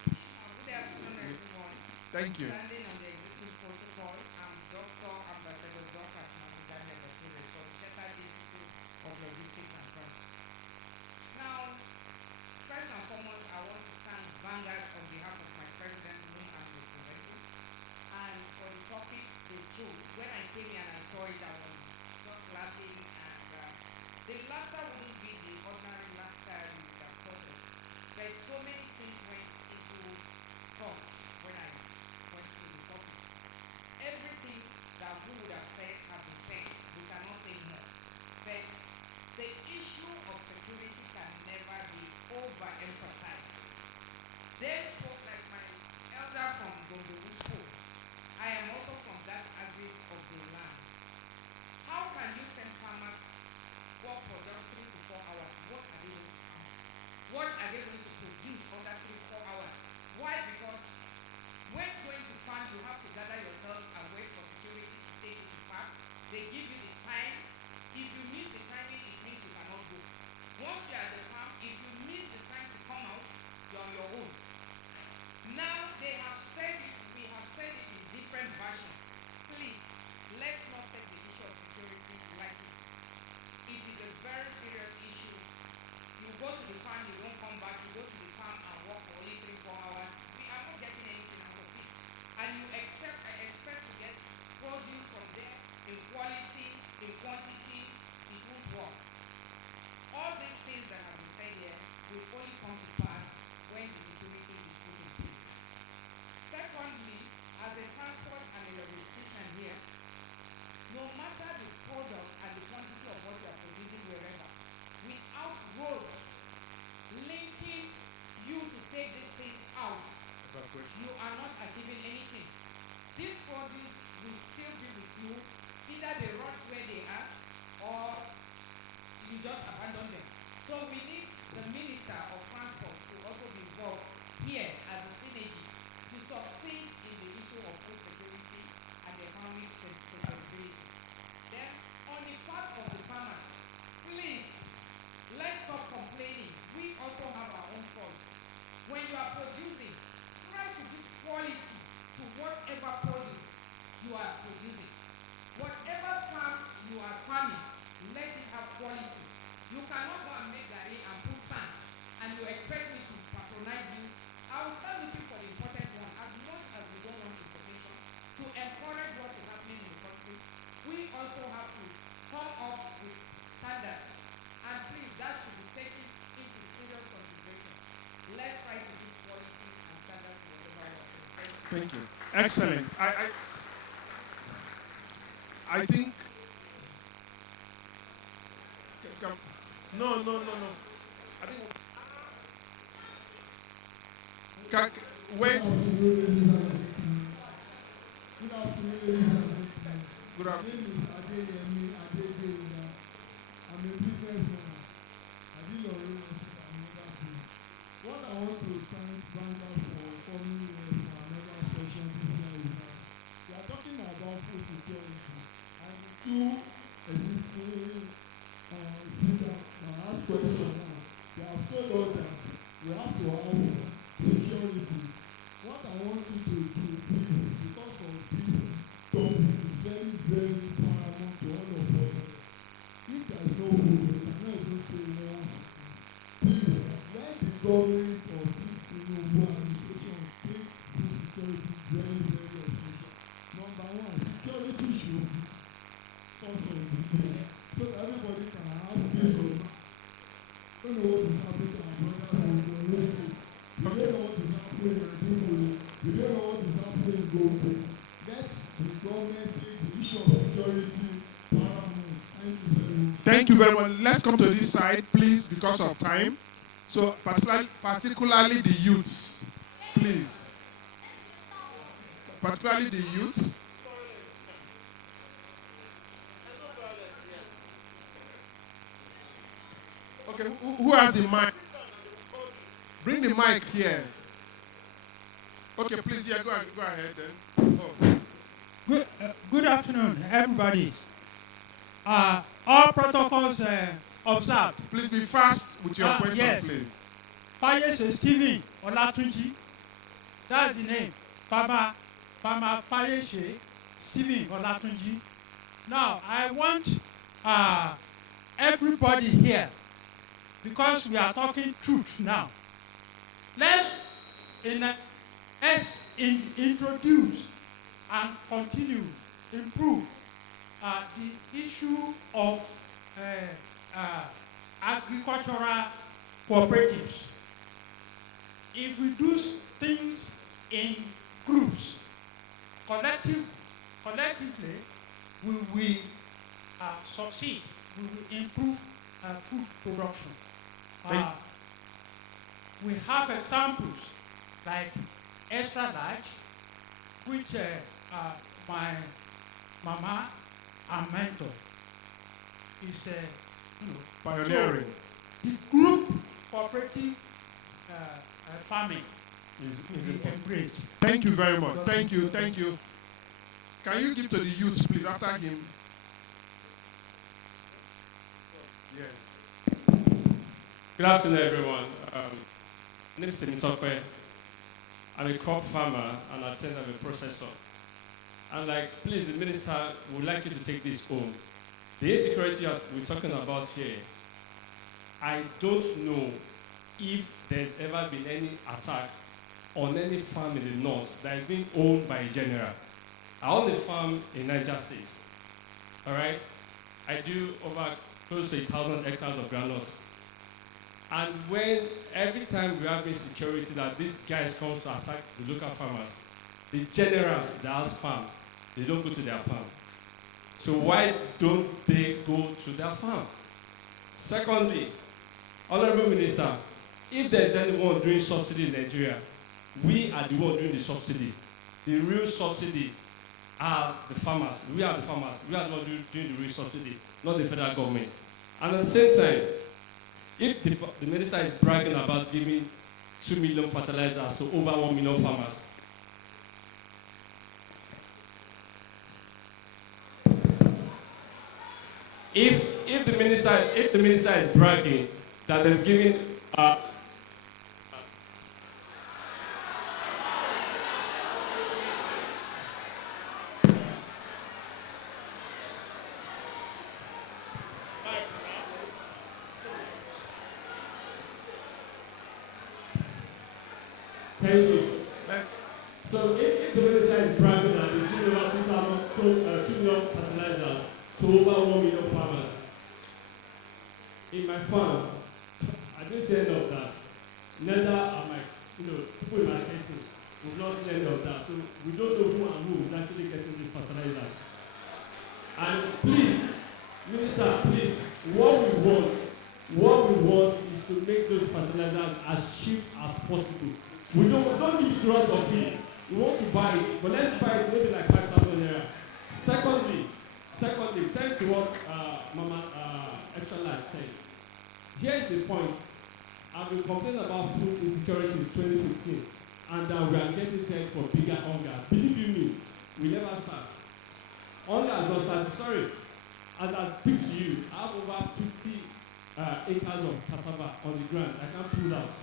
Good afternoon, everyone. Thank you. Standing on the existing protocol, I'm Dr. Ambassador Dr. Masudani Abasure from the Shepherd Institute of Logistics and Transport. Now, first and foremost, I want to thank Vanguard on behalf of my president, whom I'm representing, and for the topic they chose. When I came here and I saw it, I was just laughing, and the laughter wouldn't be the ordinary laughter you would have thought of. But so many things went into thoughts when I went through the topic. Everything that we would have said has been said. We cannot say more. But the issue of security can never be overemphasized. They spoke like my elder from Gombe who spoke. I am also from that axis of the land. How can you send farmers work for just 3 to 4 hours? What are they going to farm? What are they going to produce under 3 to 4 hours? Why? Because when going to farm, you have to gather yourselves and wait for security to take you to farm. They give you the time. If you miss the timing, it means you cannot go. Once you are at the farm, if you miss the time to come out, you're on your own. Now they have said it, we have said it in different versions. Please, let's not take the issue of security lightly. It is a very serious issue. You go to the farm, you don't come back, you go to the farm and work for only 3 to 4 hours. We are not getting anything out of it. And you expect to get produce from there in quality, in quantity, it won't work. All these things that have been said here will only come to pass when the security is put in place. Secondly, as a transport and a logistics here, no matter the product and the quantity of what you are producing wherever, without roads linking you to take these things out, you are not achieving anything. These produce will still be with you, either they rot where they are or you just abandon them. So we need the Minister of Transport to also be involved here as a synergy to succeed in the issue of food security and the economic sustainability. Then, on the part of the farmers, please, let's stop complaining. We also have our own fault. When you are producing, try to give quality to whatever produce you are producing. Whatever farm you are farming, let it have quality. You cannot go and make garri and put sand and you expect me to patronize you. I will start looking for the important one. As much as we don't want information, to encourage what is happening in the country, we also have to come up with standards. And please, that should be taken into serious consideration. Let's try to give quality and standards to whatever we are doing. Thank you. Excellent. I think. No. I think. Wait. Good afternoon. Good My name is Adeyemi Adeyemi. I'm a businessman. I did your real estate and other things. What I want to thank Vanguard for coming here for another session this year is that we are talking about food security and the two existing speakers that ask questions now. They have told us that we have to have security. What I want you to do, please, because of this topic is very, very paramount to all of us. If there is no food, we cannot even say no. Please, let the government of this administration take food security very, very essential. Number one, security should be source of the day, so that everybody can have peace of mind. Don't know what is happening to our brothers in the United States. We don't know what is happening in Nigeria. We don't know what is happening in Gombe. Let the government take the issue of security paramount. Thank you very much. Thank you very much. Let's come to this side, please, because of time. So, particularly the youths, please. Particularly the youths. Okay, who has the mic? Bring the mic here. Okay, please, yeah, go ahead then. Good afternoon, everybody. All protocols observed. Please be fast with your question, yes. please. Fayese Stephen Olatunji. That's the name. Farmer Fayese Stephen Olatunji. Now, I want everybody here, because we are talking truth now. Let's introduce and continue, improve the issue of agricultural cooperatives. If we do things in groups, collectively, we will succeed. We will improve food production. We have examples like extra large, which my mama and mentor is pioneering. So the group cooperative farming is embraced. Thank you very much. Thank you. Can you give to the youths, please, after him? Yes. Good afternoon, everyone. My name is Temitope. I'm a crop farmer and I think I'm a processor. And please, the minister would like you to take this home. The insecurity that we're talking about here, I don't know if there's ever been any attack on any farm in the north that is being owned by a general. I own a farm in Niger State. All right? I do over close to 1,000 hectares of groundnuts. And every time we have insecurity that these guys come to attack the local farmers, the generals that has farm, they don't go to their farm. So why don't they go to their farm? Secondly, Honorable Minister, if there's anyone doing subsidy in Nigeria, we are the one doing the subsidy. The real subsidy are the farmers. We are the farmers. We are the one doing the real subsidy, not the federal government. And at the same time, if the minister is bragging about giving 2 million fertilizers to over 1 million farmers, if the minister is bragging that they're giving Thank you. So if the minister is bragging that they're giving about 2 million fertilizers to over 1 million farmers, in my farm, I didn't see any of that. Neither are my, people in my setting. We've not seen any of that. So we don't know who and who is actually getting these fertilizers. And please, Minister, please, what we want is to make those fertilizers as cheap as possible. We don't need to rush for free. We want to buy it, but let's buy it maybe like 5,000 naira. Secondly, thanks to what Mama Extra Large said. Here's the point. I've been complaining about food insecurity since 2015, and we are getting set for bigger hunger. Believe you me, we never start. Hunger has not started. Sorry, as I speak to you, I have over 50 acres of cassava on the ground. I can't pull out.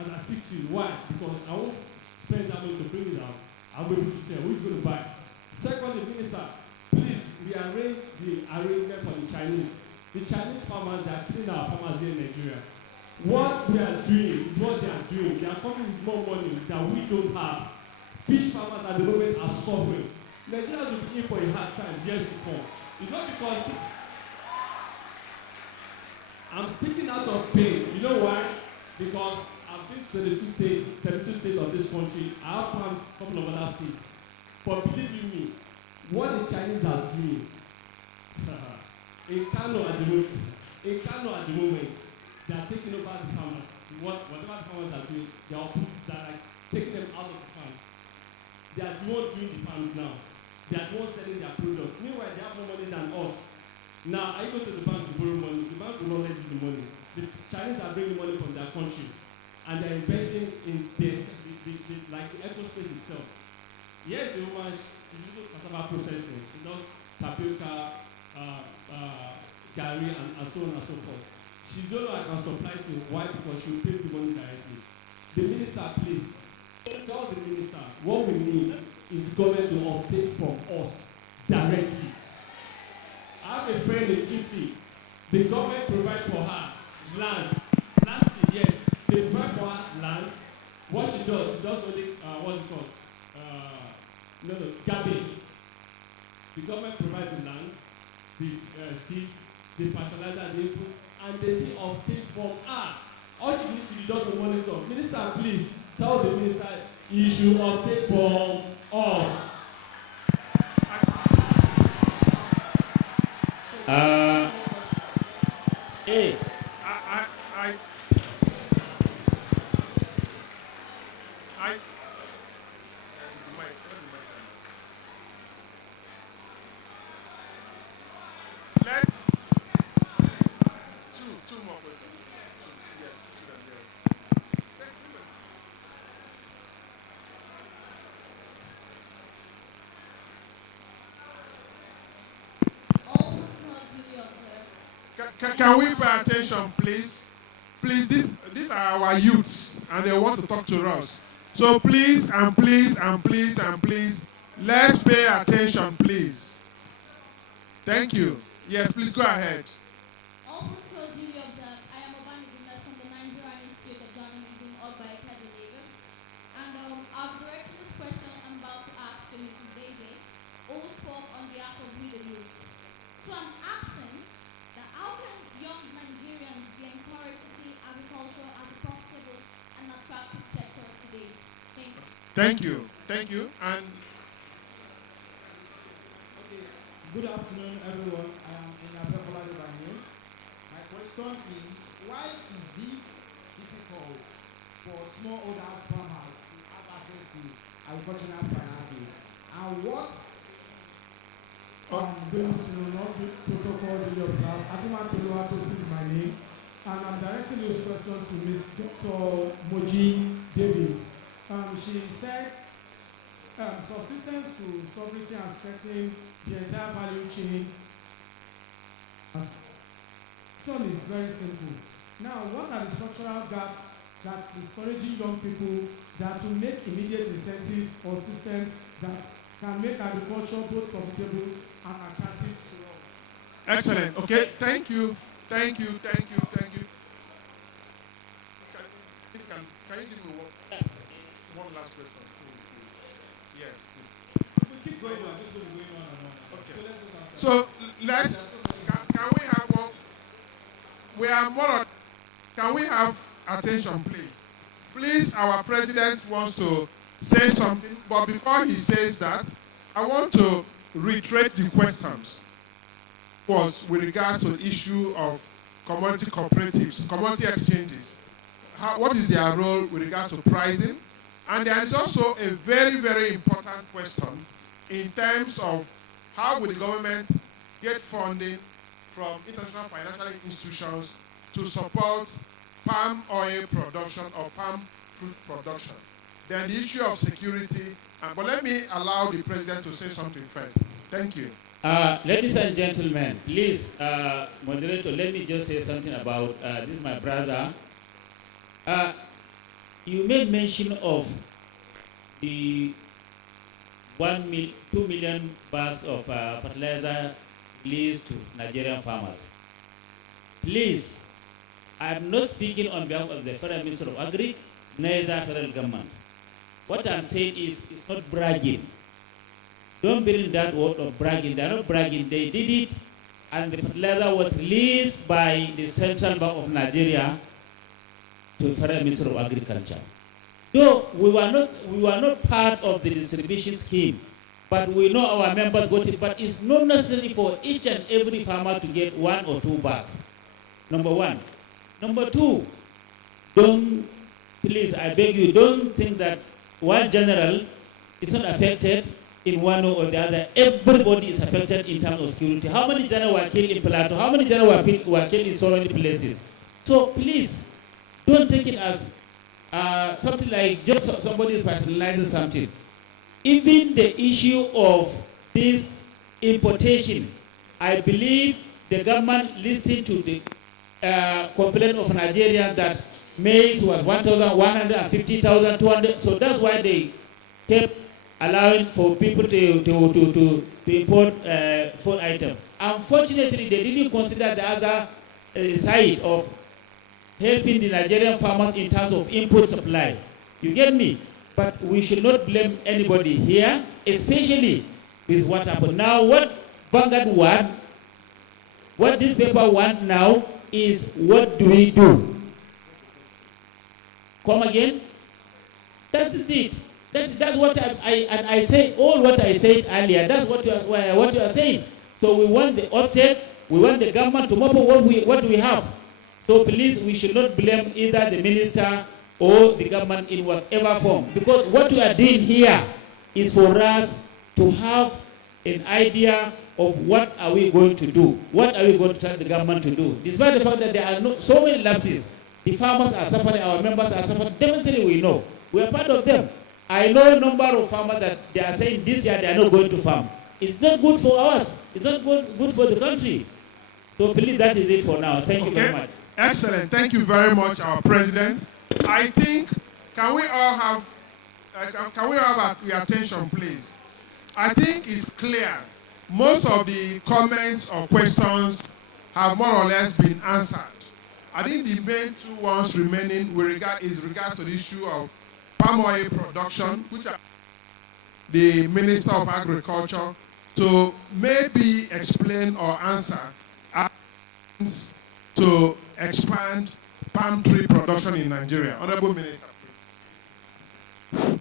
As I speak to you, why? Because I won't spend that money to bring it out. I'll be able to sell. Who's going to buy? Secondly, Minister, please rearrange the arrangement for the Chinese. The Chinese farmers, they are killing our farmers here in Nigeria. What we are doing is what they are doing. They are coming with more money that we don't have. Fish farmers at the moment are suffering. Nigerians will be in for a hard time years to come. It's not because I'm speaking out of pain. You know why? Because I've been to the 32 states of this country. I have found a couple of other states. But believe you me, what the Chinese are doing in Kano at the moment, they are taking over the farmers. Whatever the farmers are doing, they are taking them out of the farms. They are the ones doing the farms now. They are the ones selling their products. Meanwhile, they have more money than us. Now, I go to the bank to borrow money. The bank will not lend you the money. The Chinese are bringing money from their country, and they are investing in the ecospace itself. Yes, the woman, she's using cassava processing. She does tapioca, Gary, and so on and so forth. She's the one I can supply to. Why? Because she will pay the money directly. The minister, please, tell the minister what we need is the government to obtain from us directly. I have a friend in Italy. The government provide for her land. Lastly, yes, they provide for her land. What she does only, what's it called? Garbage. The government provides the land, the seeds, the fertilizer, the input, and they still obtain from her. All she needs to do is just to monitor. Minister, please tell the minister he should obtain from us. Hey. Let's two more questions. Can we pay attention, please? Please, these are our youths, and they want to talk to us. So please, and please, and please, and please, let's pay attention, please. Thank you. Yes, please go ahead. All protocols duly observed. I am Obani Business from the Nigerian Institute of Journalism, or by Academy Lagos. And I'll direct this question I'm about to ask to Mrs. Bebe, who spoke on behalf of We the Youth. So I'm asking that how can young Nigerians be encouraged to see agriculture as a profitable and attractive sector today? Thank you. Thank you. Thank you. And good afternoon, everyone. I am Inapekolade by name. My question is, why is it difficult for smallholder farmers to have access to agricultural finances? And what? Good afternoon, all the protocol duly observed. Adima Toluwatosi is my name, and I'm directing this question to Ms. Dr. Moji Davis. She said subsistence to sovereignty and strengthening the entire value chain. Question is very simple. Now, what are the structural gaps that discouraging young people that will make immediate incentive or systems that can make agriculture both profitable and attractive to us? excellent. Okay, thank you. Thank you. Thank you. Thank you. Can you give me one last question? Yes. We keep going on. This will be going on and on. Okay. So let's can we have one? We are more. Can we have attention, please? Please, our president wants to say something, but before he says that, I want to reiterate the questions. Was with regards to the issue of commodity cooperatives, commodity exchanges. What is their role with regards to pricing? And there is also a very, very important question in terms of how will the government get funding from international financial institutions to support palm oil production or palm fruit production. Then the issue of security. But let me allow the president to say something first. Thank you. Ladies and gentlemen, please, moderator, let me just say something about this is my brother. You made mention of the 2 million bags of fertilizer released to Nigerian farmers. Please, I am not speaking on behalf of the Federal Minister of Agri, neither federal government. What I'm saying is, it's not bragging. Don't bring that word of bragging. They're not bragging. They did it, and the fertilizer was released by the Central Bank of Nigeria to the Federal Minister of Agriculture. Though we were not part of the distribution scheme, but we know our members got it. But it's not necessary for each and every farmer to get 1 or 2 bags. Number one. Number two, please, I beg you, don't think that one general is not affected in one or the other. Everybody is affected in terms of security. How many generals were killed in Plateau? How many generals were killed in so many places? So please, don't take it as something like just somebody is personalizing something. Even the issue of this importation, I believe the government listened to the complaint of Nigeria that maize was 150,000, 200. So that's why they kept allowing for people to import food items. Unfortunately, they didn't consider the other side of helping the Nigerian farmers in terms of input supply. You get me? But we should not blame anybody here, especially with what happened. Now, what Vanguard want, what this paper want now is, what do we do? Come again? That is it. That's what I say, all what I said earlier, that's what you are saying. So we want the uptake, we want the government to mop up what we have. So please, we should not blame either the minister or the government in whatever form. Because what we are doing here is for us to have an idea of what are we going to do. What are we going to tell the government to do? Despite the fact that there are so many lapses, the farmers are suffering, our members are suffering, definitely we know. We are part of them. I know a number of farmers that they are saying this year they are not going to farm. It's not good for us. It's not good for the country. So please, that is it for now. Thank you very much. Excellent. Thank you very much, our president. I think, can we all have your attention, please? I think it's clear. Most of the comments or questions have more or less been answered. I think the main two ones remaining is regards to the issue of palm oil production, which the Minister of Agriculture to maybe explain or answer to expand palm tree production in Nigeria. Honorable Minister, please.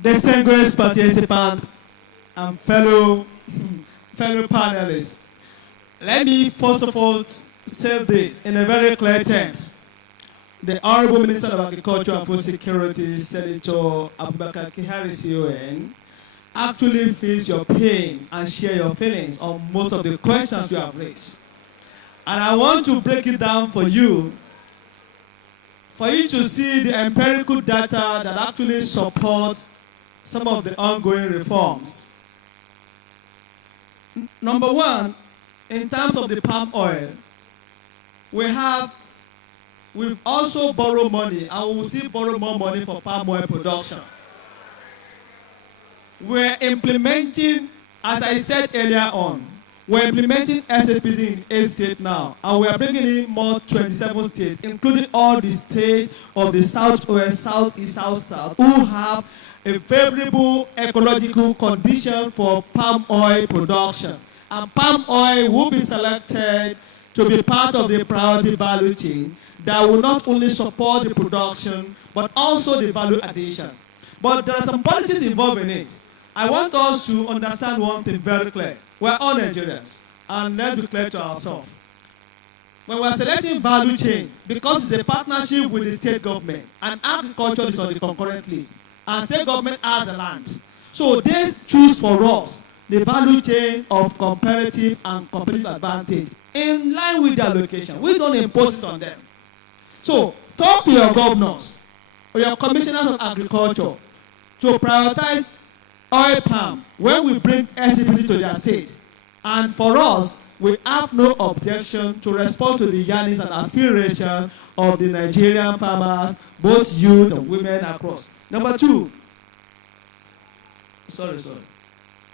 Distinguished participants and fellow panelists, let me first of all say this in a very clear terms. The Honorable Minister of Agriculture and Food Security, Senator Abubakar Kyari CON, actually feels your pain and share your feelings on most of the questions you have raised. And I want to break it down for you to see the empirical data that actually supports some of the ongoing reforms. Number one, in terms of the palm oil, we've also borrowed money, and we will still borrow more money for palm oil production. We're implementing, as I said earlier on, we're implementing SAPs in 8 states now, and we're bringing in more 27 states, including all the states of the Southwest, Southeast, South, who have a favorable ecological condition for palm oil production. And palm oil will be selected to be part of the priority value chain that will not only support the production, but also the value addition. But there are some policies involved in it. I want us to understand one thing very clear. We're all Nigerians, and let's be clear to ourselves. When we're selecting value chain, because it's a partnership with the state government, and agriculture is on the concurrent list, and state government has the land. So they choose for us the value chain of comparative and competitive advantage in line with their location. We don't impose it on them. So talk to your governors or your commissioners of agriculture to prioritize oil palm when we bring SCPC to their state. And for us, we have no objection to respond to the yearnings and aspirations of the Nigerian farmers, both youth and women across. Number two,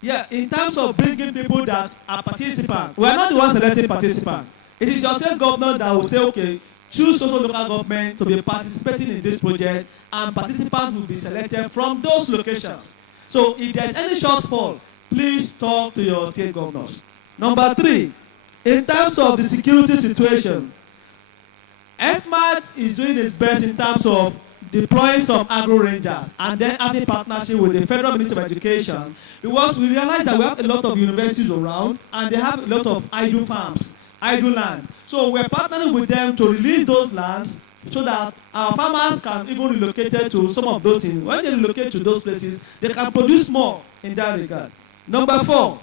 yeah, in terms of bringing people that are participants, we are not the ones selecting participants. It is your state governor that will say, okay, choose social local government to be participating in this project, and participants will be selected from those locations. So if there is any shortfall, please talk to your state governors. Number three, in terms of the security situation, FMAD is doing its best in terms of deploying some agro rangers and then having partnership with the Federal Ministry of Education, because we realize that we have a lot of universities around and they have a lot of idle farms, idle land. So we're partnering with them to release those lands so that our farmers can even relocate to some of those things. When they relocate to those places, they can produce more in that regard. Number four,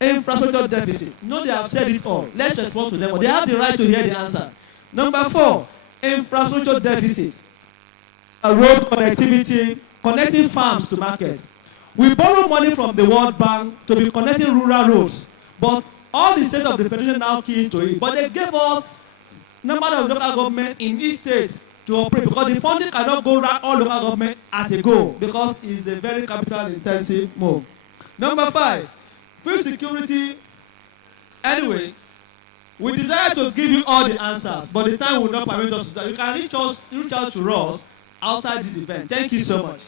infrastructure deficit. No, they have said it all. Let's respond to them, but they have the right to hear the answer. Number four, infrastructure deficit. A road connectivity, connecting farms to market. We borrow money from the World Bank to be connecting rural roads, but all the state of the federation now key into it. But they gave us number of local government in each state to operate because the funding cannot go around all local government at a go because it's a very capital intensive move. Number 5, food security. Anyway, we desire to give you all the answers, but the time will not permit us to do that. You can reach out to us after the event. Thank you so much.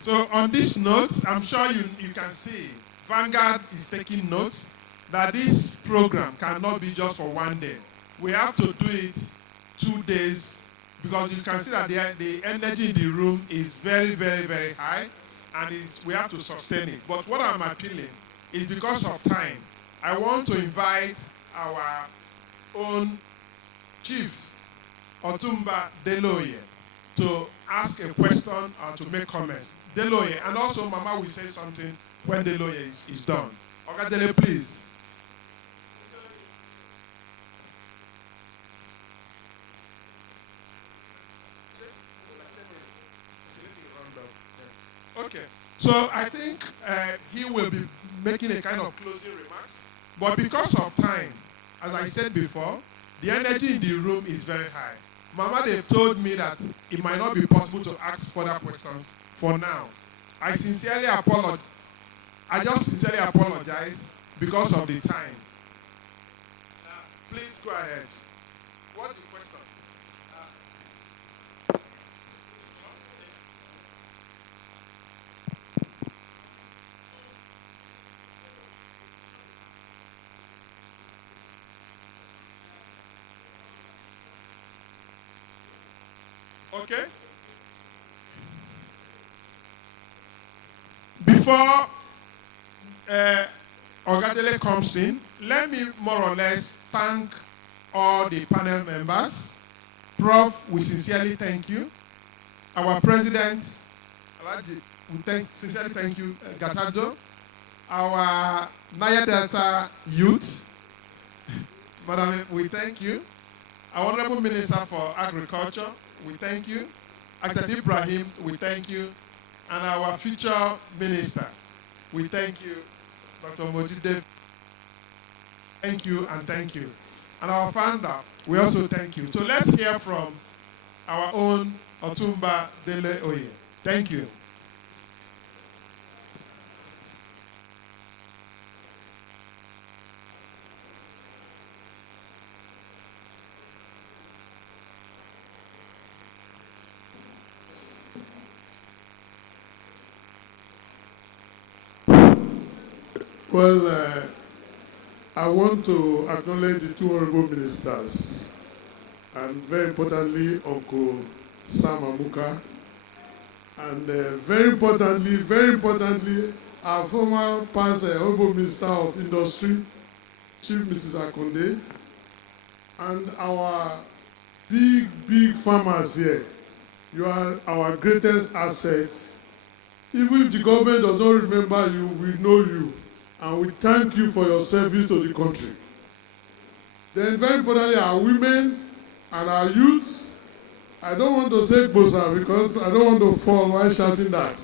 So on this note, I'm sure you can see Vanguard is taking notes that this program cannot be just for one day. We have to do it 2 days because you can see that the energy in the room is very, very, very high and we have to sustain it. But what I'm appealing is because of time, I want to invite our own Chief Otumba Deloye to ask a question or to make comments. Deloye, and also Mama will say something when Deloye is done. Ogadele, please. Okay, so I think he will be making a kind of closing remarks, but because of time, as I said before, the energy in the room is very high. Mama, they've told me that it might not be possible to ask further questions for now. I sincerely apologize. I just sincerely apologize because of the time. Please go ahead. What's the question? Okay. Before Ogadele comes in, let me more or less thank all the panel members. Prof, we sincerely thank you. Our president, we sincerely thank you, Gatado. Our Naya Delta youth, Madam, we thank you. Our Honorable Minister for Agriculture, we thank you. Actor Ibrahim, we thank you. And our future minister, we thank you. Dr. Mojide, thank you and thank you. And our founder, we also thank you. So let's hear from our own Otumba Dele Oye. Thank you. Well, I want to acknowledge the two honorable ministers, and very importantly, Uncle Sam Amuka, and very importantly, our former past honorable minister of industry, Chief Mrs. Akonde, and our big farmers here. You are our greatest asset. Even if the government does not remember you, we know you. And we thank you for your service to the country. Then very importantly, our women and our youths. I don't want to say Bosa because I don't want to fall while shouting that.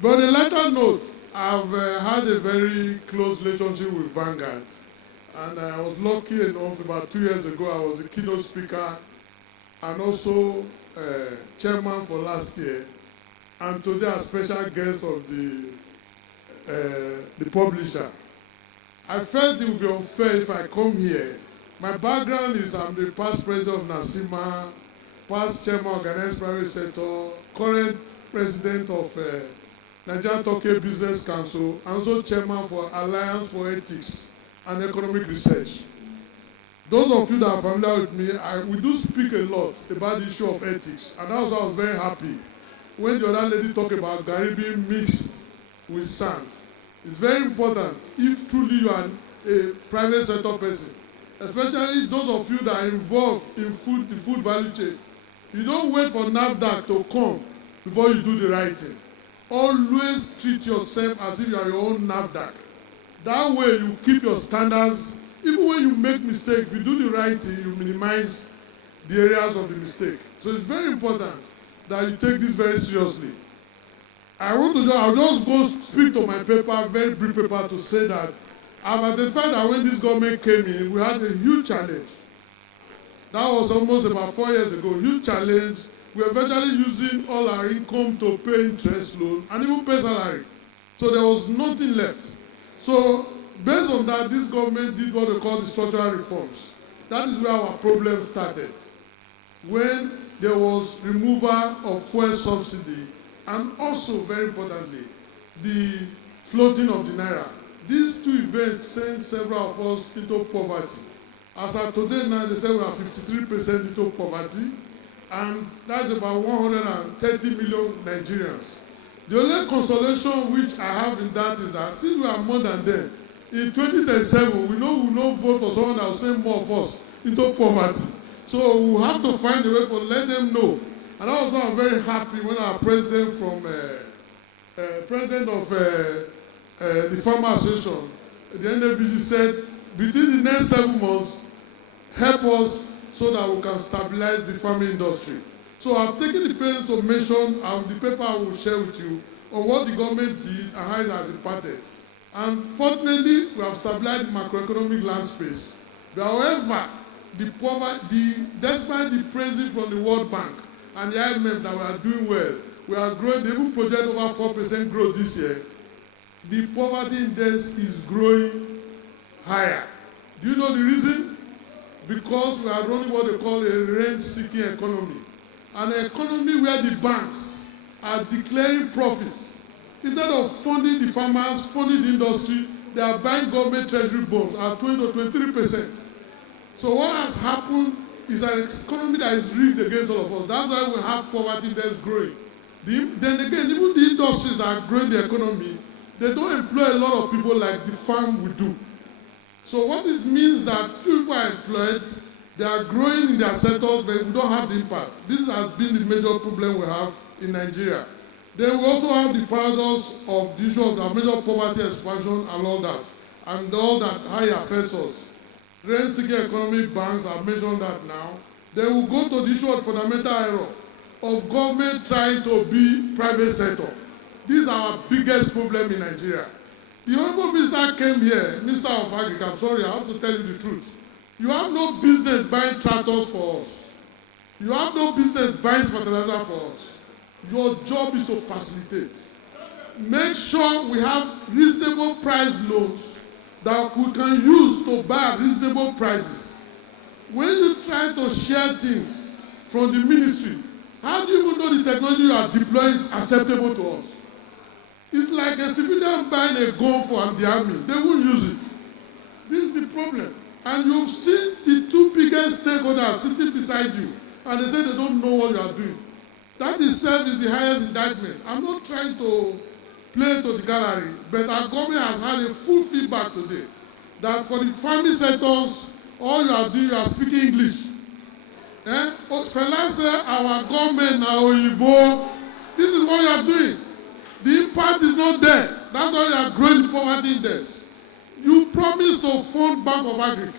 But on a lighter note, I've had a very close relationship with Vanguard. And I was lucky enough, about 2 years ago, I was the keynote speaker and also chairman for last year. And today, a special guest of the publisher. I felt it would be unfair if I come here. My background is I'm the past president of NASIMA, past chairman of organized private sector, current president of Nigerian Turkey Business Council, and also chairman for Alliance for Ethics and Economic Research. Those of you that are familiar with me, we do speak a lot about the issue of ethics, and that's why I was very happy when the other lady talked about Gari being mixed with sand. It's very important if truly you are a private sector person, especially those of you that are involved in the food value chain. You don't wait for NAFDAC to come before you do the right thing. Always treat yourself as if you are your own NAFDAC. That way you keep your standards. Even when you make mistakes, if you do the right thing, you minimize the areas of the mistake. So it's very important that you take this very seriously. I'll just go speak to my paper, very brief paper, to say that I've identified that when this government came in, we had a huge challenge. That was almost about 4 years ago, huge challenge. We were virtually using all our income to pay interest loan and even pay salary. So there was nothing left. So based on that, this government did what they call the structural reforms. That is where our problem started. When there was removal of fuel subsidy and also, very importantly, the floating of the naira. These two events sent several of us into poverty. As of today now, they say we are 53% into poverty, and that's about 130 million Nigerians. The only consolation which I have in that is that since we are more than them, in 2037, we know we will not vote for someone that will send more of us into poverty. So we have to find a way for let them know. And also I'm very happy when our president president of the Farmer Association, the NABC, said between the next 7 months, help us so that we can stabilize the farming industry. So I've taken the pains to mention the paper I will share with you on what the government did and how it has impacted. And fortunately, we have stabilized the macroeconomic landscape. But however, despite the praising from the World Bank and the IMF that we are doing well, we are growing, they even project over 4% growth this year. The poverty index is growing higher. Do you know the reason? Because we are running what they call a rent-seeking economy. An economy where the banks are declaring profits. Instead of funding the farmers, funding the industry, they are buying government treasury bonds at 20 to 23%. So what has happened is an economy that is rigged against all of us. That's why we have poverty that's growing. Then again, even the industries that are growing the economy, they don't employ a lot of people like the farm would do. So what it means that few people are employed, they are growing in their sectors, but we don't have the impact. This has been the major problem we have in Nigeria. Then we also have the paradox of the issue of the major poverty expansion and all that how it affects us. Rent-seeking economic banks have mentioned that now. They will go to the issue of fundamental error of government trying to be private sector. This is our biggest problem in Nigeria. The Honorable Minister came here, Minister of Agriculture, I'm sorry, I have to tell you the truth. You have no business buying tractors for us. You have no business buying fertilizer for us. Your job is to facilitate. Make sure we have reasonable price loans that we can use to buy at reasonable prices. When you try to share things from the ministry, how do you even know the technology you are deploying is acceptable to us? It's like a civilian buying a gun for the army. They won't use it. This is the problem. And you've seen the two biggest stakeholders sitting beside you, and they say they don't know what you are doing. That itself is the highest indictment. I'm not trying to play to the gallery, but our government has had a full feedback today that for the farming sectors, all you are doing, you are speaking English. Fela say our government now Oyibo. This is what you are doing. The impact is not there. That's why you are growing the poverty index. You promised to fund Bank of Agric.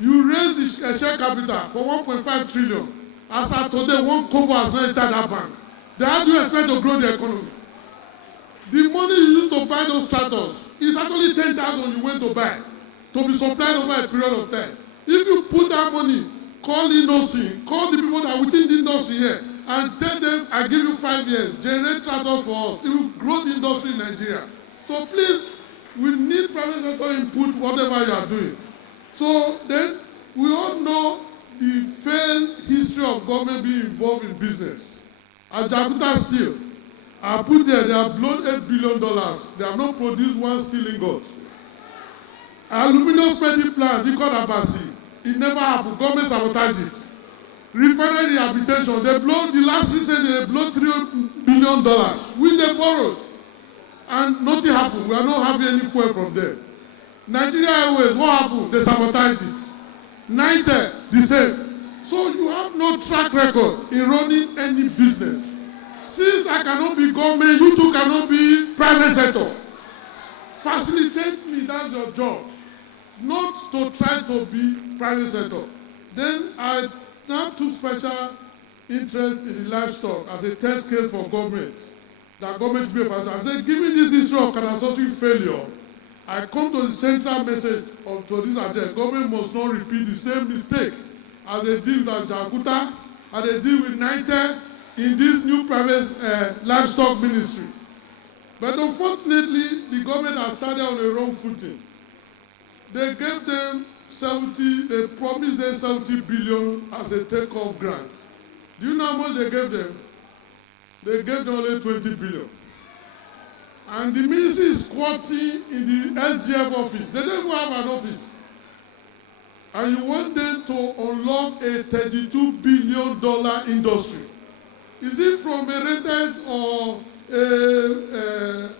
You raised the share capital for 1.5 trillion. As of today, 1 kobo has not entered that bank. Then how do you expect to grow the economy? The money you used to buy those tractors is actually 10,000 you went to buy to be supplied over a period of time. If you put that money, call industry, call the people that are within the industry here, and tell them, I give you 5 years, generate tractors for us. It will grow the industry in Nigeria. So please, we need private sector input, whatever you are doing. So then, we all know the failed history of government being involved in business. Ajabuta Steel, I put there, they have blown $8 billion. They have not produced one steel ingot. Aluminum spending plant, Ikot Abasi, it never happened. Government sabotaged it. Refinery rehabilitation, they blow, the last recently, they blow $3 billion, which they borrowed. And nothing happened. We are not having any fuel from them. Nigeria Airways, what happened? They sabotaged it. Niger, the same. So you have no track record in running any business. Since I cannot be government, you too cannot be private sector. Facilitate me, that's your job. Not to try to be private sector. Then I now took special interest in the livestock as a test case for government. that government should be a facilitator. I said, given this history of catastrophic failure, I come to the central message to this agenda. Government must not repeat the same mistake as they did with Jakarta, as they did with Niger in this new private livestock ministry. But unfortunately, the government has started on a wrong footing. They gave them they promised them 70 billion as a take-off grant. Do you know how much they gave them? They gave them only 20 billion. And the ministry is squatting in the SGF office. They don't even have an office. And you want them to unlock a $32 billion industry. Is it from a rented or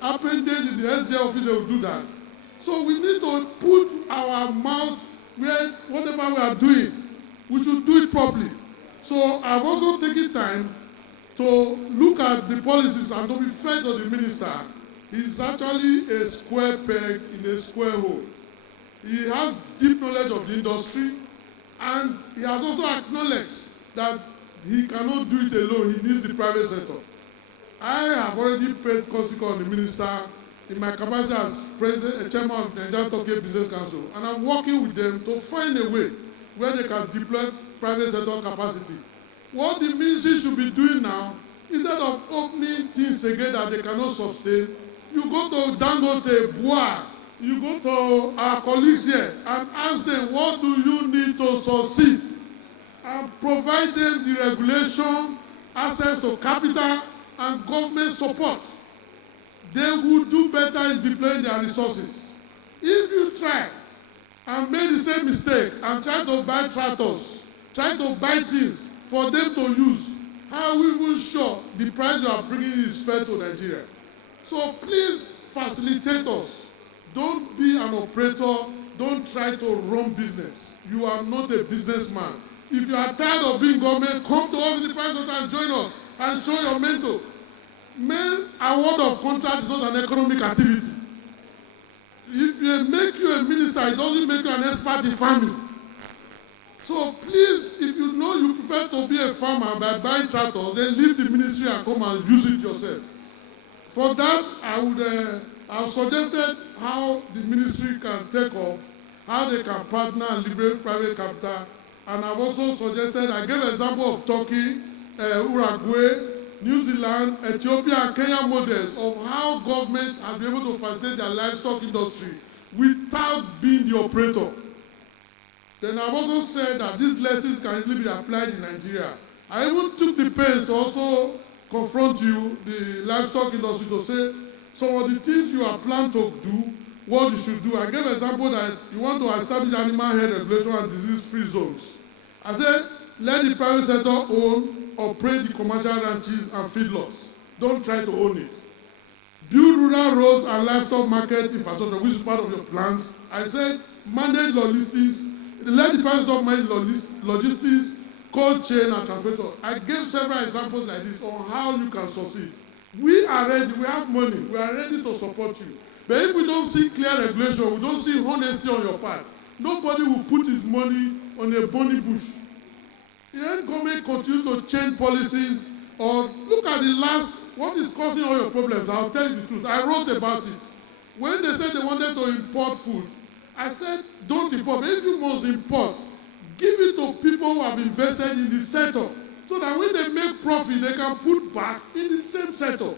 appendage in the SGF office they will do that? So we need to put our mouth where whatever we are doing, we should do it properly. So I've also taken time to look at the policies and to be fair to the minister. He's actually a square peg in a square hole. He has deep knowledge of the industry, and he has also acknowledged that he cannot do it alone. He needs the private sector. I have already paid consequence on the minister in my capacity as president, chairman of the Nigerian Turkey Business Council, and I'm working with them to find a way where they can deploy private sector capacity. What the ministry should be doing now, instead of opening things again that they cannot sustain, you go to Dangote, Bois, you go to our colleagues here and ask them, what do you need to succeed? And provide them the regulation, access to capital, and government support. They will do better in deploying their resources. If you try and make the same mistake and try to buy tractors, try to buy things for them to use, how are we even sure the price you are bringing is fair to Nigeria? So please facilitate us. Don't be an operator. Don't try to run business. You are not a businessman. If you are tired of being government, come to us in the private sector and join us and show your mentor. Main award of contract is not an economic activity. If they make you a minister, it doesn't make you an expert in farming. So please, if you know you prefer to be a farmer by buying tractors, then leave the ministry and come and use it yourself. For that, I've suggested how the ministry can take off, how they can partner and leverage private capital, and I've also suggested, I gave an example of Turkey, Uruguay, New Zealand, Ethiopia, and Kenya models of how government has been able to facilitate their livestock industry without being the operator. Then I've also said that these lessons can easily be applied in Nigeria. I even took the pains to also confront you, the livestock industry, to say some of the things you are planned to do, what you should do. I gave an example that you want to establish animal health regulation and disease-free zones. I said, let the private sector own, operate the commercial ranches and feedlots. Don't try to own it. Build rural roads and livestock market infrastructure, which is part of your plans. I said, manage logistics. Let the private sector manage logistics, cold chain, and transportation. I gave several examples like this on how you can succeed. We are ready. We have money. We are ready to support you. But if we don't see clear regulation, we don't see honesty on your part, nobody will put his money on a burning bush. The government continues to change policies, or look at the last, what is causing all your problems? I'll tell you the truth. I wrote about it. When they said they wanted to import food, I said, don't import. But if you must import, give it to people who have invested in the sector, so that when they make profit, they can put back in the same sector.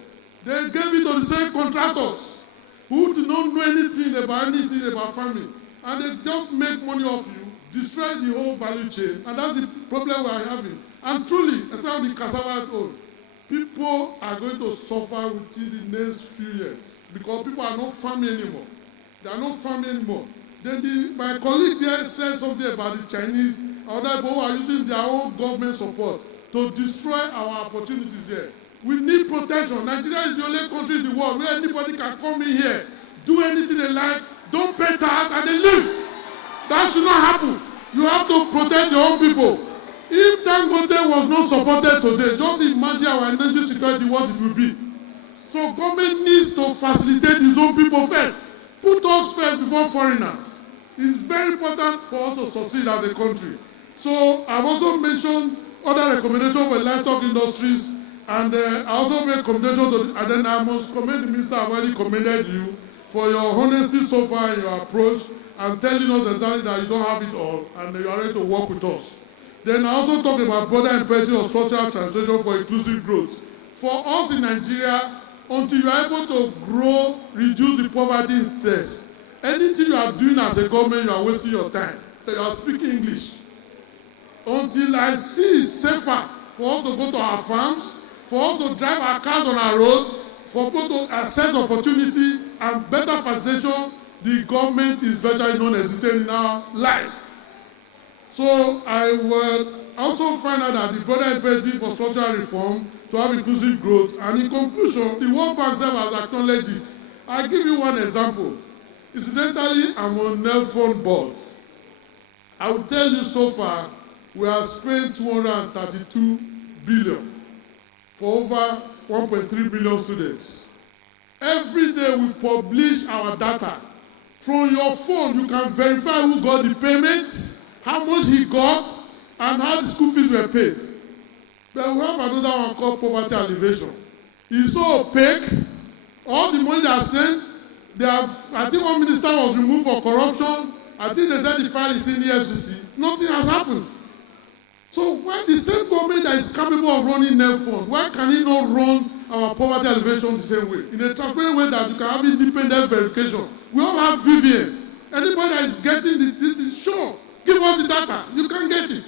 They gave it to the same contractors who do not know anything about farming, and they just make money off you, destroy the whole value chain, and that's the problem we are having. And truly, especially the cassava oil, people are going to suffer within the next few years because people are not farming anymore. They are not farming anymore. Then my colleague there said something about the Chinese, other people who are using their own government support to destroy our opportunities here. We need protection. Nigeria is the only country in the world where anybody can come in here, do anything they like, don't pay tax, and they leave. That should not happen. You have to protect your own people. If Dangote was not supported today, just imagine our energy security, what it will be. So government needs to facilitate its own people first. Put us first before foreigners. It's very important for us to succeed as a country. So I've also mentioned other recommendations for livestock industries. And I also make commendation to, and then I must commend the minister. I've already commended you for your honesty so far in your approach and telling us exactly that you don't have it all and you are ready to work with us. Then I also talked about broader imperative of structural transformation for inclusive growth. For us in Nigeria, until you are able to grow, reduce the poverty index, anything you are doing as a government, you are wasting your time. You are speaking English. Until I see it's safer for us to go to our farms, for us to drive our cars on our roads, for people to access opportunity and better facilitation, the government is virtually non-existent in our lives. So I will also find out that the broader imperative for structural reform to have inclusive growth. And in conclusion, the World Bank has acknowledged it. I'll give you one example. Incidentally, I'm on NELFON board. I will tell you so far, we have spent 232 billion for over 1.3 million students. Every day we publish our data. From your phone, you can verify who got the payment, how much he got, and how the school fees were paid. But we have another one called poverty alleviation. It's so opaque. All the money they are sent, they have, I think one minister was removed for corruption. I think they said the file is in the FCC. Nothing has happened. So why the same government that is capable of running NELFON, why can it not run our poverty alleviation the same way? In a transparent way that you can have independent verification. We all have BVN. Anybody that is getting this, sure, give us the data. You can get it.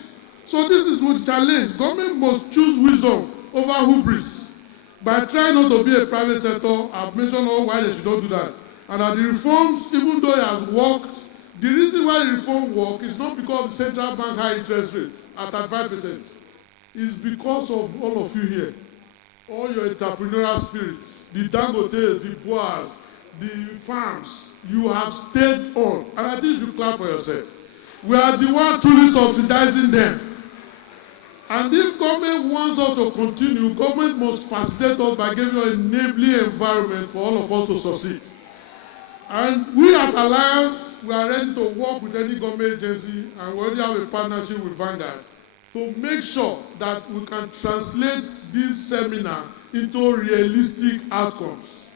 So this is what the challenge. Government must choose wisdom over hubris. By trying not to be a private sector, I've mentioned all why they should not do that. And that the reforms, even though it has worked, the reason why the reform work is not because of the central bank high interest rate at 35%. It's because of all of you here. All your entrepreneurial spirits, the Dangotes, the Boas, the farms, you have stayed on. And I think you should clap for yourself. We are the one truly subsidizing them. And if government wants us to continue, government must facilitate us by giving us an enabling environment for all of us to succeed. And we at Alliance, we are ready to work with any government agency, and we already have a partnership with Vanguard to make sure that we can translate this seminar into realistic outcomes.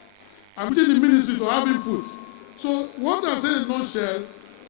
I'm within the ministry to have input. So what I say in a nutshell,